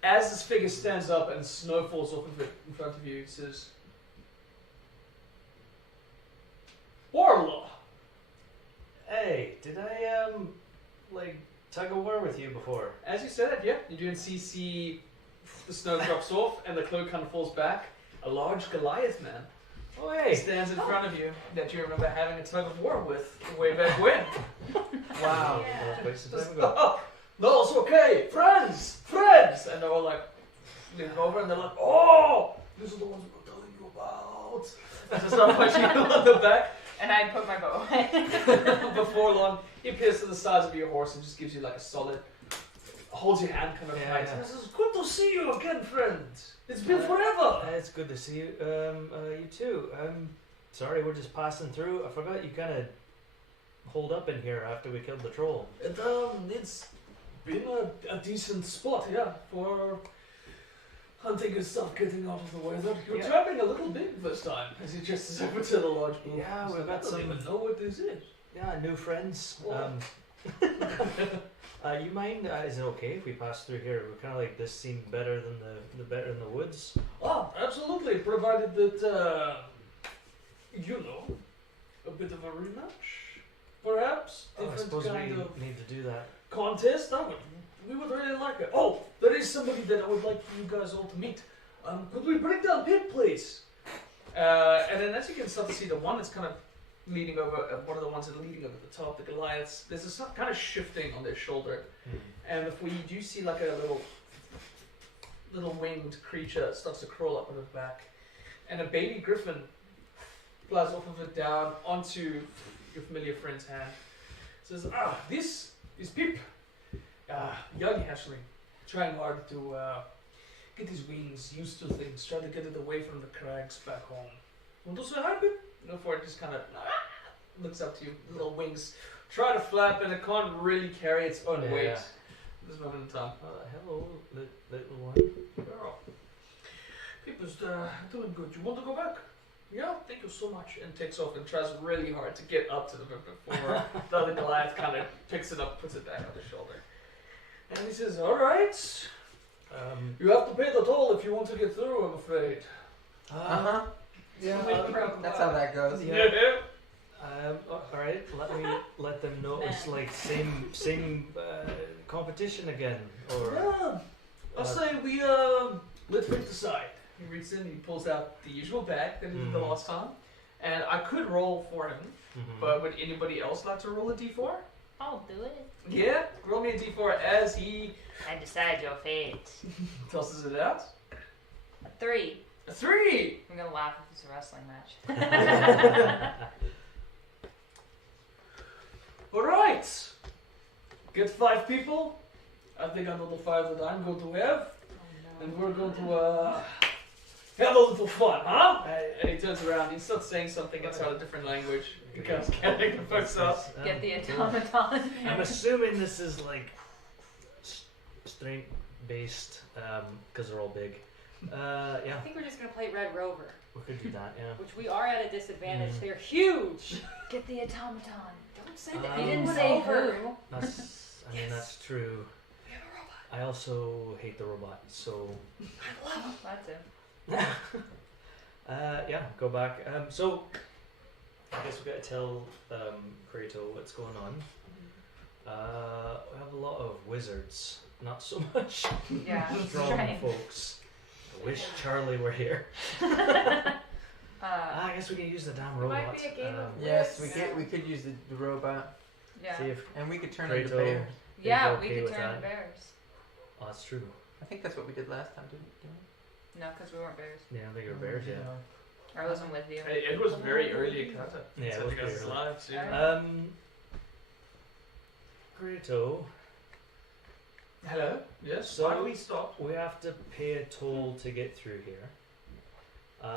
As this figure stands up and snow falls off of it in front of you, it says, Warlaw! Hey, did I, tug of war with you before? As you said it, yeah, you're doing CC, the snow drops off and the cloak kind of falls back. A large Goliath man Oh, hey! stands in front of you that you remember having a tug of war with way back when. Wow. Yeah. That was quite some time ago. No, it's okay. Friends! Friends! And they're all like, leaning over and they're like, oh! These are the ones we were telling you about. And just start punching you on the back. And I put my bow away. Before long, he appears to the size of your horse and just gives you like a solid, holds your hand kind of tight. Yeah. And says, good to see you again, friend. It's been forever. It's good to see you. You too. Sorry, we're just passing through. I forgot you kind of holed up in here after we killed the troll. It's been a decent spot, yeah, for hunting and stuff, getting out of the weather. You're Yeah. traveling a little big this time, as he gestures over to the large group. Yeah, He's we've like, got I don't some- even know what this is. Yeah, new friends. What? You mind? Is it okay if we pass through here? We're kind of like this seemed better than the better in the woods. Ah, absolutely, provided that, you know, a bit of a rematch, perhaps, I different suppose kind we of need to do that. contest. We would really like it. Oh, there is somebody that I would like you guys all to meet. Could we bring down Pip, please? And then as you can start to see, the one that's kind of leaning over, one of the ones that are leaning over the top, the Goliaths, there's a kind of shifting on their shoulder. And before you do see like a little winged creature starts to crawl up on his back. And a baby griffin flies off of it down onto your familiar friend's hand. Says, this is Pip. Young hatchling, trying hard to get his wings used to things, trying to get it away from the crags back home. Want to say hi, Pip? Go for it, just kind of looks up to you, little wings. Try to flap and it can't really carry its own weight at this moment in time. Hello, little one. Girl. Pip is doing good. You want to go back? Yeah, thank you so much. And takes off and tries really hard to get up to the before the other Goliath kind of picks it up, puts it back on his shoulder. And he says, alright, you have to pay the toll if you want to get through, I'm afraid. Yeah, that's how that goes. Yeah. All right. Let them know it's like same competition again. Or Yeah. I'll say let's pick the side. He reaches in, he pulls out the usual bag that he did the last time, and I could roll for him, but would anybody else like to roll a d4? I'll do it. Yeah, roll me a d4 as he I decide your fate. tosses it out. A 3. A 3. I'm gonna laugh if it's a wrestling match. All right. Get 5 people. I think I know the 5 that I'm going to have. And we're going to have a little fun, huh? And he turns around, he starts saying something inside a different language. He comes counting the folks up. Get the automaton. I'm assuming this is like strength based, because they're all big. I Yeah, think we're just gonna play Red Rover, we could do that. Yeah. which we are at a disadvantage. They're huge. Get the automaton. Don't say that. He didn't Put say over. who. That's. I mean, that's true. We have a robot. I also hate the robot, so. That's him. Yeah, go back. So, I guess we got to tell Kratos what's going on. We have a lot of wizards, not so much Yeah. strong Strength. folks. I wish Charlie were here. I guess we can use the damn It robot. might be a game of Yes, wits. we could use the robot, Yeah. See if and we could turn into Kratos bears. is Yeah, okay we could with turn that. to bears. Oh, that's true. I think that's what we did last time, didn't we? No, because we weren't bears. Yeah, I think you're bears. Yeah. I wasn't with you. It was very early encounter. Yeah, it So was you guys pretty early. live, so- Kratos. Hello? Yes? So- Why do we stop? We have to pay a toll to get through here.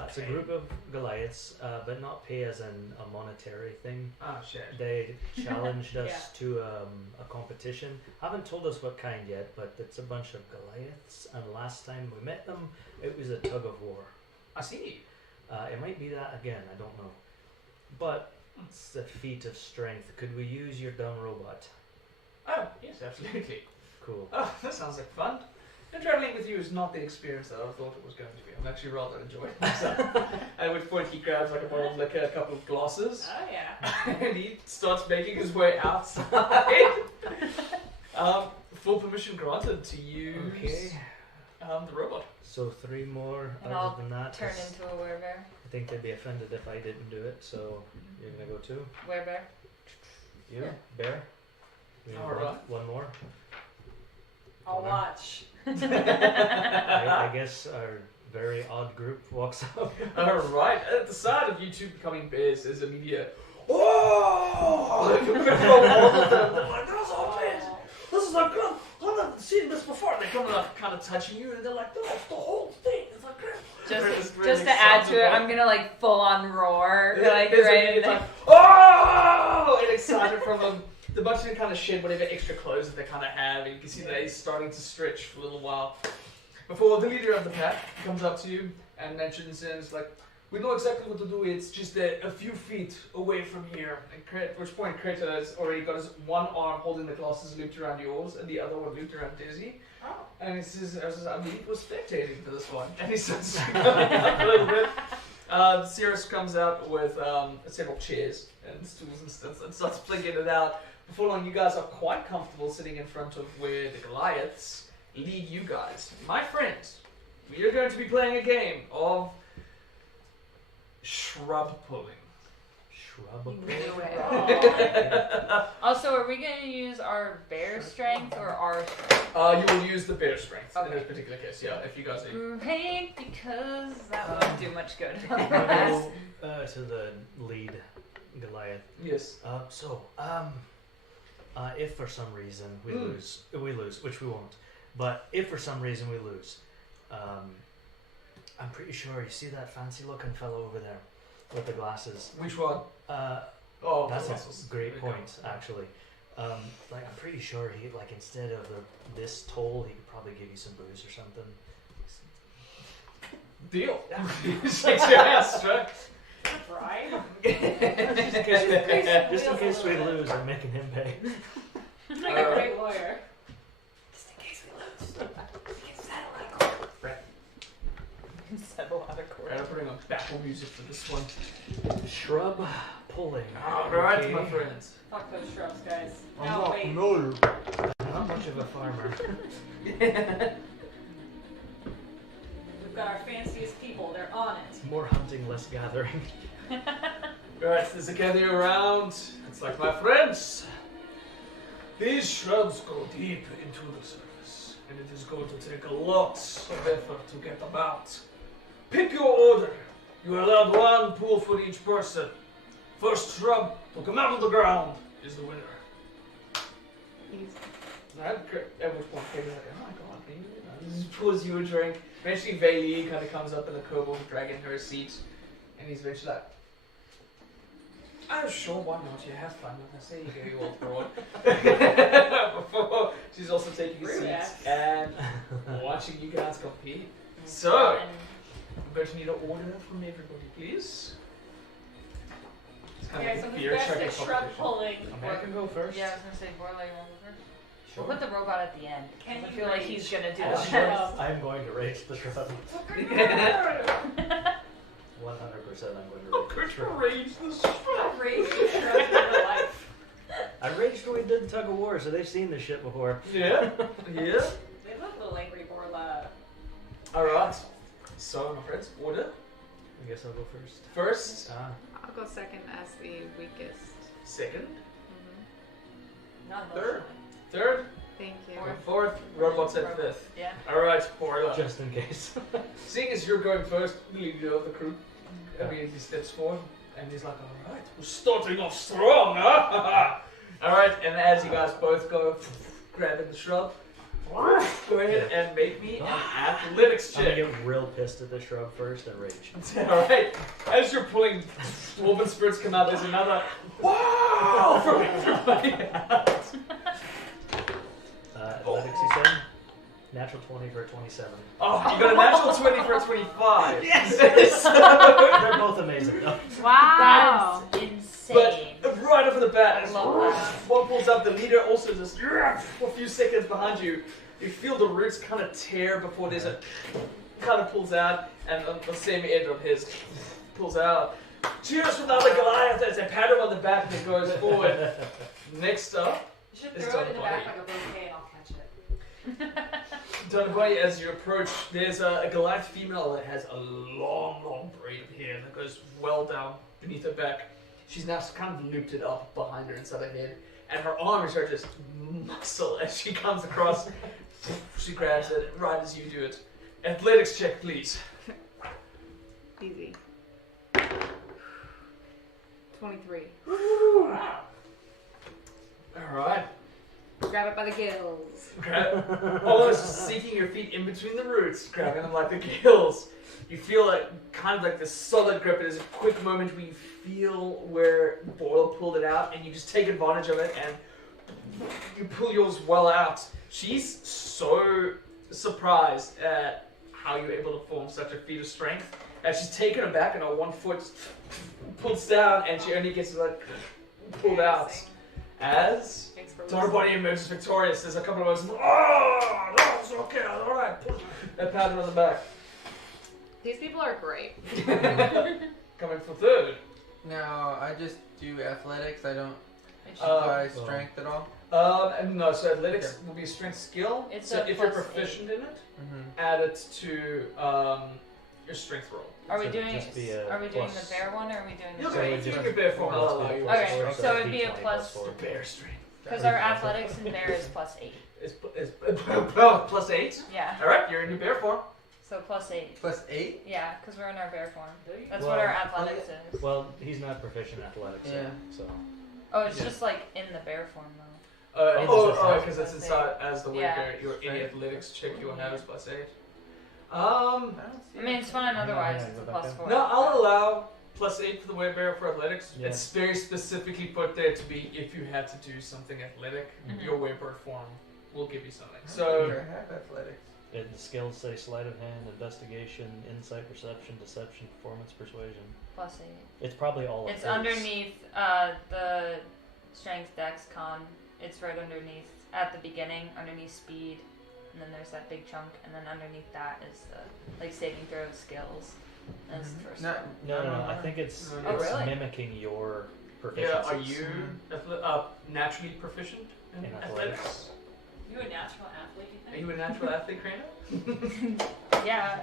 It's a Okay. group of Goliaths, but not pay as in a monetary thing. Ah, shit. They challenged us Yeah. to a competition. Haven't told us what kind yet, but it's a bunch of Goliaths. And last time we met them, it was a tug of war. I see. It might be that again. I don't know. But it's a feat of strength. Could we use your dumb robot? Oh, yes, absolutely. Cool. Oh, that sounds like fun. And traveling with you is not the experience that I thought it was going to be. I'm actually rather enjoying myself. At which point he grabs like a bottle of liquor, a couple of glasses, Oh yeah. and he starts making his way outside. Full permission granted to use the robot. So 3 more. And Other I'll than that, Turn 'cause into a werebear. I think they'd be offended if I didn't do it. So you're gonna go 2. Werebear. You, Yeah. Bear. We need Alright. one more. I'll watch. I guess our very odd group walks up. Alright, at the side of you two becoming bears, there's immediate. Oh! All of them. They're like, that's all bears. This is like, I've never seen this before. They come up kind of touching you, and they're like, that's the whole thing. It's like, Just really to add to it, excited. I'm gonna like full on roar, like There's right immediate in like, oh! And excited from them. The bunch of them kind of shed whatever extra clothes that they kind of have, and you can see that he's starting to stretch for a little while. Before the leader of the pack comes up to you and mentions, and it's like, we know exactly what to do. It's just a few feet away from here. At which point, Kratos has already got his one arm holding the glasses looped around yours, and the other one looped around Dizzy. Oh. And he says, I mean, he was spectating for this one. And he starts coming up a little bit. Cirrus comes out with several chairs and stools and stuff and starts flicking it out. Before long, you guys are quite comfortable sitting in front of where the Goliaths lead you guys. My friends, we are going to be playing a game of shrub pulling. Shrub. You knew it. Also, are we gonna use our bear strength or our strength? You will use the bear strength in Okay. this particular case, yeah, if you guys need. Great, because that won't do much good. I'm gonna go to the lead Goliath. Yes. If for some reason we lose, which we won't. But if for some reason we lose, I'm pretty sure you see that fancy-looking fellow over there with the glasses. Which one? That's glasses. a great There you point, actually. Like I'm pretty sure he, like, instead of this toll, he could probably give you some booze or something. Deal. Shakes your ass, right? Right? Just in case we lose, I'm making him pay. Like a great lawyer. Just in case we lose, we can settle out of court. Right. We can settle out of court. Right, I'm putting on battle music for this one. Shrub pulling. Alright, my friends. Fuck those shrubs, guys. I'm Now not wait. familiar. I'm not much of a farmer. We've got our fanciest people. They're on it. More hunting, less gathering. Alright, there's a gather around. It's like, my friends, these shrubs go deep into the surface, and it is going to take a lot of effort to get them out. Pick your order. You are allowed one pool for each person. First shrub to come out of the ground is the winner. At which point, Katie's like, oh my god, can you do that? He just pours you a drink. Eventually, Vaylee kind of comes up in the kobold dragon her seat, and he's eventually like, oh, sure, why not? You have fun with us. There you go, you old broad. Before she's also taking a seat and watching you guys compete. So, I'm going to need an order from everybody, please. It's kind Okay, of so like a who's beer best chugging at shrub competition. pulling? I can go first. Yeah, I was gonna say Borla, you want to go first? Sure. We'll put the robot at the end. Can I you feel like rage he's gonna do at a that. shrub? I'm going to rage the shrub. 100% I'm I'm going to going rage to the shrub. rage the shrub. Rage the shrub in real life. I raged when we did tug of war, so they've seen this shit before. Yeah, yeah. They look a little angry, Borla. Alright, so my friends, order. I guess I'll go first. First, I'll go second as the weakest. second, Not Third. emotionally. third, Thank you. and fourth, robots at fifth. Yeah. Alright, Borla. Just in case. Seeing as you're going first, the leader of the crew immediately steps forward, and he's like, alright, we're starting off strong, huh? Alright, and as you guys both go grabbing the shrub, go ahead and make me an athletics I'm gonna check. get real pissed at the shrub first and rage. Alright, as you're pulling, dwarven spirits come out, there's another wow from everybody else. Athletics, you said? Natural 20 for a 27. Oh, you got a natural 20 for a 25. Yes! So- They're both amazing, though. Wow. That's insane. But right off the bat, I as love that. one pulls up, the leader also just a few seconds behind you. You feel the roots kind of tear before there's a kind of pulls out, and on the same end of his pulls out. Cheers from the other Goliath as they pat him on the back and it goes forward. Next up, You should It's throw it done in the by back you. like a bouquet and I'll catch it. Donavoy, as you approach, there's a Goliath female that has a long braid of hair that goes well down beneath her back. She's now kind of looped it up behind her inside her head, and her arms are just muscle as she comes across. She grabs it right as you do it. Athletics check, please. Easy. 23. Wow. Alright. Grab it by the gills. Almost sinking your feet in between the roots, grabbing them like the gills. You feel like kind of like this solid grip. There's a quick moment where you feel where Boyle pulled it out, and you just take advantage of it, and you pull yours well out. She's so surprised at how you're able to form such a feat of strength. And she's taken aback, and her one foot pulls down, and she only gets like pulled out. As Thanks for Darbody emerges victorious, there's a couple of us. Oh, that was okay. All right, that pat her on the back. These people are great. Coming for third. No, I just do athletics. I don't It's try strength at all. And no, so athletics will be a strength skill. It's so a if you're plus proficient in it, Mm-hmm. add it to your strength roll. Are we So doing? just be a Are we doing plus- the bear one, or are we doing You're the? So okay. it If just- you can bear form, I'll allow you. Okay, Or so it'd be a D20 plus- four. Bear strength. Because our athletics and bear is +8. It's plus 8. Yeah. All right, you're in your bear form. So +8. Plus 8? Yeah, because we're in our bear form. That's Well, what our athletics is. Well, he's not proficient in athletics, Yeah. so. Oh, it's Yeah. just like in the bear form though. It's just Because it's inside as the Yeah. weaker. Your any athletics check you will have is plus 8. I don't see I mean, it's fine otherwise. yeah, It's a go back +4. No, I'll allow plus 8 for the weight bearer for athletics. Yeah. It's very specifically put there to be if you had to do something athletic, Mhm. your weight bearer form will give you something. I So, don't have athletics. The skills say sleight of hand, investigation, insight, perception, deception, performance, persuasion. +8. It's probably all of It's those. underneath the strength, dex, con. It's right underneath at the beginning, underneath speed, and then there's that big chunk, and then underneath that is the like saving throw skills. That's the first Not, one. No, I think it's Oh, it's really? mimicking your proficiencies. Yeah, are you naturally proficient in In athletics? You a natural athlete, you Are think? you a natural athlete, Crano? Yeah.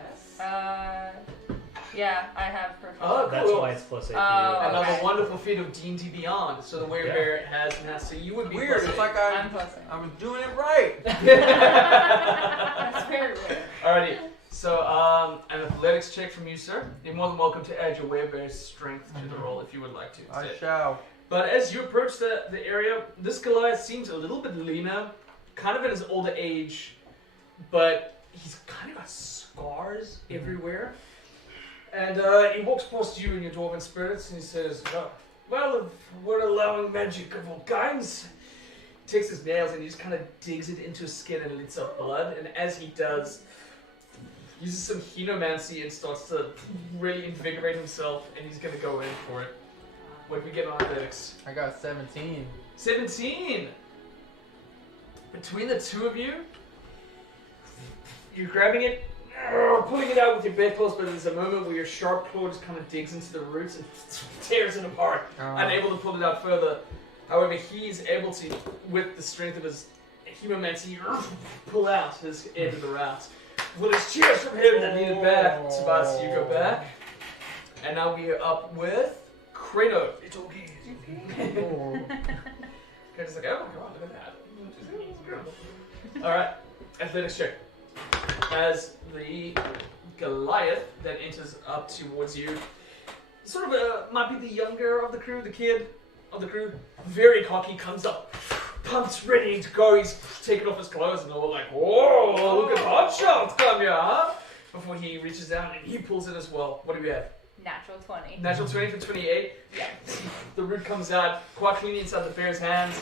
Yeah, I have proficiency. Oh, That's cool. why it's plus 8 Oh, to Another okay. wonderful feat of D&D Beyond. So the Werebear has so you would be Weird. plus It's like I'm plus 8. I was doing it right. That's very weird. Alrighty. So an athletics check from you, sir. You're more than welcome to add your Werebear's strength to the roll if you would like to. I instead. shall. But as you approach the area, this Goliath seems a little bit leaner, kind of in his older age, but he's kind of got scars everywhere. And he walks past you in your dwarven spirits and he says, well, if we're allowing magic of all kinds. He takes his nails and he just kind of digs it into his skin and lets out blood. And as he does, he uses some henomancy and starts to really invigorate himself, and he's going to go in for it. What did we get on athletics? I got 17. 17! Between the two of you, you're grabbing it, pulling it out with your bedclothes, but there's a moment where your sharp claw just kind of digs into the roots and tears it apart, unable to pull it out further. However, he's able to, with the strength of his henomancy, pull out his end of the route. Well, it's cheers from him that lead it back. Tobias, you go back. And now we are up with Kratos. It's okay. Kratos like, oh my god, look at that. Alright, athletics check. As the Goliath that enters up towards you, sort of might be the younger of the crew, the kid of the crew, very cocky, comes up, pumped, ready to go. He's taking off his clothes and they're all like, whoa, look at Hotshot come here, huh? Before he reaches down and he pulls it as well. What do we have? Natural 20. Natural 20 for 28. Yeah. The root comes out quite cleanly inside the bear's hands.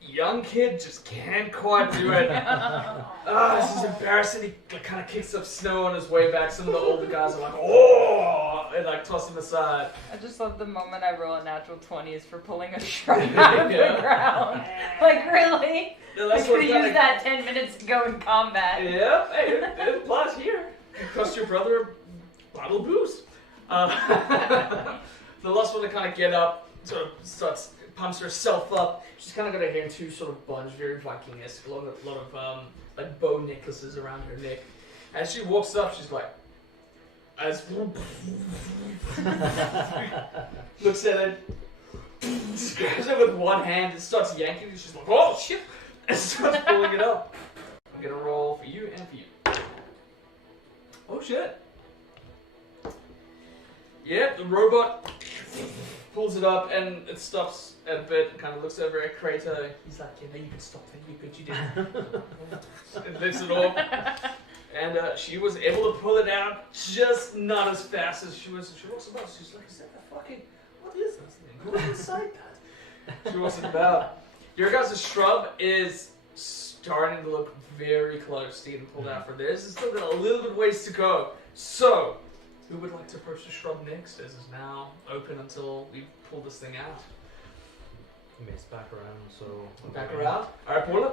Young kid just can't quite do it. This is embarrassing. He kind of kicks up snow on his way back. Some of the older guys are like, oh, and like toss him aside. I just love the moment I roll a natural 20 is for pulling a shrub out of the ground. Like, really? The I last could one's have kinda- used that 10 minutes to go in combat. Yeah, hey, it applies here. You cost your brother a bottle of booze. The last one to kind of get up, sort of starts, pumps herself up. She's kind of got her hair in two sort of buns, very Viking-esque. A lot of like bow necklaces around her neck. As she walks up, she's like, looks at it, just grabs it with one hand and starts yanking. And she's like, oh shit, and starts pulling it up. I'm gonna roll for you and for you. Oh shit. Yeah, the robot pulls it up and it stops a bit and kind of looks over at Kratos. He's like, yeah, no, you can stop that. You could, you did. And lifts it off. And she was able to pull it out, just not as fast as she was. She walks about. She's like, is that the fucking, what is this thing? Go inside that. She walks about. Your guys' shrub is starting to look very close to getting pulled out for this. It's still got a little bit ways to go. So, who would like to approach the shrub next? This is now open until we pull this thing out. It's back around, so... Back around. Alright, pull it.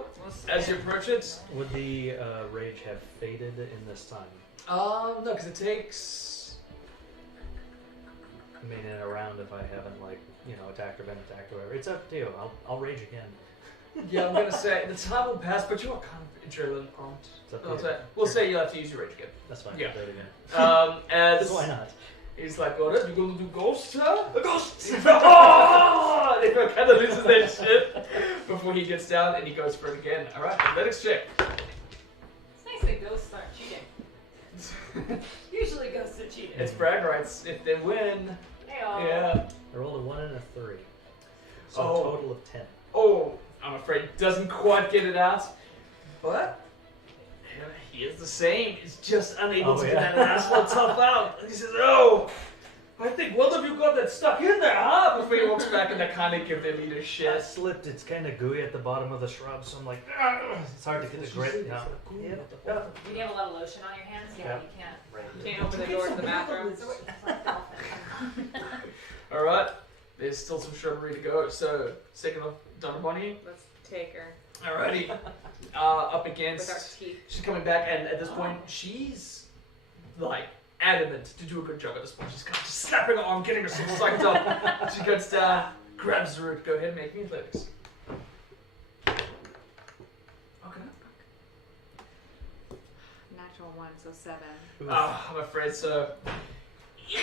As you approach it. Would the rage have faded in this time? No, because it takes... I mean, in a round if I haven't, like, you know, attacked or been attacked or whatever. It's up to you. I'll rage again. Yeah, I'm gonna say the time will pass, but you are kind of adrenaline pumped. It's up to you. We'll say you'll have to use your rage again. That's fine. Yeah. I'll do it again. As Why not? he's like, alright, you gonna do ghosts, huh? A ghost! Oh! And he kind of loses that shit before he gets down and he goes for it again. Alright, athletics check. It's nice that ghosts aren't cheating. Usually ghosts are cheating. It's brag rights. If they win, Hey-oh. yeah. I rolled a 1 and a 3. So Oh. a total of 10. Oh, I'm afraid doesn't quite get it out. But he is the same. He's just unable to get that last one tough out. And he says, "Oh, I think one of you got that stuck in there, huh?" Before he walks back and they kind of give their leader I shit. slipped. It's kind of gooey at the bottom of the shrub, so I'm like, "Ugh." It's hard to get the grip. Yeah. Do you have a lot of lotion on your hands? Yeah, Yeah. you can't. Right. Can't open the door to the bathroom. All right, there's still some shrubbery to go. So, second off, Donna Bonnie. Let's take her Alrighty, up with our against. teeth. She's coming back, and at this point, she's like adamant to do a good job at this point. She's kind of just slapping her arm, getting herself psyched up. She goes down, grabs the root. Go ahead and make me athletics. Okay. Natural 1, so 7. I'm afraid so. You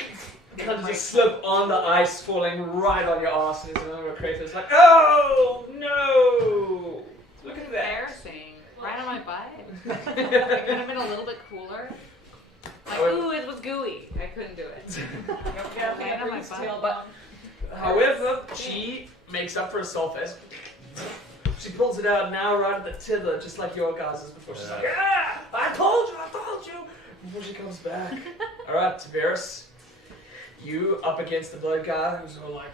kind of just slip on the ice, falling right on your ass, and the creator's like, oh no! Look at that. Embarrassing. Right on my butt. It could have been a little bit cooler. Like, ooh, it was gooey. I couldn't do it. Right on my butt. However, she makes up for herself as she pulls it out now right at the tither, just like your guys' before. She's like, ah! I told you! Before she comes back. Alright, Tavares. You up against the blood guy who's all like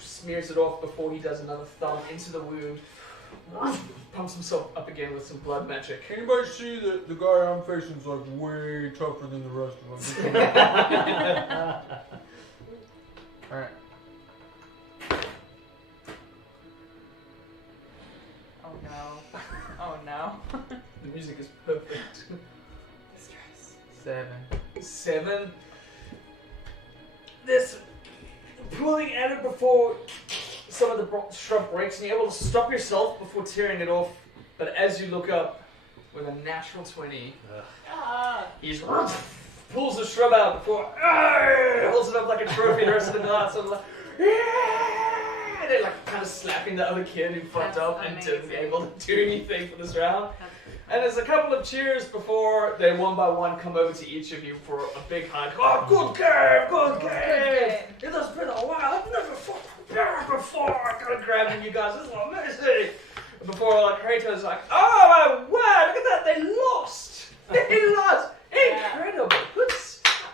smears it off before he does another thumb into the wound. Pumps himself up again with some blood magic. Anybody see that the guy I'm facing is like way tougher than the rest of them? Alright. Oh no. Oh no. The music is perfect. 7. 7. This pulling at it before some of the shrub breaks, and you're able to stop yourself before tearing it off. But as you look up with a natural 20, he pulls the shrub out before holds it up like a trophy. The rest of the guards are like, yeah! And they're like kind of slapping the other kid who fucked up and didn't be able to do anything for this round. And there's a couple of cheers before they one by one come over to each of you for a big hug. Oh, good game! It has been a while. I've never fought a bear before. I'm kind of grabbing you guys. This is amazing. And before Kratos like, oh my word, look at that, they lost. They lost. Incredible.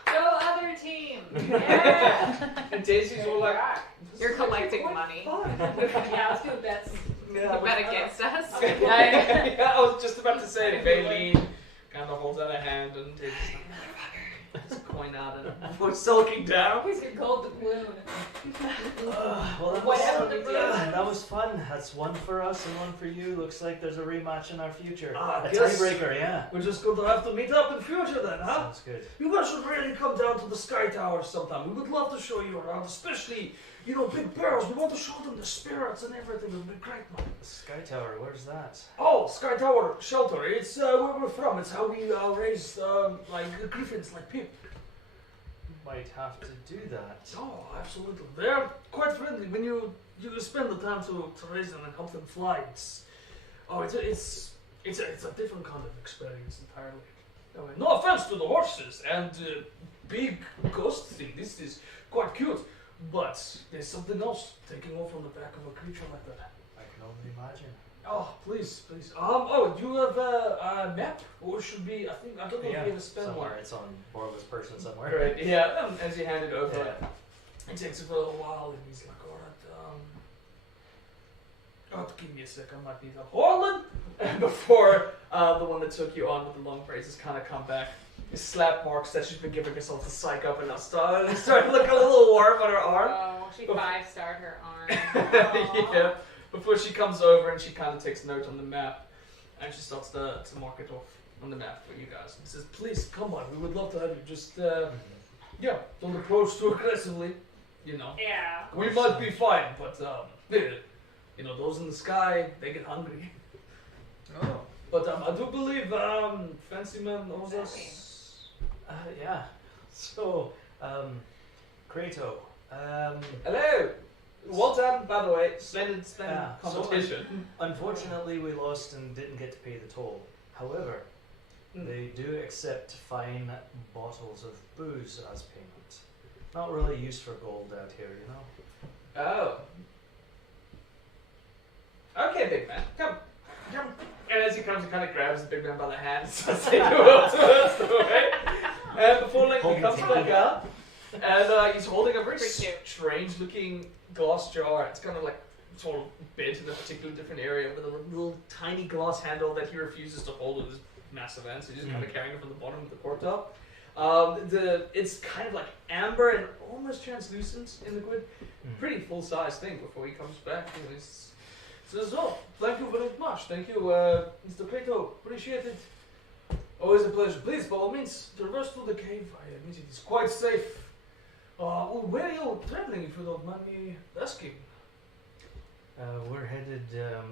Go other team. Yeah. And Daisy's all like, You're collecting money. Yeah, let's do bets. Yeah, You bet against us. I was just about to say it. Baleen kind of holds out a hand and takes a coin out and before sulking down. Where's your gold doubloon? Well, What happened to you? that was fun. That's one for us and one for you. Looks like there's a rematch in our future. A yes. tiebreaker, yeah. We're just going to have to meet up in future then, huh? Sounds good. You guys should really come down to the Sky Tower sometime. We would love to show you around, especially, you know, big bears. We want to show them the spirits and everything. It would be great, man. The Sky Tower, where's that? Oh, Sky Tower shelter. It's where we're from. It's how we raise like griffins, like Pip. Might have to do that. Oh, absolutely. They're quite friendly when you spend the time to raise them and help them fly. It's a different kind of experience entirely. I mean, no offense to the horses and big ghost thing. This is quite cute, but there's something else taking off on the back of a creature like that. I can only imagine. Oh, please. Oh, do you have a map, or should be? I don't know if you ever spend one. Somewhere. It's on Borla's person somewhere. Right. Yeah. As you hand it over, it takes a little while, and he's like, "All right, give me a sec. I might need help." Orland, and before the one that took you on with the long phrases kind of come back, his slap marks that she's been giving herself to psych up, and now starting to look a little warm on her arm. Oh, she 5-starred her arm. Yeah. Before she comes over and she kind of takes note on the map, and she starts to mark it off on the map for you guys. And says, "Please come on, we would love to have you. Just don't approach too aggressively. You know. Yeah. We might be fine, but you know, those in the sky, they get hungry. Oh. But I do believe Fancy Man owes us. Yeah. So, Kratos. Hello. Well done, by the way. Splendid competition. So, unfortunately, we lost and didn't get to pay the toll. However, they do accept fine bottles of booze as payment. Not really used for gold out here, you know. Oh. Okay, big man. Come. And as he comes, he kind of grabs the big man by the hand and starts taking him up towards the way. And before Lincoln comes back up, and he's holding a very strange-looking glass jar. It's kind of like sort of bent in a particular different area with a little tiny glass handle that he refuses to hold with his massive hand, so he's just kind of carrying it from the bottom of the cork top. It's kind of like amber and almost translucent in liquid. Pretty full-size thing before he comes back. And he says, "Oh, thank you very much. Thank you, Mr. Plato. Appreciate it. Always a pleasure. Please, by all means, traverse through the cave. I admit it is quite safe. Where are you traveling, if you don't mind me asking? We're headed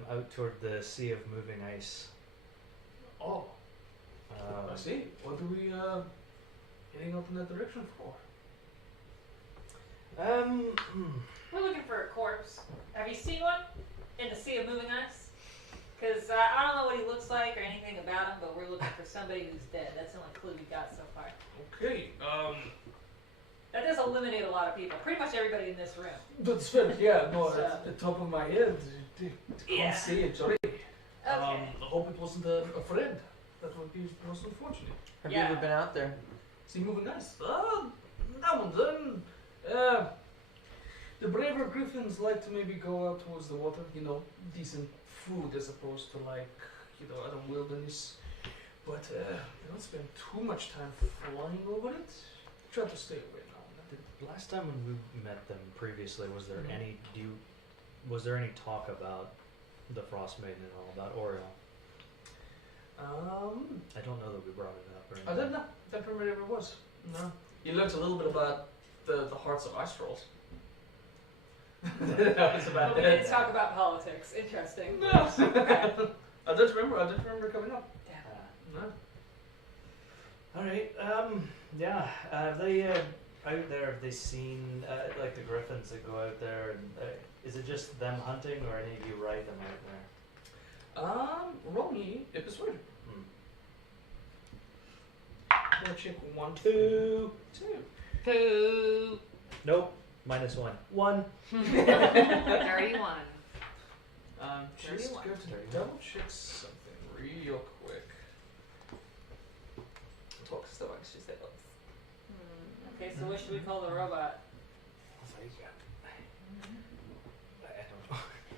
out toward the Sea of Moving Ice. Oh, I see. What are we heading up in that direction for? We're looking for a corpse. Have you seen one in the Sea of Moving Ice? Because I don't know what he looks like or anything about him, but we're looking for somebody who's dead. That's the only clue we got so far. Okay, That does eliminate a lot of people. Pretty much everybody in this room. that's fair. Yeah, no, So- at the top of my head, I can't see it, sorry. Okay. I hope it wasn't a friend. That would be most unfortunate. Have Yeah. you ever been out there? Sea moving ice. Now and then. The braver griffins like to maybe go out towards the water, decent food as opposed to other wilderness. But they don't spend too much time flying over it. Try to stay away now and then. The last time when we met them previously, was there Mhm. was there any talk about the Frostmaiden and all, about Oriel? I don't know that we brought it up or anything. I don't know. Don't remember if it was. No. You learned a little bit about the hearts of ice trolls. That was about But we it. didn't talk about politics. Interesting. No. Okay. I don't remember coming up. No. Alright, yeah, have they, out there, have they seen, like the griffins that go out there, and is it just them hunting, or any of you ride them out there? Roll me a persuasion. Hmm. I'll check 1, 2. 2. 2. Nope, -1. 1. 31. Just 31. go to double check something real quick. Talks so much, she said. Okay, so what should we call the robot?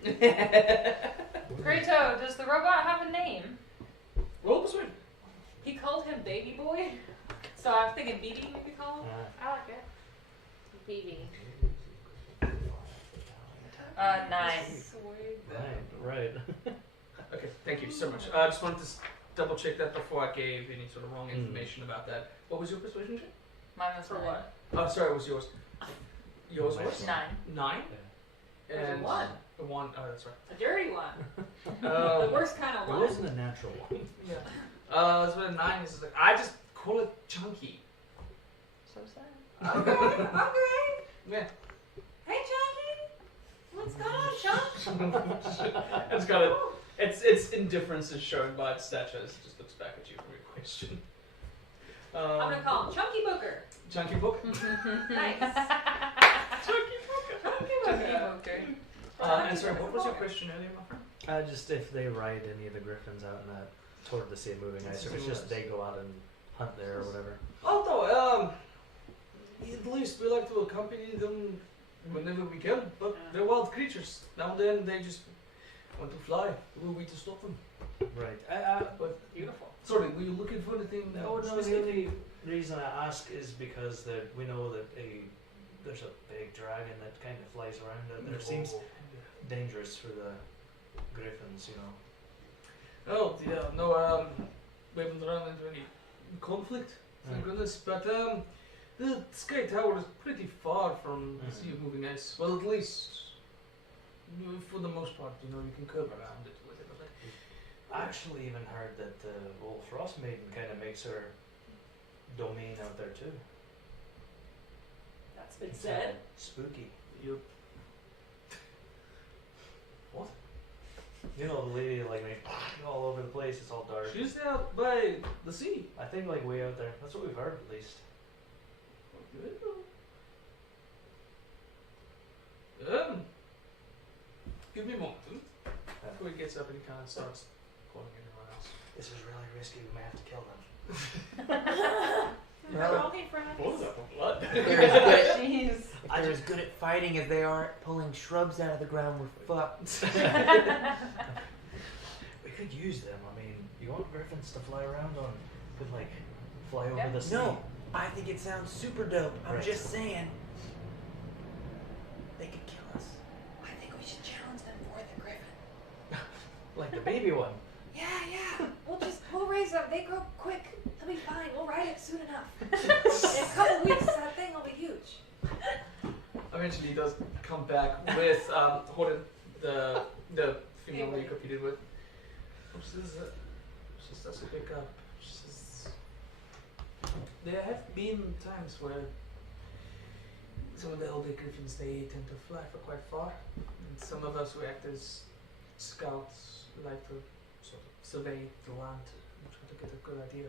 I don't know. Kratos, does the robot have a name? Roll persuasion. He called him Baby Boy. So I'm thinking BB maybe call him. I like it. BB. 9. Right. Okay, thank you so much. I just wanted to double check that before I gave any sort of wrong information about that. What was your persuasion check? Mine was For 9. what? Oh, sorry, it was yours. Yours was? 9. 9? There's a And 1. a 1. Oh, that's right. A dirty one. Um, The worst kind of It one. wasn't a natural one. Yeah. So a 9 is like, I just call it chunky. So sad. Okay, okay. Yeah. Hey, Chunky. What's going on, Chunk? It's got a, its indifference is shown by its stature. It just looks back at you for your question. I'm gonna call him Chunky Booker. Chunky book. Nice. Chunky book. Chunky Booker. And sorry, what was your question earlier, my friend? Just if they ride any of the griffins out in that toward the Sea of Moving Ice, or it's just they go out and hunt there or whatever. Oh no, at least we like to accompany them whenever we can. But they're wild creatures. Now and then they just want to fly. Who are we to stop them? Right. But Beautiful. sorry, were you looking for anything? No, the specific? only reason I ask is because that we know that there's a big dragon that kind of flies around out there. It seems dangerous for the griffins, you know. Oh yeah, no, we haven't run into any conflict, thank goodness. But the Sky Tower is pretty far from the Sea of Moving Ice. Well, at least for the most part, you can curve around it with it. I actually even heard that the old Frostmaiden kind of makes her domain out there too. That's been It's, said. spooky. You what? You know the lady like me all over the place. It's all dark. She's out by the sea. I think like way out there. That's what we've heard at least. Give me a moment. Before he gets up and he kind of starts calling everyone else. This is really risky. We may have to kill them. Well, okay, friends. What is that for blood? Jeez. They're as good at fighting as they are at pulling shrubs out of the ground. We're fucked. We could use them. I mean, you want griffins to fly around on? Could like fly over Yep. the sea. No, I think it sounds super dope. I'm Right. just saying. They could kill us. I think we should challenge them for the griffin. Like the baby one. Yeah. We'll raise worries. They grow quick. They'll be fine. We'll ride it soon enough. In a couple weeks, that thing will be huge. Eventually, he does come back with Hoden, the female that you competed with. She starts to pick up. She says, there have been times where some of the elder griffins, they tend to fly for quite far. And some of us who act as scouts like to sort of survey the land and try to get a good idea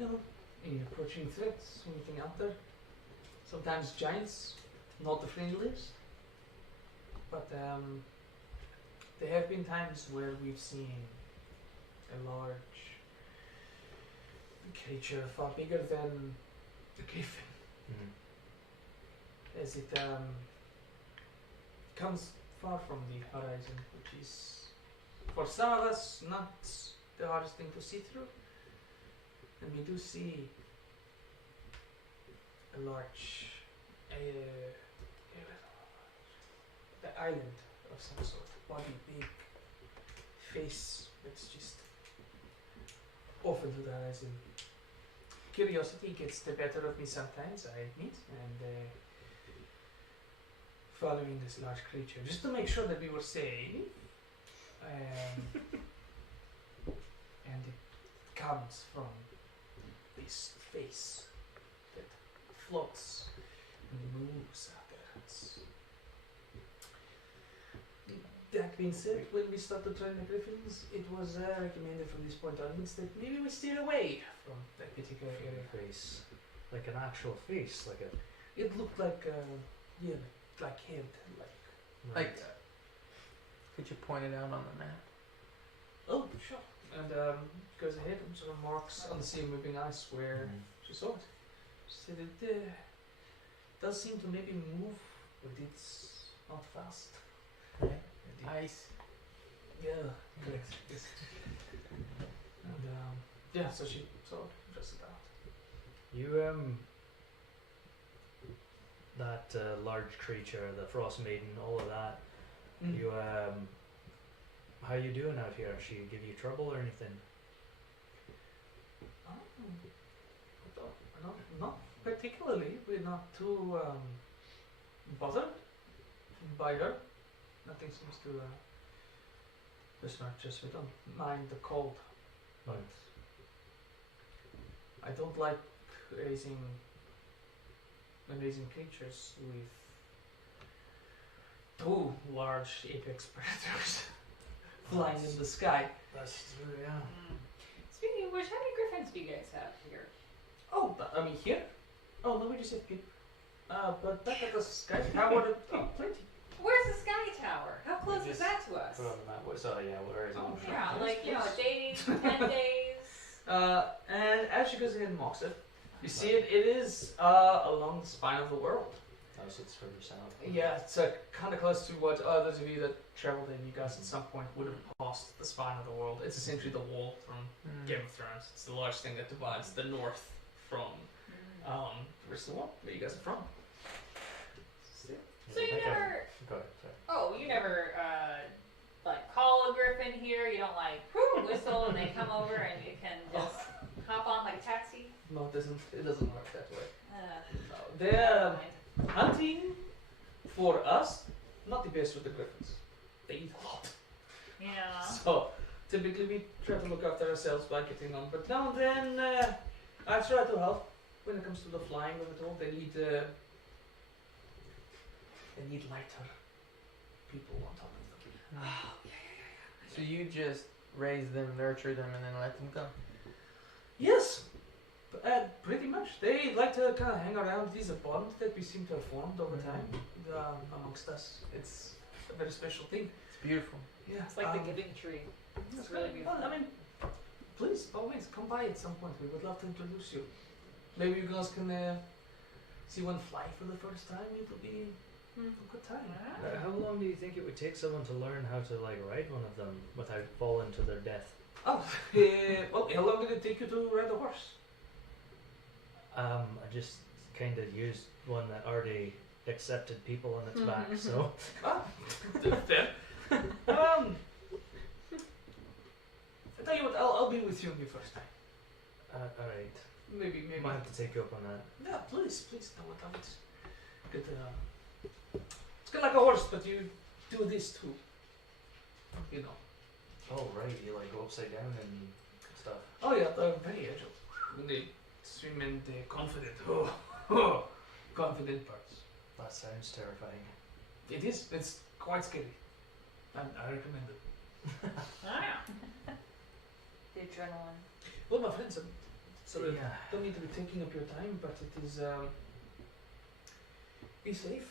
of, any approaching threats, anything out there. Sometimes giants, not the friendliest. But there have been times where we've seen a large creature far bigger than the griffin. As it comes far from the horizon, which is, for some of us, not the hardest thing to see through. And we do see a large the island of some sort, body big, face that's just off into the horizon. Curiosity gets the better of me sometimes, I admit, and following this large creature just to make sure that we were safe. And it comes from this face that floats and moves out there. That being said, when we started trying the griffins, it was recommended from this point onwards that maybe we steer away from that particular area. Face, like an actual face, like a. It looked like like head, Like, could you point it out on the map? Oh, sure. And goes ahead and sort of marks on the sea moving ice where she saw it. She said it does seem to maybe move, but it's not fast. Right. Ice. Yeah, correct. Yes. And so she sort of just about. You that large creature, the Frostmaiden, all of that. You how you doing out here? She give you trouble or anything? Not particularly. We're not too bothered by her. Nothing seems to besmirch us. We don't mind the cold, but I don't like raising amazing creatures with two large apex predators flying in the sky. That's true, yeah. Speaking of which, how many griffins do you guys have here? Oh, I mean here? Oh, no, we just have people. But back at the sky tower, plenty. Where's the sky tower? How close is that to us? Put on the map. So yeah, where is it? Oh, Yeah, like, a day, 10 days. And as she goes ahead and marks it, you see it is along the spine of the world. Oh, so it's further south. Yeah, it's kind of close to what those of you that traveled in, you guys at some point would have passed the spine of the world. It's essentially the wall from Game of Thrones. It's the large thing that divides the north from where's the one where you guys are from. So you never. Go ahead, sorry. Oh, you never like call a griffin here. You don't like whoo, whistle and they come over and you can just hop on like a taxi. No, it doesn't. It doesn't work that way. No, Never they're mind. hunting for us. Not the best with the griffins. They eat a lot. Yeah. So typically we try to look after ourselves by getting on. But now and then I try to help when it comes to the flying of it all. They need lighter people on top of them. So you just raise them, nurture them, and then let them go? Yes, pretty much. They like to kind of hang around. These are bonds that we seem to have formed over time amongst us. It's a very special thing. It's beautiful. Yeah, It's like the giving tree. It's really beautiful. Well, I mean, please, by all means, come by at some point. We would love to introduce you. Maybe you guys can see one fly for the first time. It will be a good time. How long do you think it would take someone to learn how to ride one of them without falling to their death? Oh, well, how long did it take you to ride a horse? I just kind of used one that already accepted people on its back, so. Fair. I tell you what, I'll I'll be with you on your first night. Alright. Maybe. Might have to take you up on that. Yeah, please. No, what it's good. It's kind of like a horse, but you do this too. You know. Oh, right. You like go upside down and stuff. Oh yeah, they're very agile. When they swim and they're confident. Confident birds. That sounds terrifying. It is. It's quite scary. And I recommend it. The adrenaline. Well, my friends, I Yeah. don't need to be taking up your time, but it is, be safe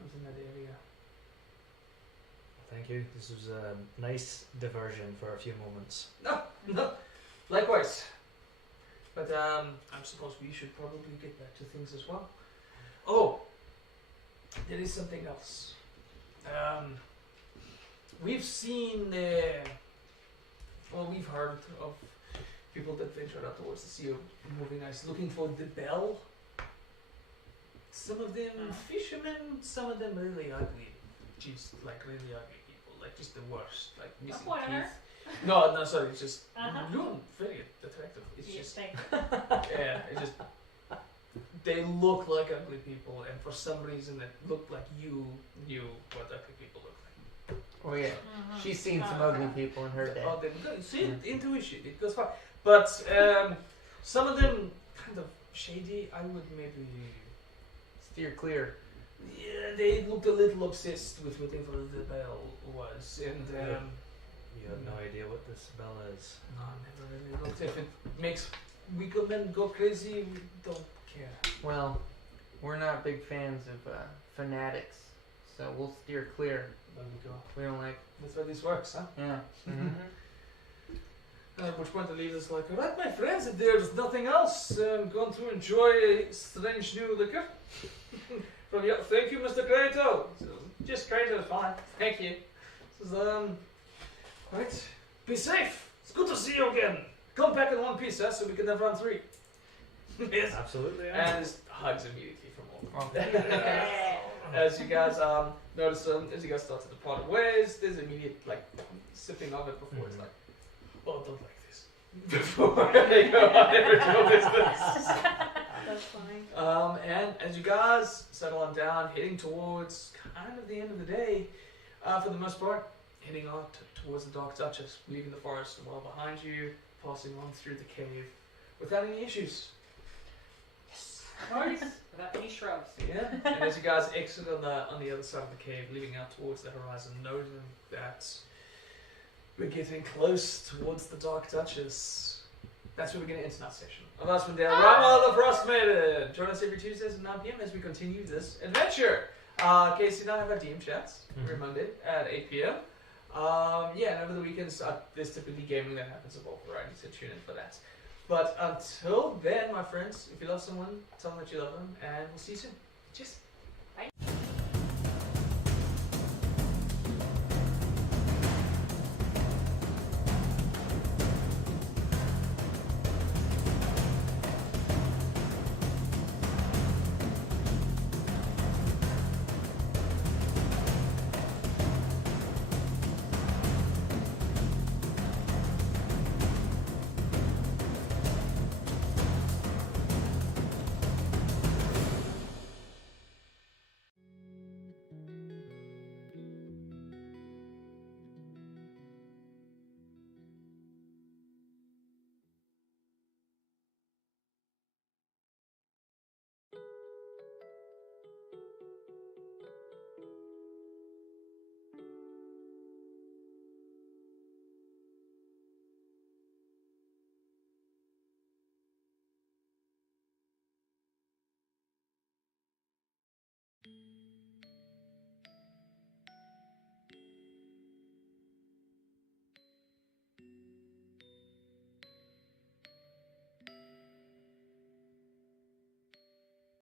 out in that area. Thank you. This was a nice diversion for a few moments. No, likewise. But, I suppose we should probably get back to things as well. Oh, there is something else. We've seen, we've heard of people that ventured out towards the Sea of Moving Ice looking for the bell. Some of them fishermen, some of them really ugly. Just like really ugly people, like just the worst, like missing teeth. No, sorry, it's just very attractive. It's just yeah, it just they look like ugly people, and for some reason it looked like you knew what ugly people look like. Oh yeah, she's seen some ugly people in her day. Oh, then see, intuition, it goes far. But some of them kind of shady. I would maybe Steer clear. yeah, they looked a little obsessed with whatever the bell was, and You have no idea what this bell is. no, never really looked. If it makes weaker men go crazy, we don't care. Well, we're not big fans of fanatics, so we'll steer clear. There we go. We don't like. That's how this works, huh? Yeah. At which point the leader's like, alright, my friends, if there's nothing else, I'm going to enjoy a strange new liquor. From you. Thank you, Mr. Kratos. Just Kratos, fine. Thank you. Says, right, be safe. It's good to see you again. Come back in one piece, so we can have round 3. Yes. Absolutely. Yeah. And just hugs immediately from all. Oh. As you guys notice, as you guys start to depart ways, there's immediate like sipping of it before it's like, oh, don't like this. Before they go on their original business. That's fine. And as you guys settle on down, heading towards kind of the end of the day, for the most part, heading on towards the Dark Duchess, leaving the forest well behind you, passing on through the cave without any issues. Nice. Without any shrubs. Yeah. And as you guys exit on the other side of the cave, leading out towards the horizon, noting that we're getting close towards the Dark Duchess. That's where we're going to end our session. Of Icewind, Rama the Frostmaiden. Join us every Tuesdays at 9 p.m. as we continue this adventure. Casey and I have our DM chats every Monday at 8 p.m. Yeah, and over the weekends, there's typically gaming that happens of all varieties, so tune in for that. But until then, my friends, if you love someone, tell them that you love them, and we'll see you soon. Cheers.